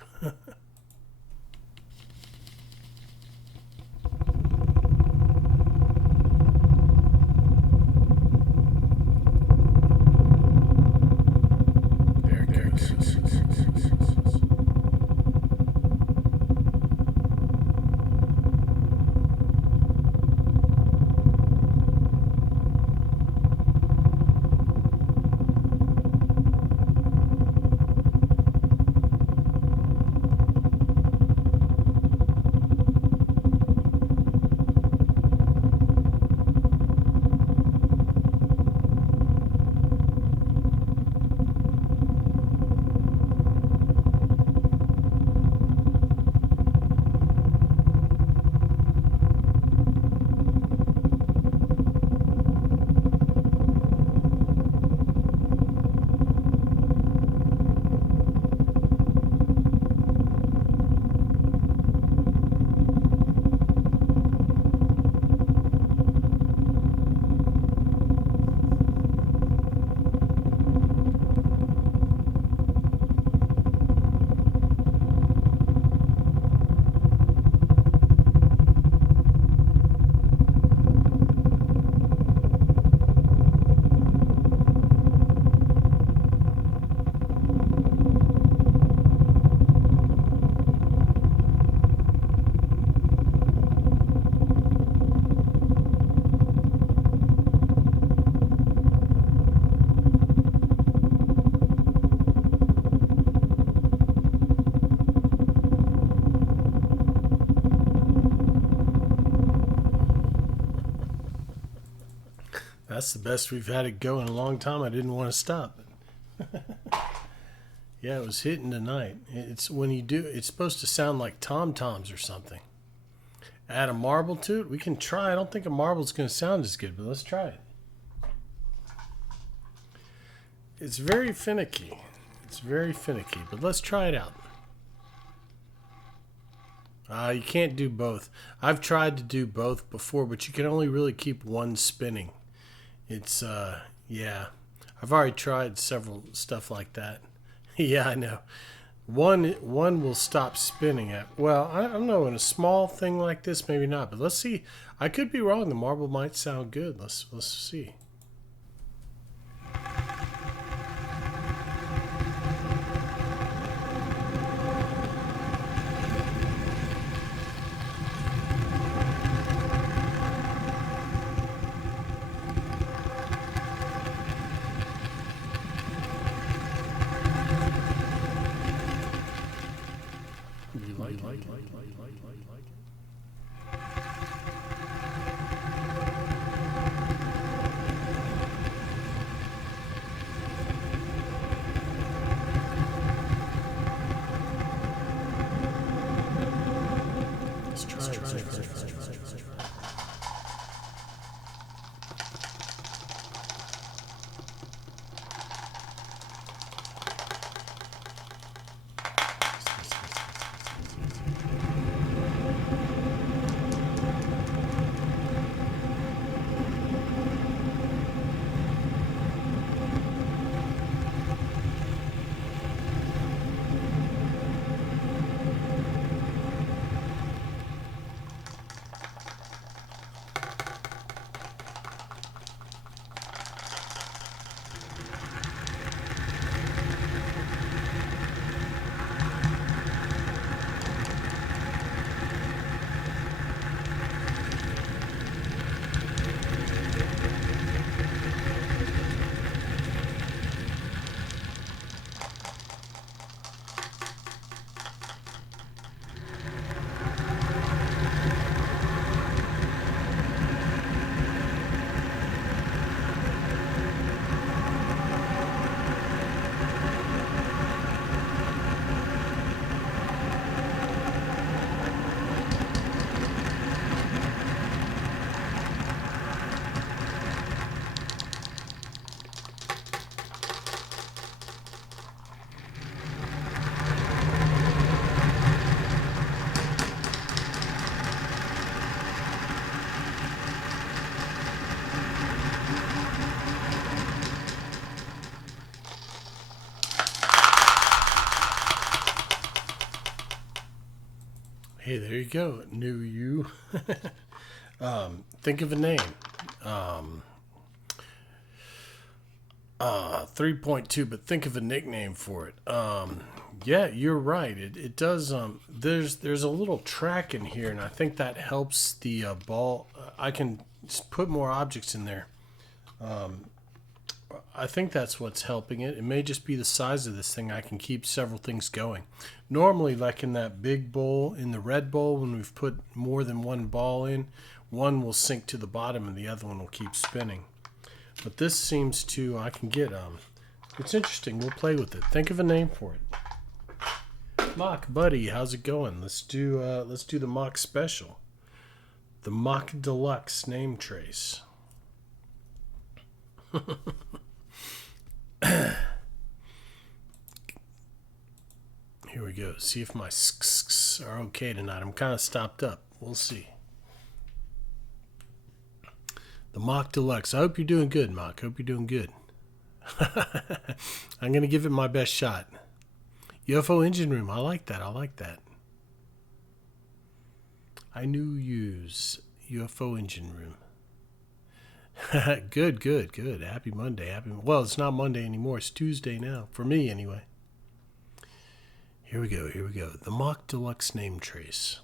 That's the best we've had it go in a long time. I didn't want to stop. Yeah, it was hitting tonight. It's when you do, it's supposed to sound like tom-toms or something. Add a marble to it. We can try. I don't think a marble's going to sound as good, but let's try it. It's very finicky. It's very finicky, but let's try it out. You can't do both. I've tried to do both before, but you can only really keep one spinning. It's, yeah. I've already tried several stuff like that. Yeah, I know. One will stop spinning at, well, I don't know, in a small thing like this, maybe not, but let's see. I could be wrong. The marble might sound good. Let's see. Hey, there you go. New you. Think of a name. 3.2, but think of a nickname for it. Yeah, you're right. It does. There's a little track in here, and I think that helps the ball. I can put more objects in there. I think that's what's helping it. It may just be the size of this thing. I can keep several things going. Normally, like in that big bowl, in the red bowl, when we've put more than one ball in, one will sink to the bottom and the other one will keep spinning. But this seems to, I can get, it's interesting. We'll play with it. Think of a name for it. Mock, buddy, how's it going? Let's do the Mock Special. The Mock Deluxe name trace. Here we go. See if my sks are okay tonight. I'm kind of stopped up. We'll see. The Mock Deluxe. I hope you're doing good, Mock. Hope you're doing good. I'm going to give it my best shot. UFO Engine Room. I like that. I like that. I knew use UFO Engine Room. Good. Happy Monday. Well, it's not Monday anymore. It's Tuesday now. For me, anyway. Here we go. The Mock Deluxe name trace.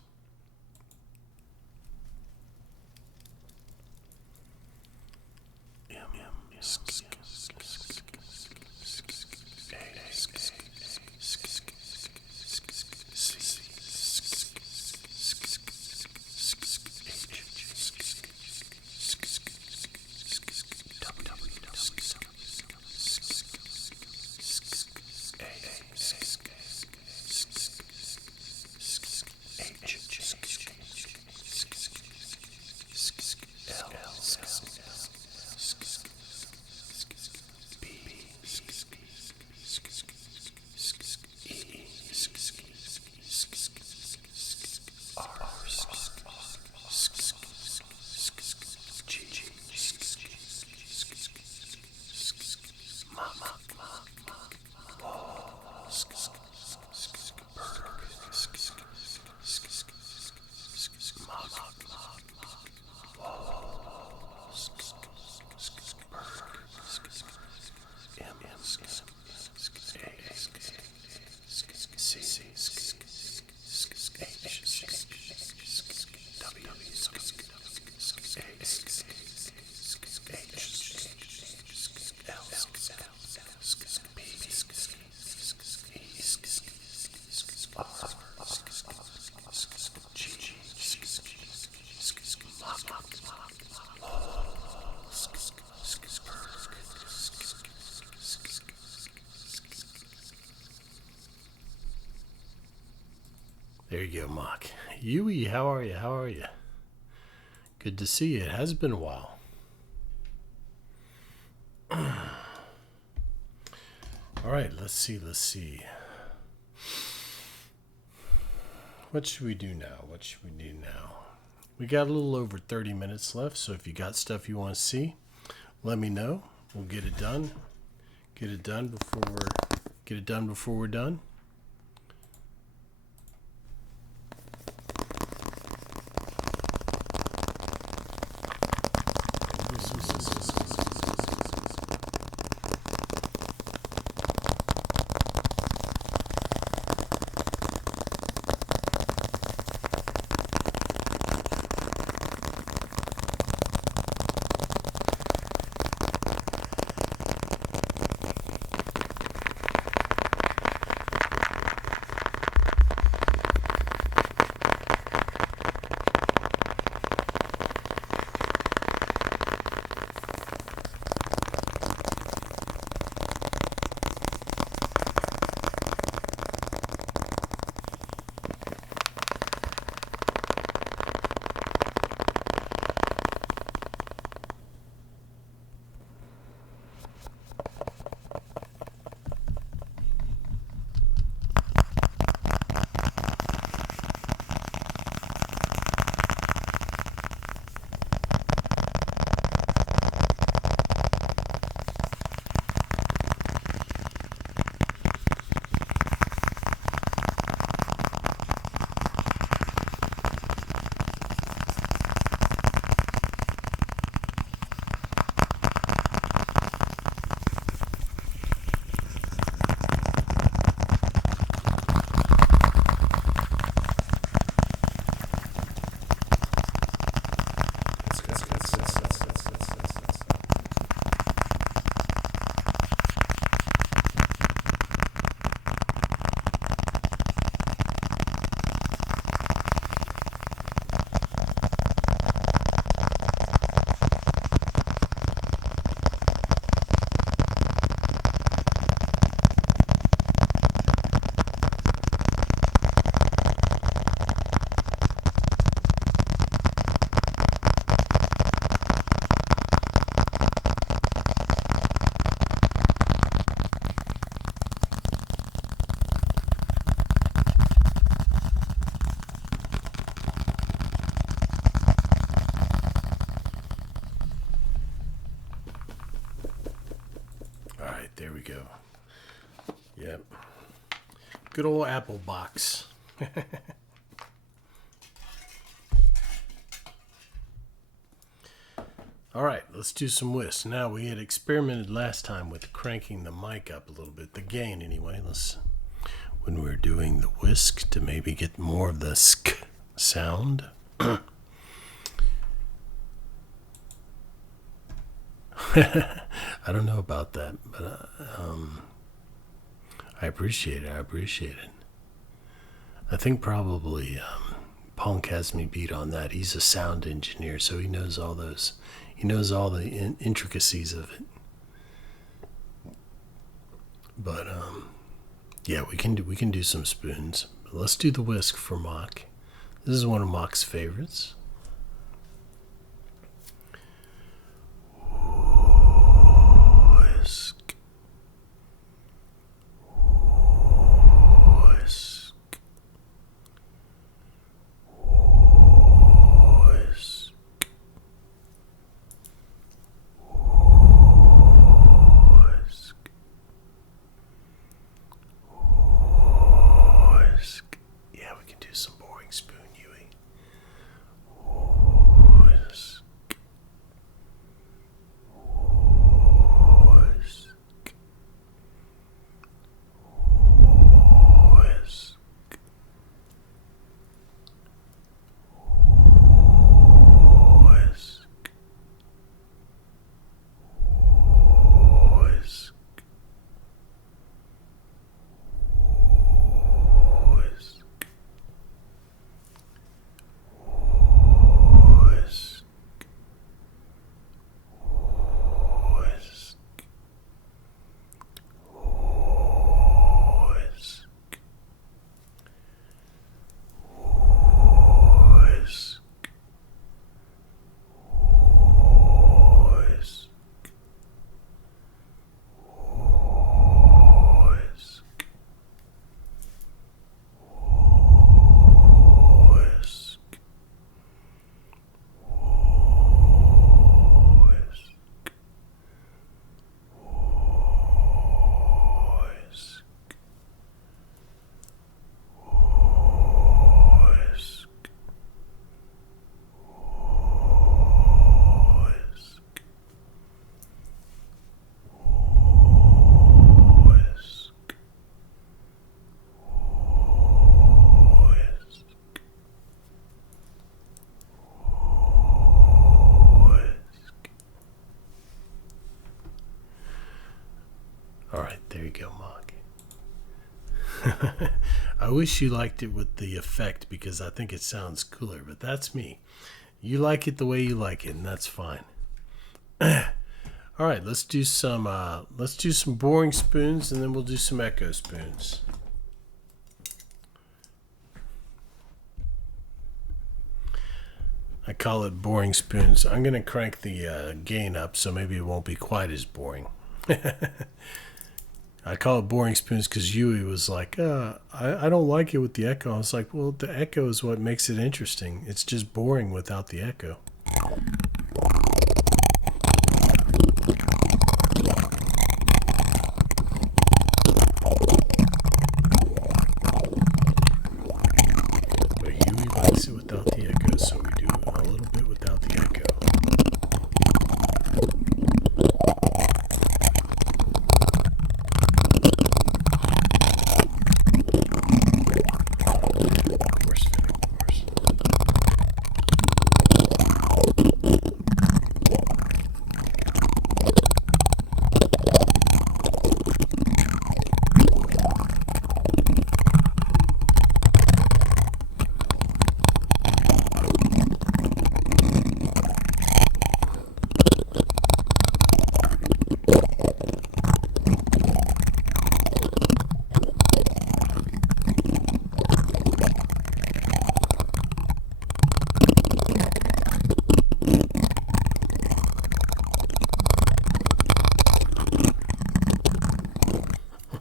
There you go, Mock. Yui, how are you? Good to see you. It has been a while. All right, let's see. What should we do now? We got a little over 30 minutes left, so if you got stuff you want to see, let me know. We'll get it done. Get it done before we're done. Good old apple box. All right, let's do some whisk. Now, we had experimented last time with cranking the mic up a little bit, the gain anyway. When we were doing the whisk, to maybe get more of the sk sound. I don't know about that, but I appreciate it. I think probably Punk has me beat on that. He's a sound engineer, so he knows all those. He knows all the intricacies of it. But yeah, we can do some spoons. But let's do the whisk for Mock. This is one of Mock's favorites. Whisk. Whisk. There you go, Mock. I wish you liked it with the effect because I think it sounds cooler, but that's me. You like it the way you like it, and that's fine. All right, let's do some boring spoons, and then we'll do some echo spoons. I call it boring spoons. I'm going to crank the gain up so maybe it won't be quite as boring. I call it boring spoons because Yui was like, I don't like it with the echo. I was like, well, the echo is what makes it interesting. It's just boring without the echo. But Yui likes it without the echo, so we do a little bit without the echo.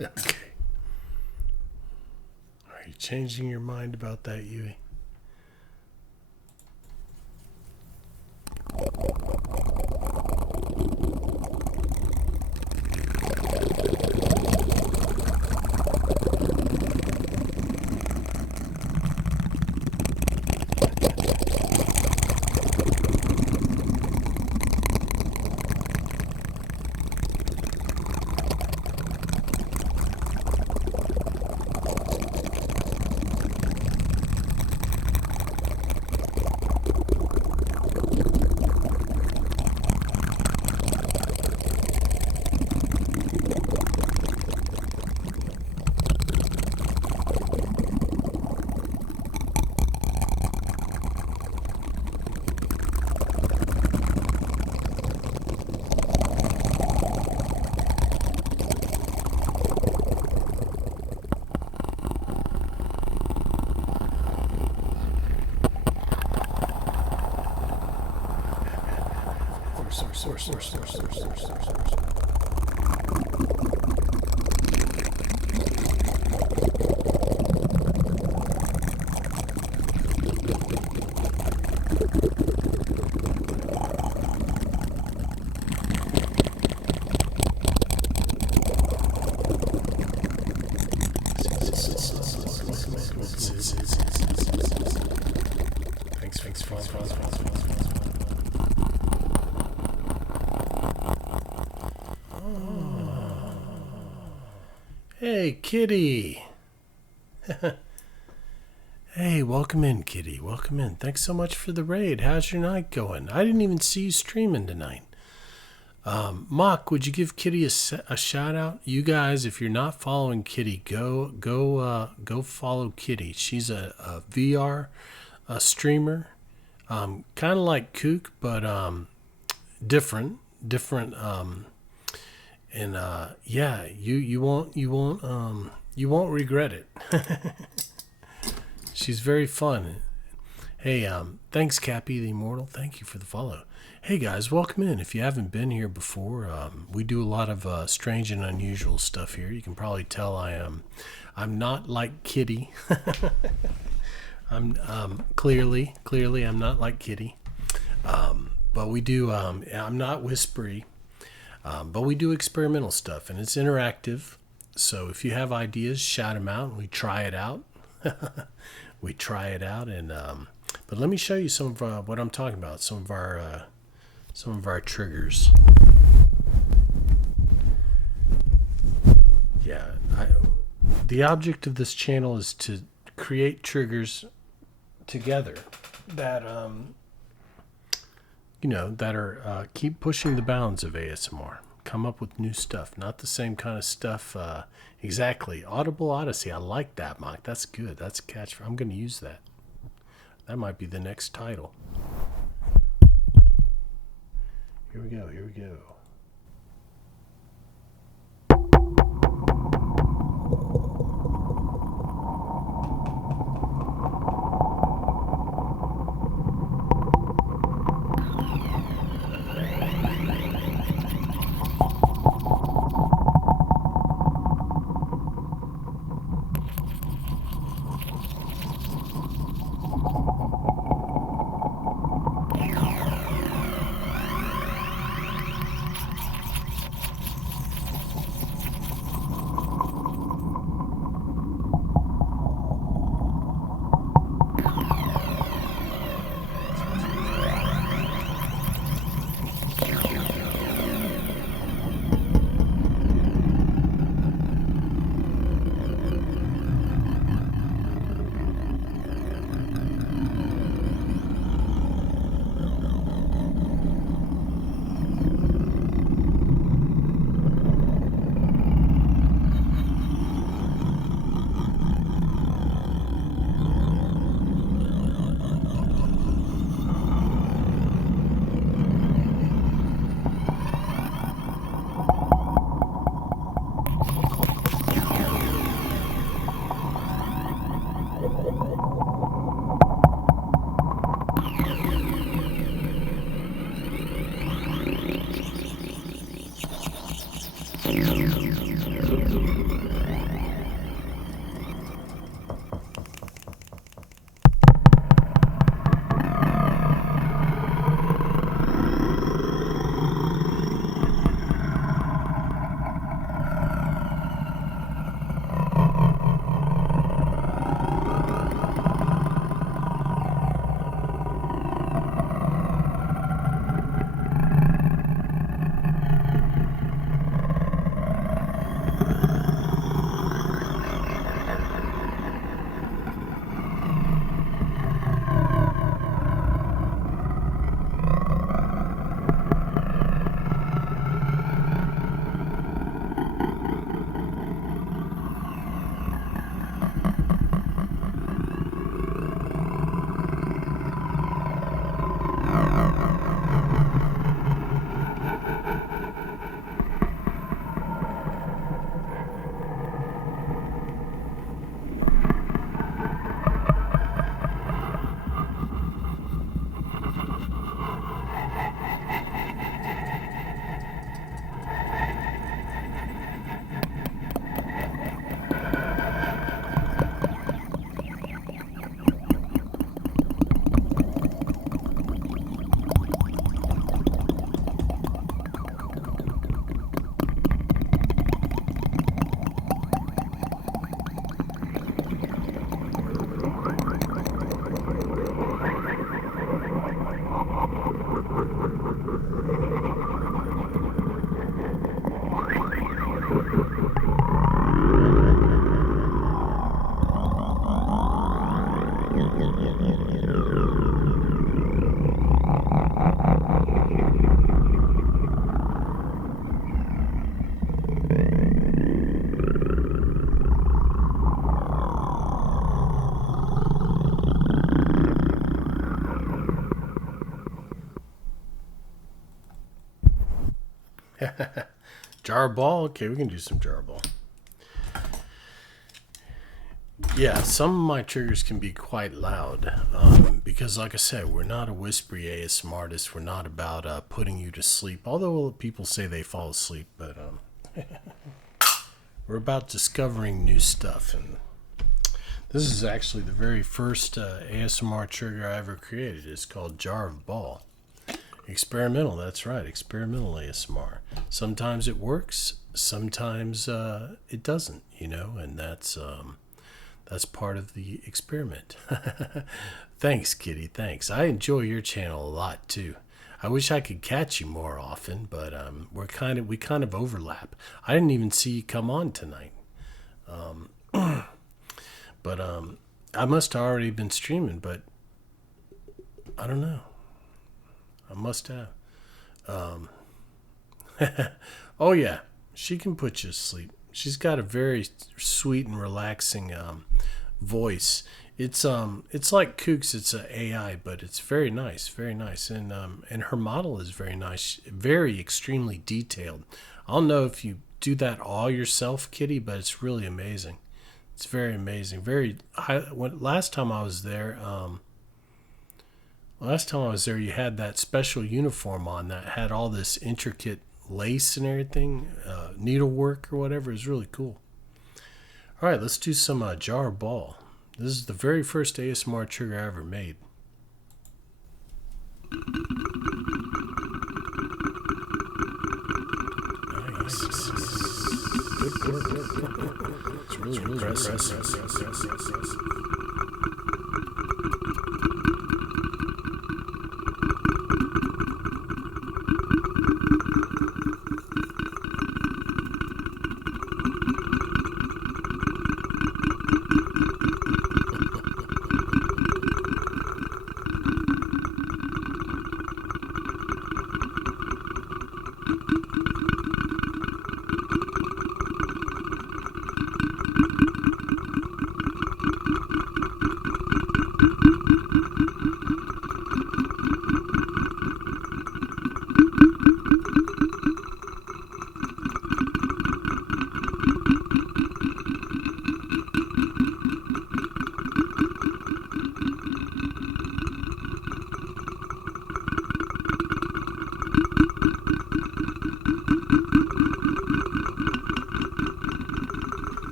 Okay. Are you changing your mind about that, Yui? Hey, kitty. Hey, welcome in, kitty. Welcome in. Thanks so much for the raid. How's your night going? I didn't even see you streaming tonight. Mock, would you give Kitty a shout out? You guys, if you're not following Kitty, go follow Kitty. She's a VR streamer, kind of like Kook, but different. And yeah, you won't regret it. She's very fun. Hey, thanks, Cappy the Immortal. Thank you for the follow. Hey guys, welcome in. If you haven't been here before, we do a lot of strange and unusual stuff here. You can probably tell I'm not like Kitty. I'm clearly I'm not like Kitty. But we do. I'm not whispery. But we do experimental stuff, and it's interactive. So if you have ideas, shout them out, and we try it out. We try it out, and but let me show you some of what I'm talking about. Some of our triggers. Yeah, the object of this channel is to create triggers together that that are keep pushing the bounds of ASMR. Come up with new stuff, not the same kind of stuff. Exactly. Audible Odyssey. I like that, Mike. That's good. That's a catch. I'm going to use that. That might be the next title. Here we go. Here we go. Jar ball? Okay, we can do some jar ball. Yeah, some of my triggers can be quite loud because, like I said, we're not a whispery ASMR artist. We're not about putting you to sleep, although people say they fall asleep, but we're about discovering new stuff. And this is actually the very first ASMR trigger I ever created. It's called Jar of Ball. Experimental, that's right, experimental ASMR. Sometimes it works, sometimes it doesn't, and that's part of the experiment. Thanks, Kitty, thanks. I enjoy your channel a lot too. I wish I could catch you more often, but we kind of overlap. I didn't even see you come on tonight. But I must have already been streaming, but I don't know. I must have. Oh yeah, she can put you to sleep. She's got a very sweet and relaxing voice. It's like Kooks. It's an AI, but it's very nice, and her model is very nice, very extremely detailed. I don't know if you do that all yourself, Kitty, but it's really amazing. It's very amazing. Very high. Last time I was there, you had that special uniform on that had all this intricate lace and everything, needlework or whatever. Is really cool. All right, let's do some jar ball. This is the very first ASMR trigger I ever made. Nice. Good work. It's really impressive.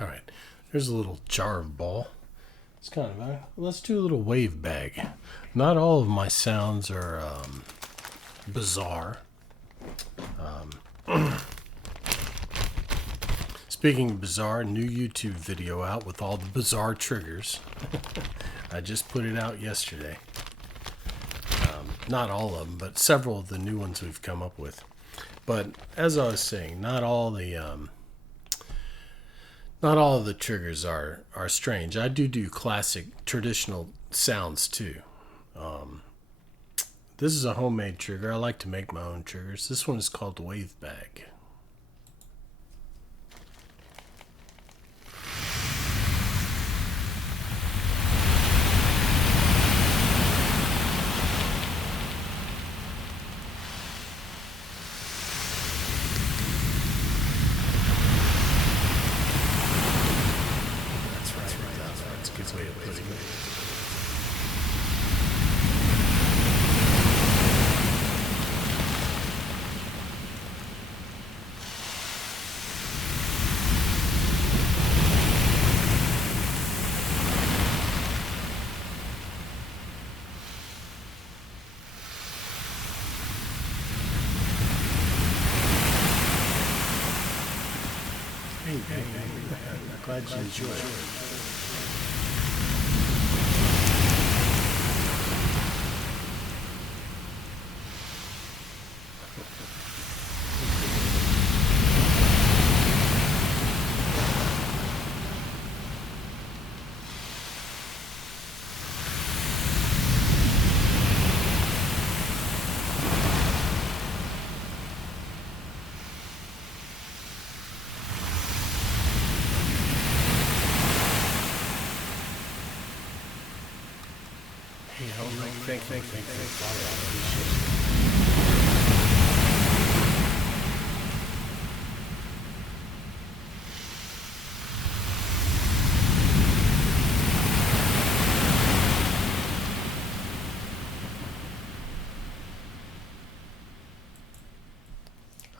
All right, here's a little jar of ball. It's kind of let's do a little wave bag. Not all of my sounds are bizarre. Speaking of bizarre, new YouTube video out with all the bizarre triggers. I just put it out yesterday. Not all of them, but several of the new ones we've come up with. But as I was saying, not all of the triggers are strange. I do classic traditional sounds too. This is a homemade trigger. I like to make my own triggers. This one is called the Wave Bag. That's way of putting it. Hey, I'm glad you enjoyed it. Thank you for the follow. I appreciate it.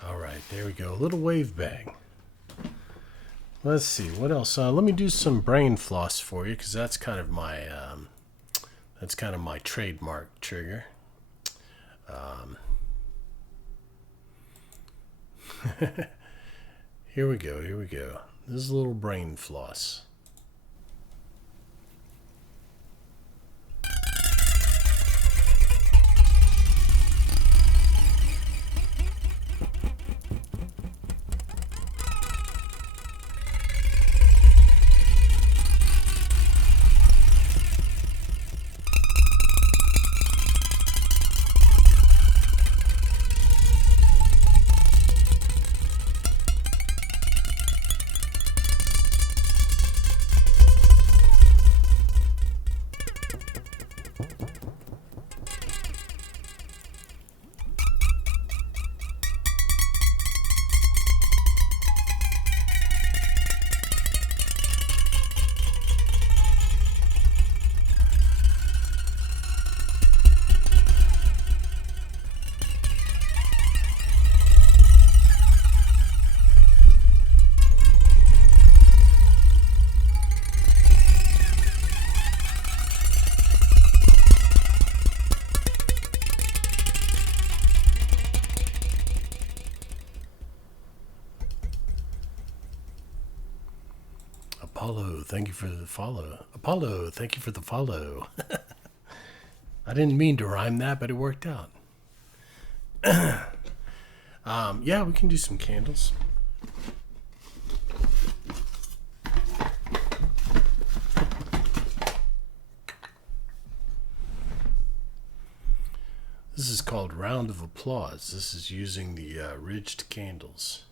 All right, there we go. A little wave bang. Let's see what else. Let me do some brain floss for you, because that's kind of my trademark trigger. Here we go. This is a little brain floss. Apollo, thank you for the follow. Apollo, thank you for the follow. I didn't mean to rhyme that, but it worked out. Yeah, we can do some candles. This is called Round of Applause. This is using the ridged candles.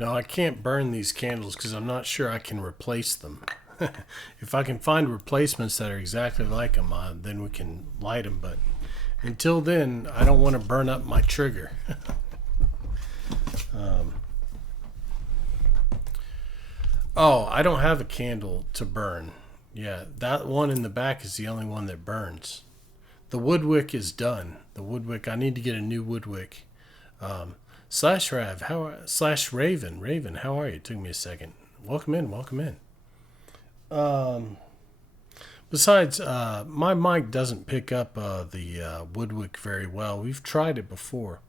Now, I can't burn these candles because I'm not sure I can replace them. If I can find replacements that are exactly like them, then we can light them. But until then, I don't want to burn up my trigger. Oh, I don't have a candle to burn. Yeah, that one in the back is the only one that burns. The wood wick is done. The wood wick, I need to get a new wood wick. Slash Rav, slash Raven, how are you? It took me a second. Welcome in. Besides, my mic doesn't pick up the Woodwick very well. We've tried it before.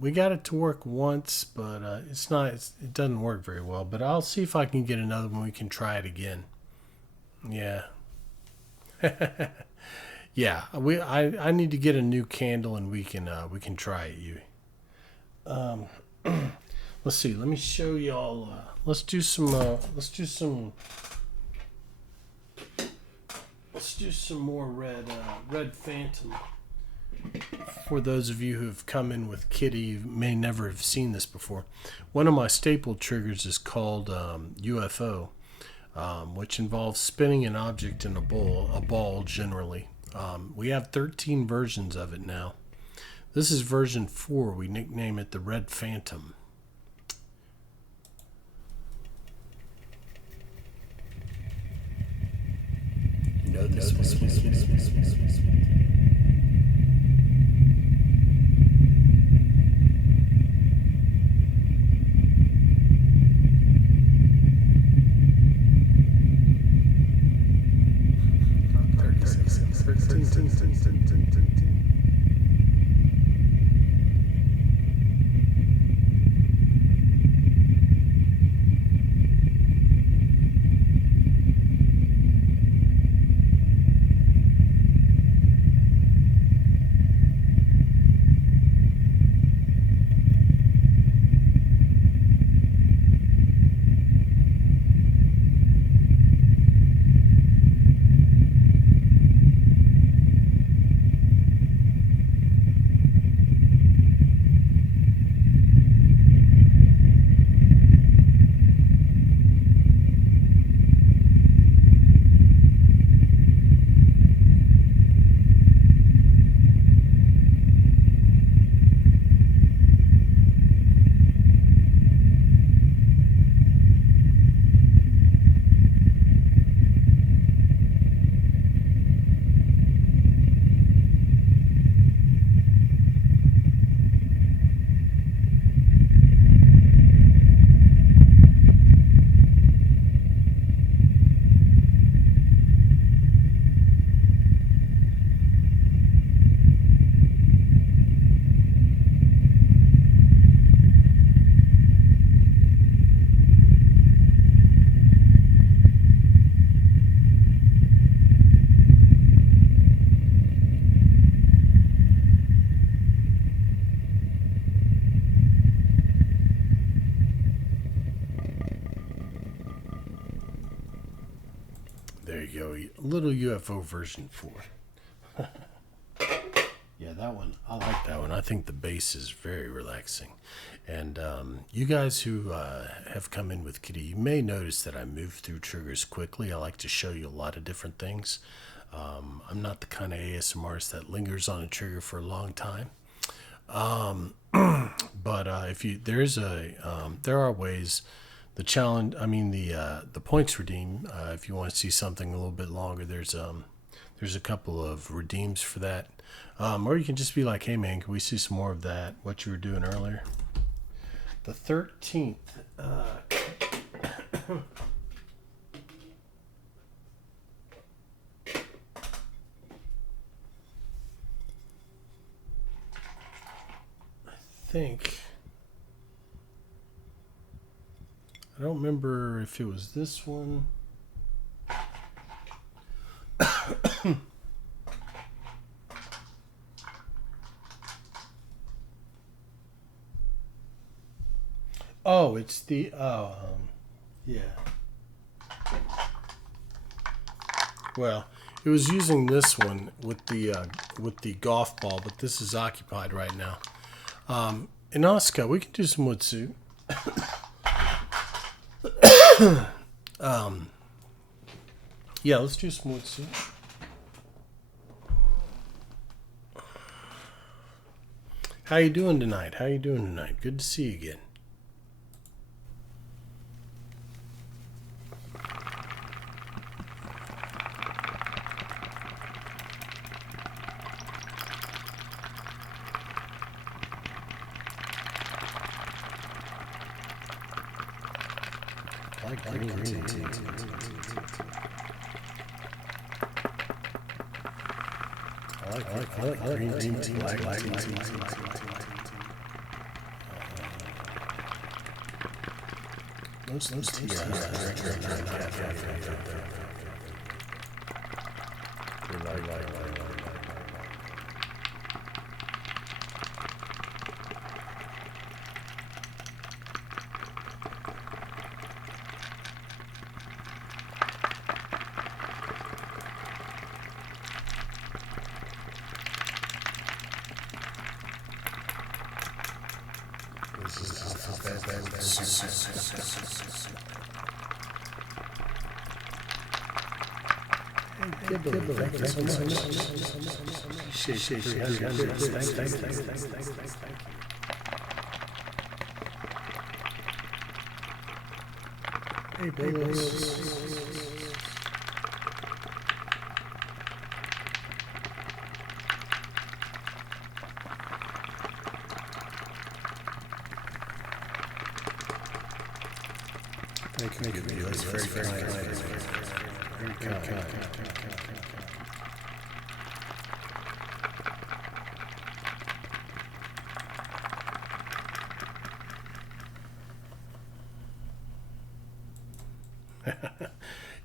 We got it to work once, but it doesn't work very well. But I'll see if I can get another one. We can try it again. Yeah. Yeah. I need to get a new candle and we can try it. Let's see. Let me show y'all. Let's do some. Let's do some more red Phantom. For those of you who have come in with Kitty, you may never have seen this before. One of my staple triggers is called UFO, which involves spinning an object in a ball generally. We have 13 versions of it now. This is version 4. We nickname it the Red Phantom. You know this There you go, a little UFO version 4. Yeah, that one, I like that one. I think the bass is very relaxing. And you guys who have come in with Kitty, you may notice that I move through triggers quickly. I like to show you a lot of different things. I'm not the kind of ASMRist that lingers on a trigger for a long time. But if you, there are ways. The challenge, the points redeem. If you want to see something a little bit longer, there's a couple of redeems for that. Or you can just be like, hey man, can we see some more of that? What you were doing earlier. The 13th. I don't remember if it was this one. Oh, it's the yeah. Well, it was using this one with the golf ball, but this is occupied right now. In Oscar, we can do some wood suit. Yeah, let's do some wood suit. How you doing tonight? Good to see you again. I like green tea. I like green tea. Those teas Thank you so much. Shake 300. Thank you. Hey, Bills. Thank you. That's very kind. Very kind.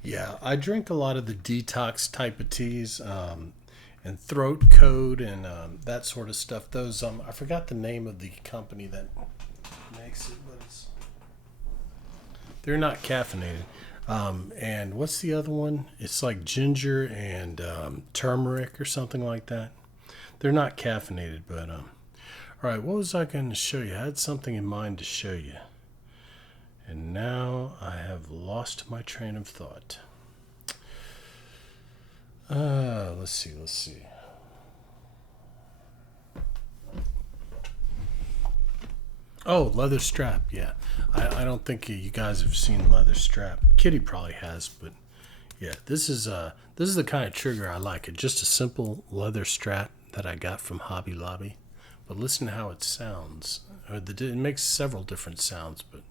Yeah, I drink a lot of the detox type of teas and throat coat and that sort of stuff. Those I forgot the name of the company that makes it, but they're not caffeinated. And what's the other one? It's like ginger and turmeric or something like that. They're not caffeinated, but all right. What was I going to show you? I had something in mind to show you. And now I have lost my train of thought. Let's see. Oh, leather strap. Yeah. I don't think you guys have seen leather strap. Kitty probably has, but yeah, this is the kind of trigger I like. It's just a simple leather strap that I got from Hobby Lobby. But listen to how it sounds. It makes several different sounds, but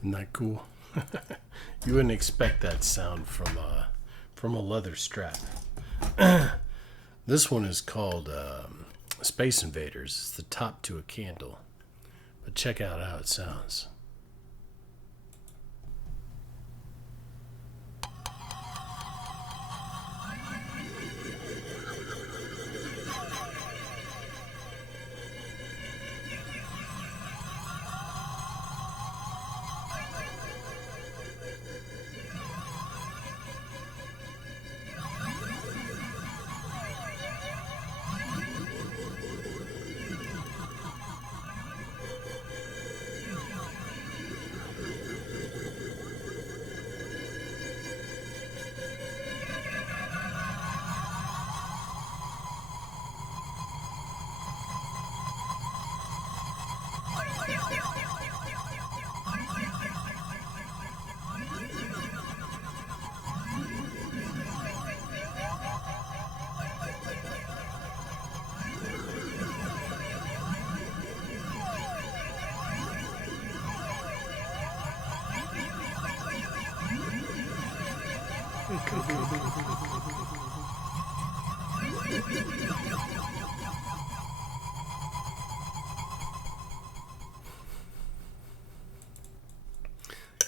isn't that cool? You wouldn't expect that sound from a leather strap. This one is called Space Invaders. It's the top to a candle. But check out how it sounds.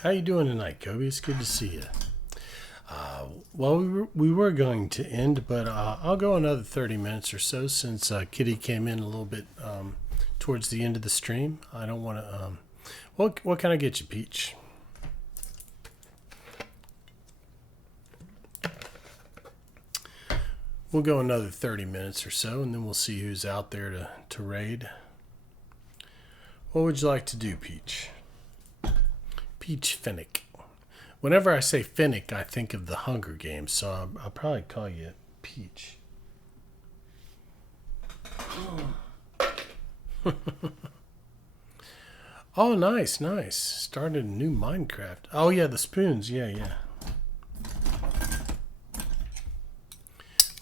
How you doing tonight, Kobe? It's good to see you. Well, we were going to end, but I'll go another 30 minutes or so since Kitty came in a little bit towards the end of the stream. I don't want to... what can I get you, Peach? We'll go another 30 minutes or so, and then we'll see who's out there to raid. What would you like to do, Peach? Peach Finnick. Whenever I say Finnick, I think of the Hunger Games, so I'll probably call you Peach. Oh, nice, nice. Started a new Minecraft. Oh, yeah, the spoons. Yeah, yeah.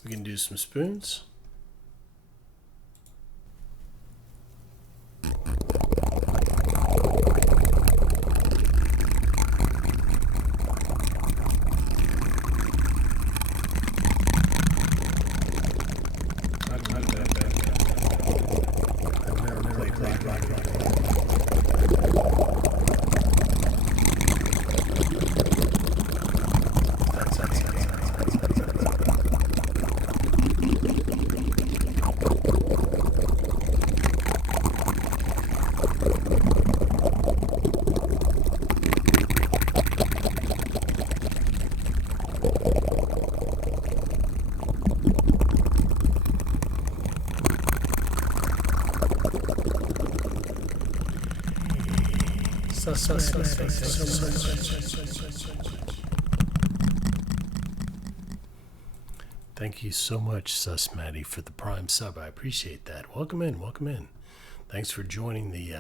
We can do some spoons. Thank you so much, Sus Maddie, for the Prime sub. I appreciate that. Welcome in, welcome in. Thanks for joining the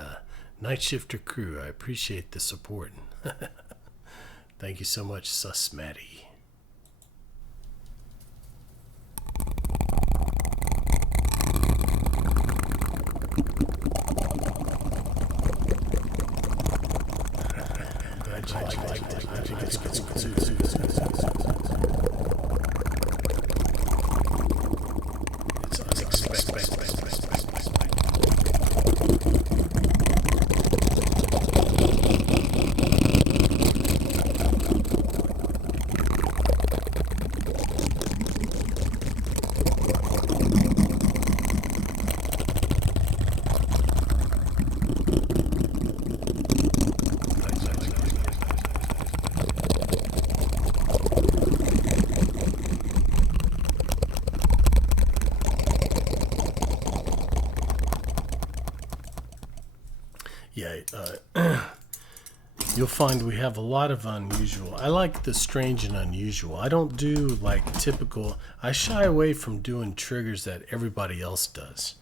Night Shifter crew. I appreciate the support. Thank you so much, Sus Maddie. You'll find we have a lot of unusual. I like the strange and unusual. I don't do like typical. I shy away from doing triggers that everybody else does.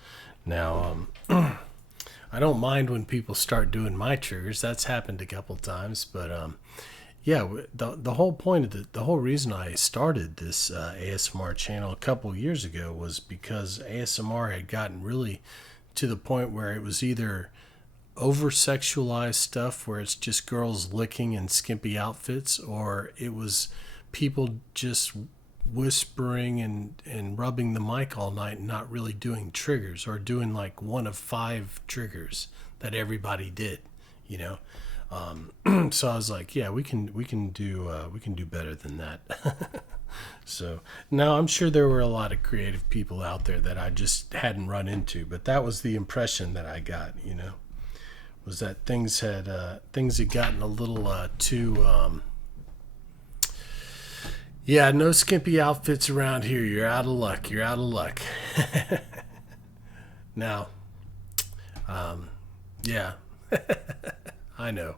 Now, I don't mind when people start doing my triggers. That's happened a couple times, but yeah, the whole point of the whole reason I started this ASMR channel a couple years ago was because ASMR had gotten really to the point where it was either over sexualized stuff where it's just girls licking in skimpy outfits, or it was people just whispering and rubbing the mic all night and not really doing triggers, or doing like one of 5 triggers that everybody did, you know. So I was like, yeah, we can do better than that. So now I'm sure there were a lot of creative people out there that I just hadn't run into, but that was the impression that I got, you know, was that things had gotten a little too yeah, no skimpy outfits around here. You're out of luck. You're out of luck. Now, yeah, I know.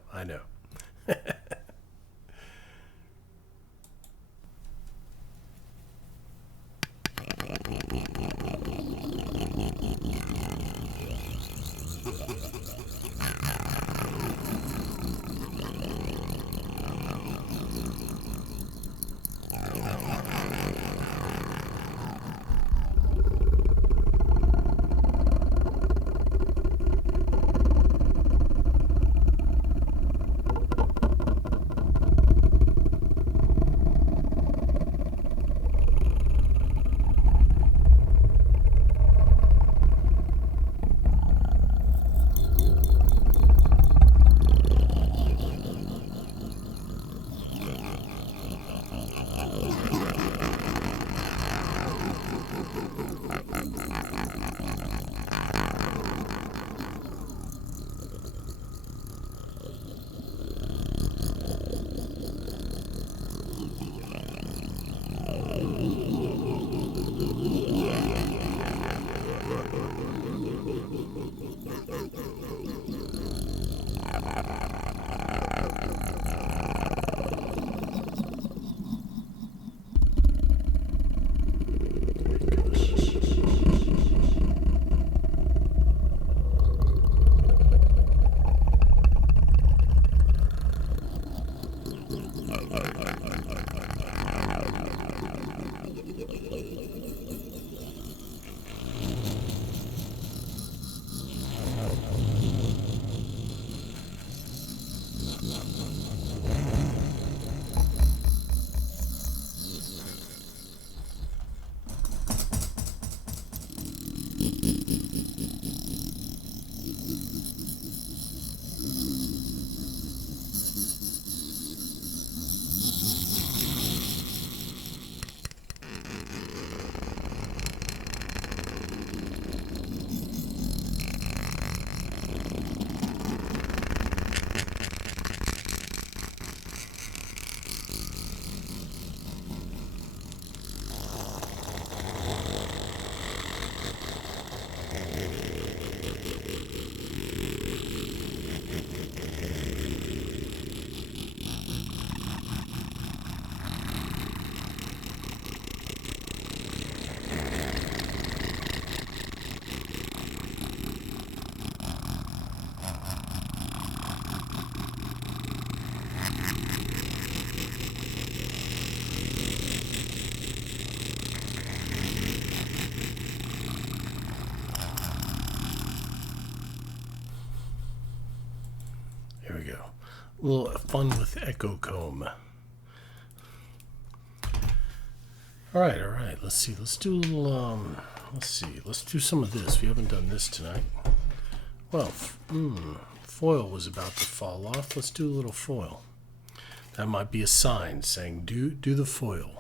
A little fun with Echo Comb. All right. Let's see. Let's do a little. Let's do some of this. We haven't done this tonight. Well, foil was about to fall off. Let's do a little foil. That might be a sign saying do the foil.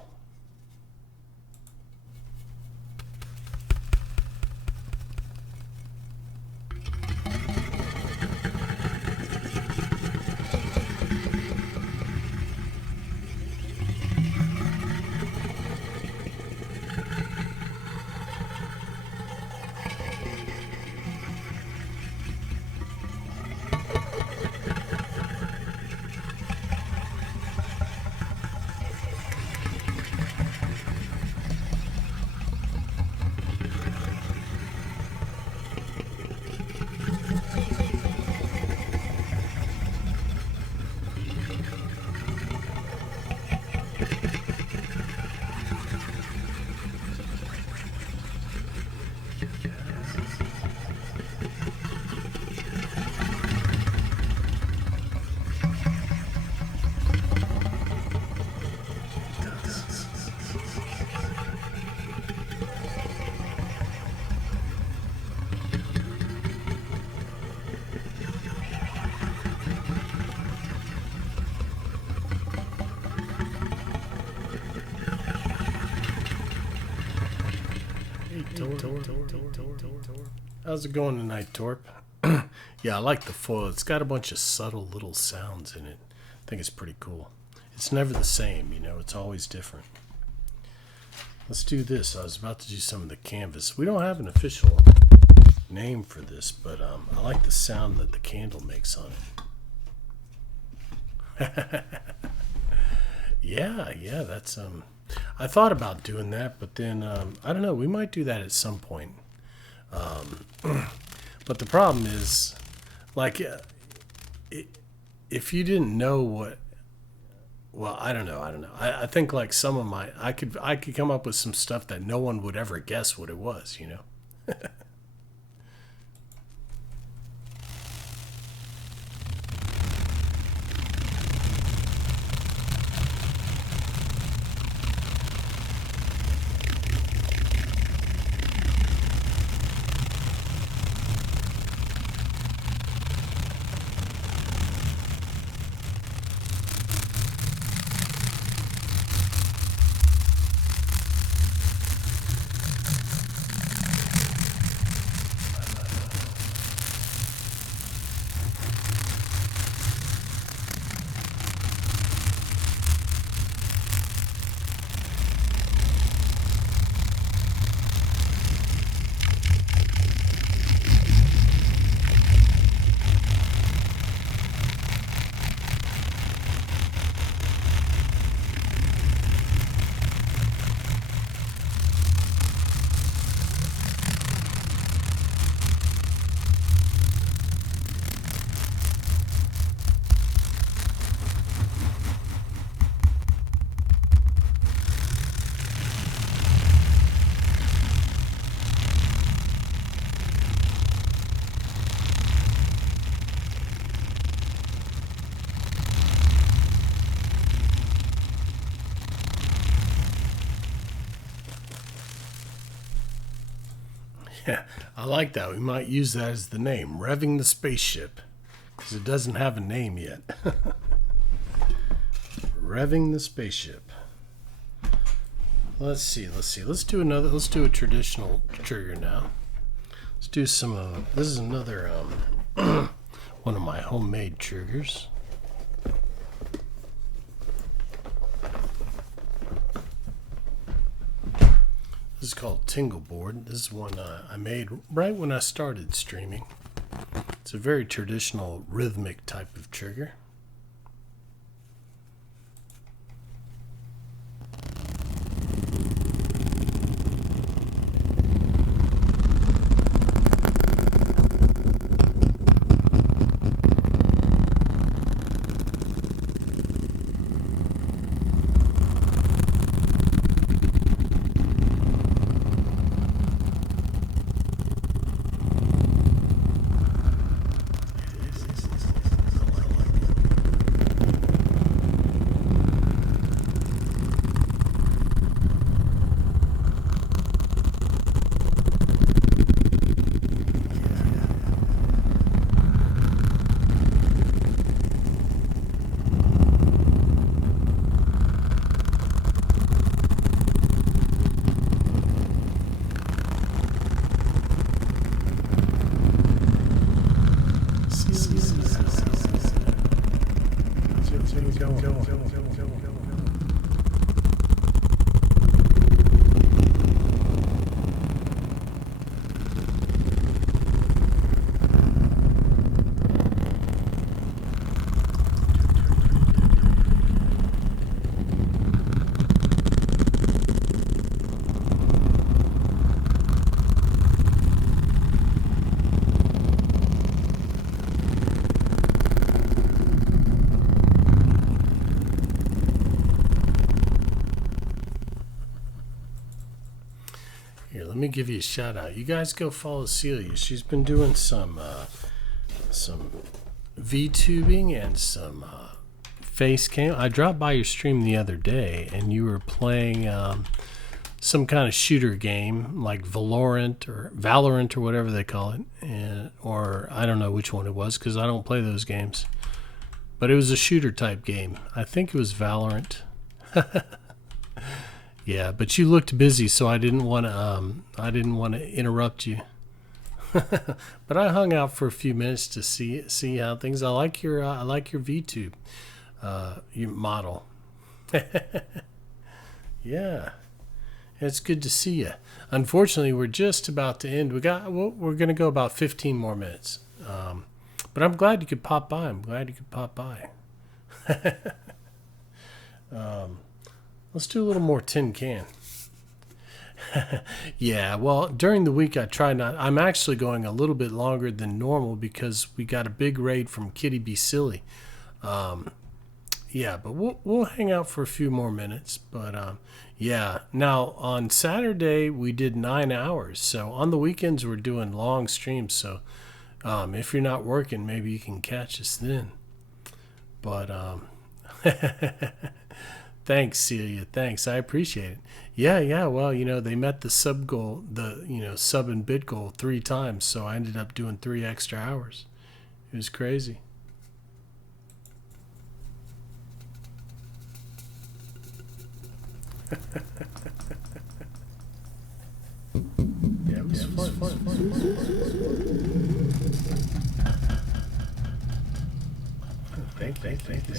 How's it going tonight, Torp? Yeah, I like the foil. It's got a bunch of subtle little sounds in it. I think it's pretty cool. It's never the same, you know. It's always different. Let's do this. I was about to do some of the canvas. We don't have an official name for this, but I like the sound that the candle makes on it. Yeah, that's I thought about doing that, but then I don't know. We might do that at some point. But the problem is, like, if you didn't know what, well, I don't know. I think like some of my, I could come up with some stuff that no one would ever guess what it was, you know. I like that. We might use that as the name, Revving the Spaceship, because it doesn't have a name yet. Revving the Spaceship. Let's see. Let's do a traditional trigger now. Let's do some, this is another, one of my homemade triggers. This is called Tingle Board. This is one I made right when I started streaming. It's a very traditional rhythmic type of trigger. Here, let me give you a shout out. You guys go follow Celia. She's been doing some VTubing and some face cam. I dropped by your stream the other day, and you were playing some kind of shooter game like Valorant or whatever they call it, or I don't know which one it was because I don't play those games. But it was a shooter type game. I think it was Valorant. Yeah, but you looked busy, so I didn't want to interrupt you. But I hung out for a few minutes to see how things. I like your VTube, your model. Yeah, it's good to see you. Unfortunately, we're just about to end. We're going to go about 15 more minutes. But I'm glad you could pop by. Let's do a little more tin can. Yeah, well, during the week I try not. I'm actually going a little bit longer than normal because we got a big raid from Kitty Be Silly. Yeah, but we'll hang out for a few more minutes. But yeah, now on Saturday we did 9 hours. So on the weekends we're doing long streams. So if you're not working, maybe you can catch us then. But thanks, Celia. Thanks. I appreciate it. Yeah. Well, they met the sub goal, sub and bit goal 3 times. So I ended up doing 3 extra hours. It was crazy. Yeah, it was fun. Thank you.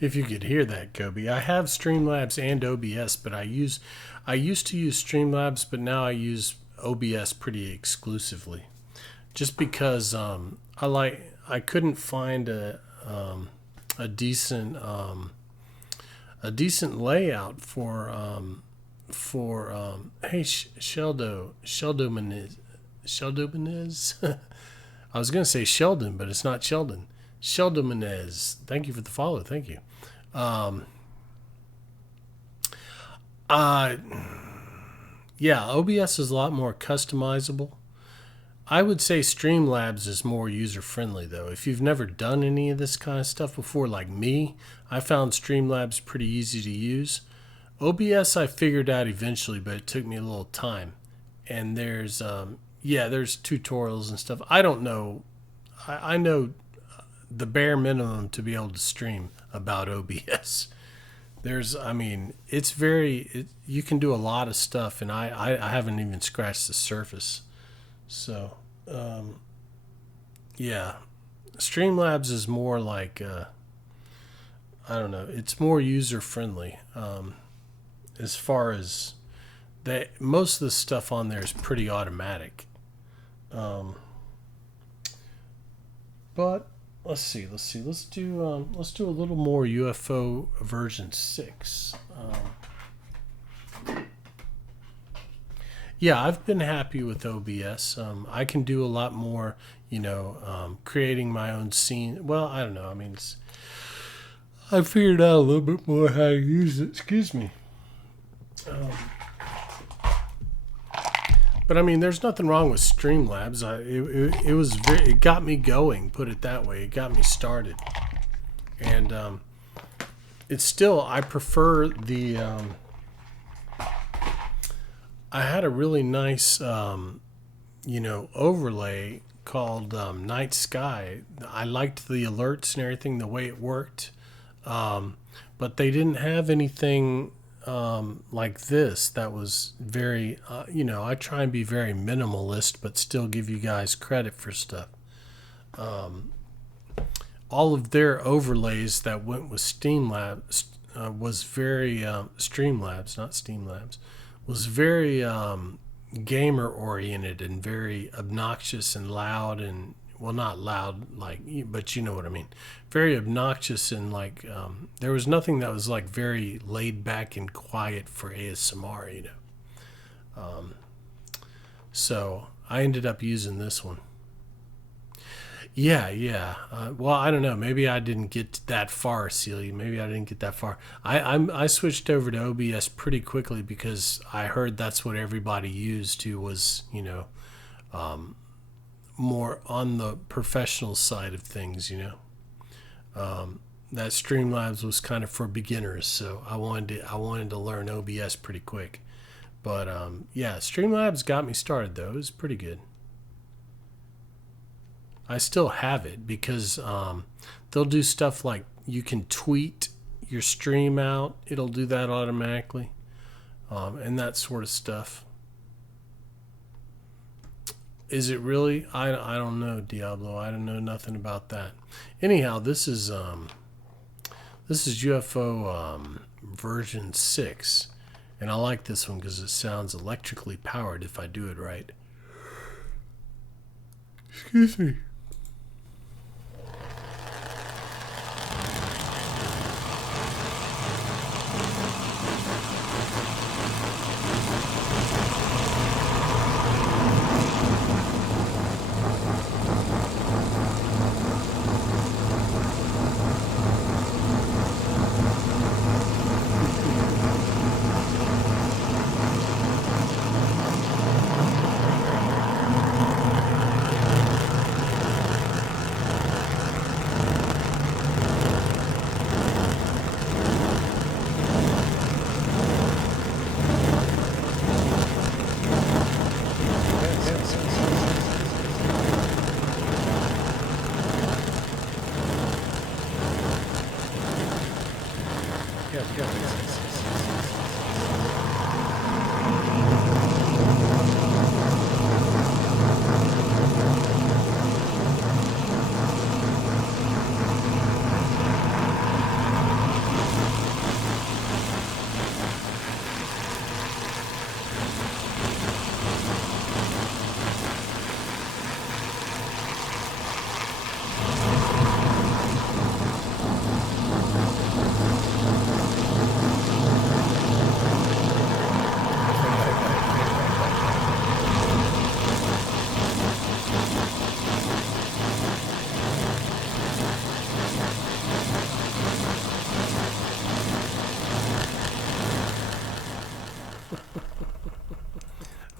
If you could hear that, Kobe. I have Streamlabs and OBS, but I used to use Streamlabs, but now I use OBS pretty exclusively, just because I couldn't find a decent layout for hey Sheldon Menez. I was gonna say Sheldon, but it's not Sheldon. Sheldon Menez. Thank you for the follow. Thank you. Yeah, OBS is a lot more customizable. I would say Streamlabs is more user-friendly, though. If you've never done any of this kind of stuff before, like me, I found Streamlabs pretty easy to use. OBS I figured out eventually, but it took me a little time. And there's tutorials and stuff. I don't know. I know the bare minimum to be able to stream about OBS. You can do a lot of stuff, and I haven't even scratched the surface. So, yeah, Streamlabs is more like, I don't know, it's more user-friendly. As far as that, most of the stuff on there is pretty automatic. But let's see. Let's do a little more UFO version 6. Yeah, I've been happy with OBS. I can do a lot more, creating my own scene. Well, I don't know. I mean, I figured out a little bit more how to use it. Excuse me. But I mean, there's nothing wrong with Streamlabs. It got me going. Put it that way. It got me started, and it's still. I prefer the. I had a really nice, overlay called Night Sky. I liked the alerts and everything, the way it worked, but they didn't have anything like this that was very, I try and be very minimalist, but still give you guys credit for stuff. All of their overlays that went with Streamlabs was very Streamlabs, not Steamlabs, was very gamer oriented and very obnoxious and loud, and well, not loud but you know what I mean. Very obnoxious, and there was nothing that was like very laid back and quiet for ASMR, so I ended up using this one. Yeah. Well, I don't know. Maybe I didn't get that far, Celia. Maybe I didn't get that far. I switched over to OBS pretty quickly because I heard that's what everybody used who was, more on the professional side of things, that Streamlabs was kind of for beginners, so I wanted to learn OBS pretty quick. But yeah, Streamlabs got me started though. It was pretty good. I still have it because they'll do stuff like you can tweet your stream out. It'll do that automatically, and that sort of stuff. Is it really? I don't know, Diablo. I don't know nothing about that. Anyhow, this is UFO version 6, and I like this one because it sounds electrically powered if I do it right. Excuse me.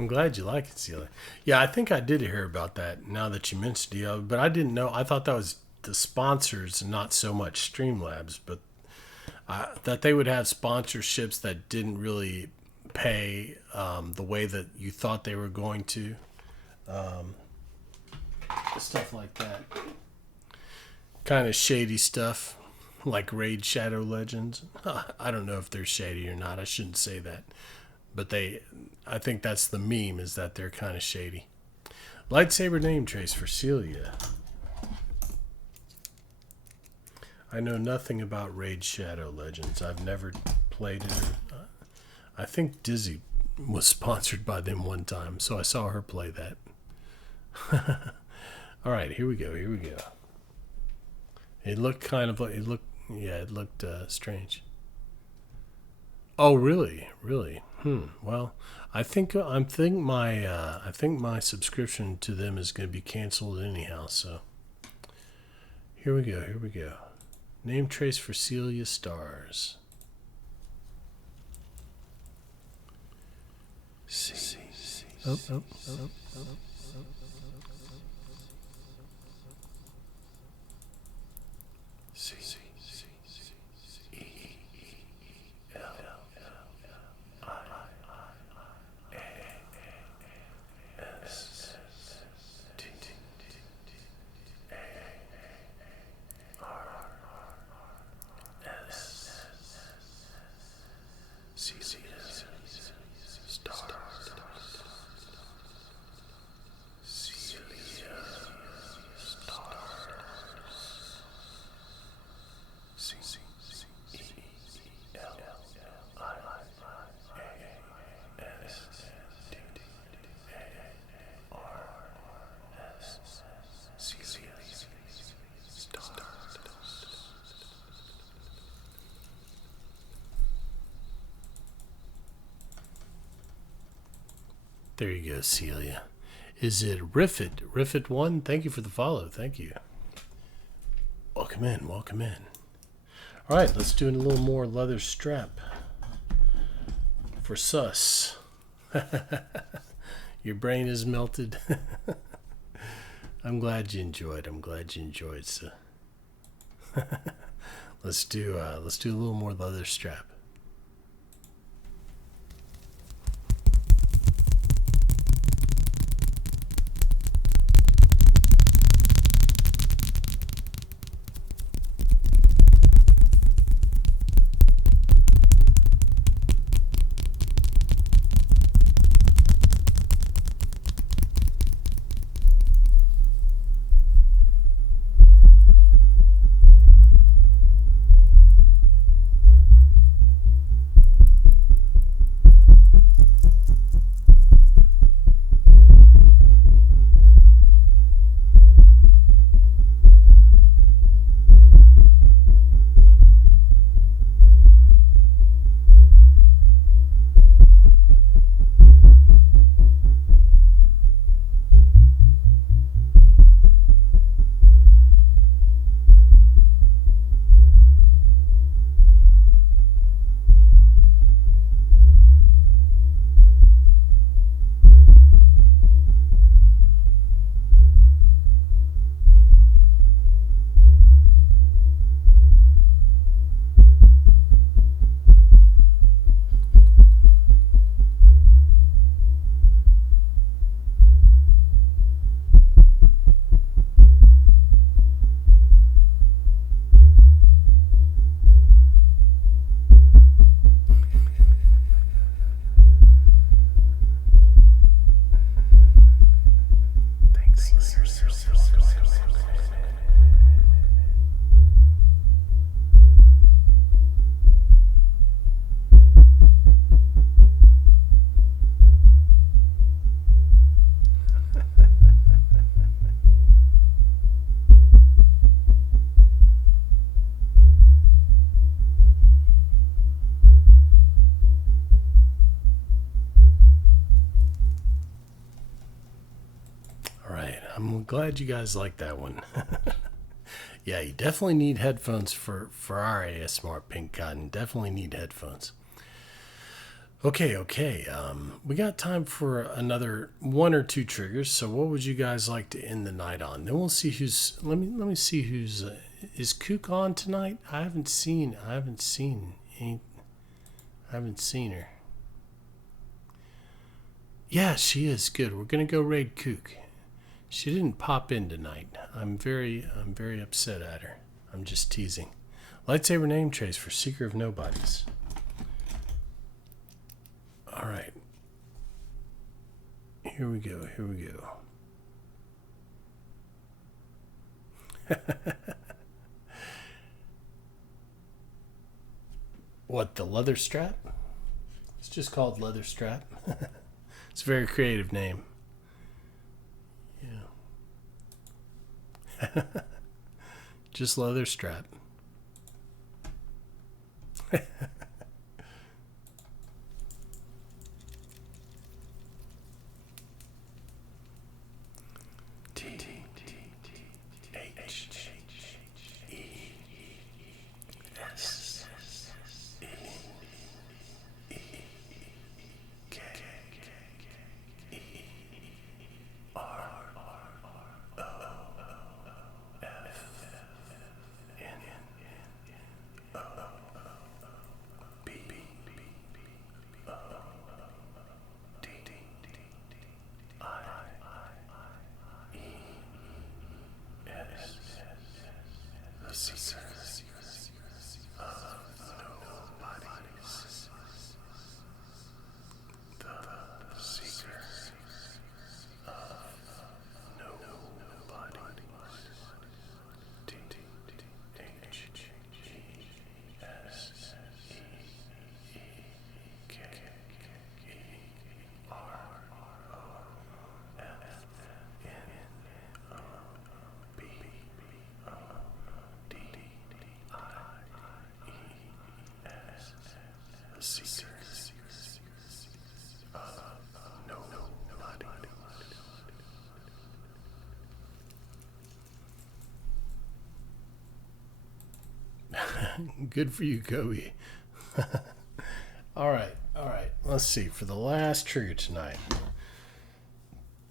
I'm glad you like it, Celia. Yeah, I think I did hear about that now that you mentioned it, but I didn't know. I thought that was the sponsors, not so much Streamlabs, but that they would have sponsorships that didn't really pay the way that you thought they were going to. Stuff like that. Kind of shady stuff, like Raid Shadow Legends. I don't know if they're shady or not. I shouldn't say that. But I think that's the meme, is that they're kind of shady. Lightsaber name trace for Celia. I know nothing about Raid Shadow Legends. I've never played it. I think Dizzy was sponsored by them one time, so I saw her play that. All right, here we go. Here we go. It looked kind of like it looked strange. Oh, really? Really? Well, I think my subscription to them is going to be canceled anyhow. So here we go. Here we go. Name trace for Celia Stars. Oh. There you go, Celia. Is it Riffit? Riffit1, thank you for the follow. Thank you. Welcome in. Welcome in. All right, let's do a little more leather strap for sus. Your brain is melted. I'm glad you enjoyed. I'm glad you enjoyed. So let's do a little more leather strap. I'm glad you guys like that one. Yeah, you definitely need headphones for our ASMR, Pink Cotton. Definitely need headphones. Okay. We got time for another one or two triggers. So, what would you guys like to end the night on? Then we'll see who's. Let me see who's. Is Kook on tonight? I haven't seen her. Yeah, she is good. We're gonna go raid Kook. She didn't pop in tonight. I'm very upset at her. I'm just teasing. Lightsaber name trace for Seeker of Nobodies. All right. Here we go. What, the leather strap? It's just called leather strap. It's a very creative name. Yeah. Just leather strap. Good for you, Kobe. All right. Let's see. For the last trigger tonight,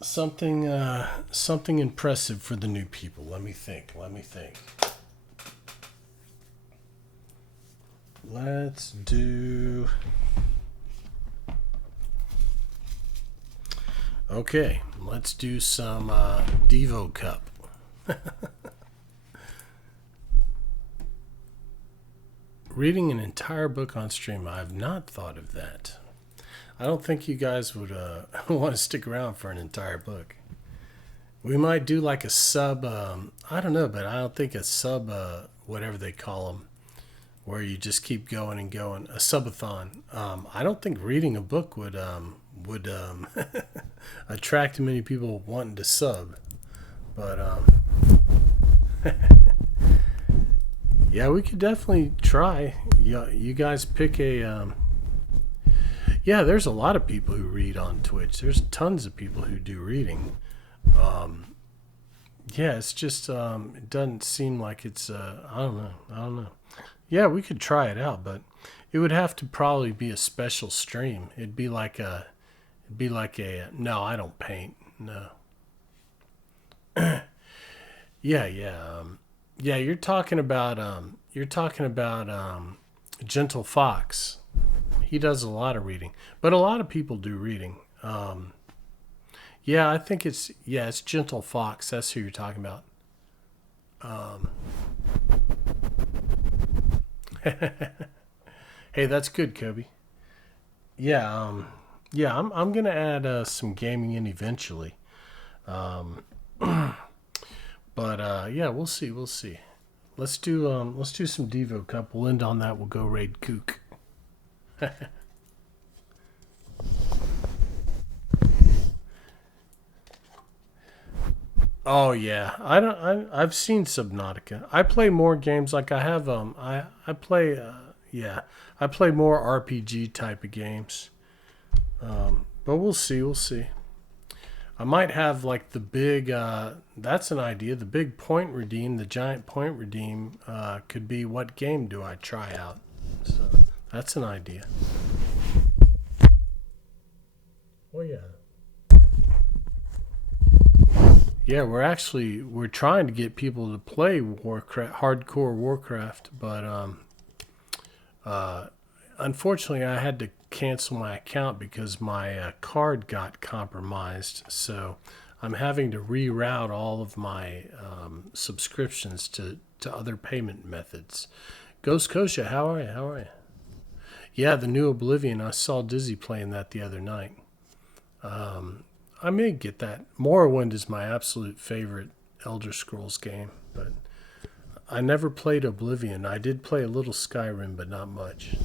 something impressive for the new people. Let me think. Let's do. Okay, let's do some Devo Cup. Reading an entire book on stream. I have not thought of that. I don't think you guys would want to stick around for an entire book. We might do like a sub, I don't know, but I don't think a sub, whatever they call them, where you just keep going and going, a subathon. I don't think reading a book would attract many people wanting to sub. But yeah, we could definitely try. You guys pick a. Yeah, there's a lot of people who read on Twitch. There's tons of people who do reading. Yeah, it's just it doesn't seem like it's. I don't know. Yeah, we could try it out, but it would have to probably be a special stream. It'd be like a. No, I don't paint. No. Yeah. Yeah, you're talking about Gentle Fox. He does a lot of reading, but a lot of people do reading. Yeah, I think it's Gentle Fox. That's who you're talking about. Hey, that's good, Kobe. Yeah, I'm gonna add some gaming in eventually. But yeah, we'll see. Let's do some Devo Cup. We'll end on that. We'll go raid Kook. Oh yeah, I've seen Subnautica. I play more games. Like I have I play I play more RPG type of games. But we'll see. I might have like the big, that's an idea, the big point redeem, the giant point redeem could be what game do I try out. So that's an idea. Oh yeah. Yeah, we're trying to get people to play Warcraft, hardcore Warcraft, but unfortunately I had to cancel my account because my card got compromised. So I'm having to reroute all of my subscriptions to other payment methods. Ghost Kosha, how are you? How are you? Yeah, the new Oblivion. I saw Dizzy playing that the other night. I may get that. Morrowind is my absolute favorite Elder Scrolls game, but I never played Oblivion. I did play a little Skyrim, but not much.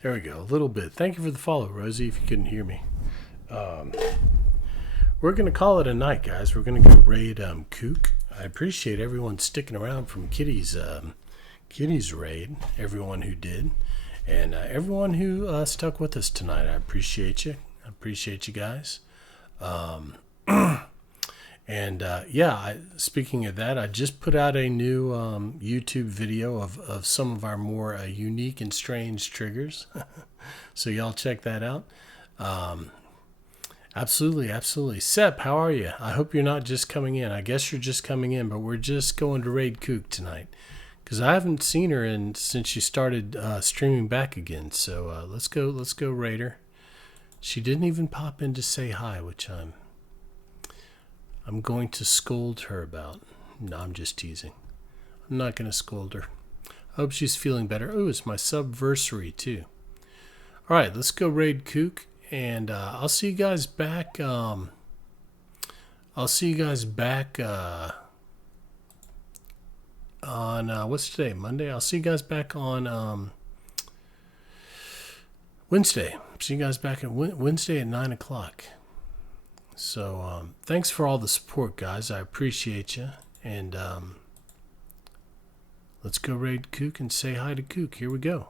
There we go, a little bit. Thank you for the follow, Rosie, if you couldn't hear me. We're going to call it a night, guys. We're going to go raid Kook. I appreciate everyone sticking around from Kitty's raid, everyone who did, and everyone who stuck with us tonight. I appreciate you. I appreciate you guys. Speaking of that, I just put out a new YouTube video of some of our more unique and strange triggers. So y'all check that out. Absolutely. Sep, how are you? I hope you're not just coming in. I guess you're just coming in, but we're just going to raid Kook tonight. Because I haven't seen her since she started streaming back again. So let's go raid her. She didn't even pop in to say hi, which I'm going to scold her about. No, I'm just teasing. I'm not going to scold her. I hope she's feeling better. Oh, it's my subversary too. All right, let's go raid Kook, and I'll see you guys back. On what's today? Monday. I'll see you guys back on Wednesday. See you guys back at Wednesday at 9 o'clock. So thanks for all the support, guys. I appreciate you. And let's go raid Kook and say hi to Kook. Here we go.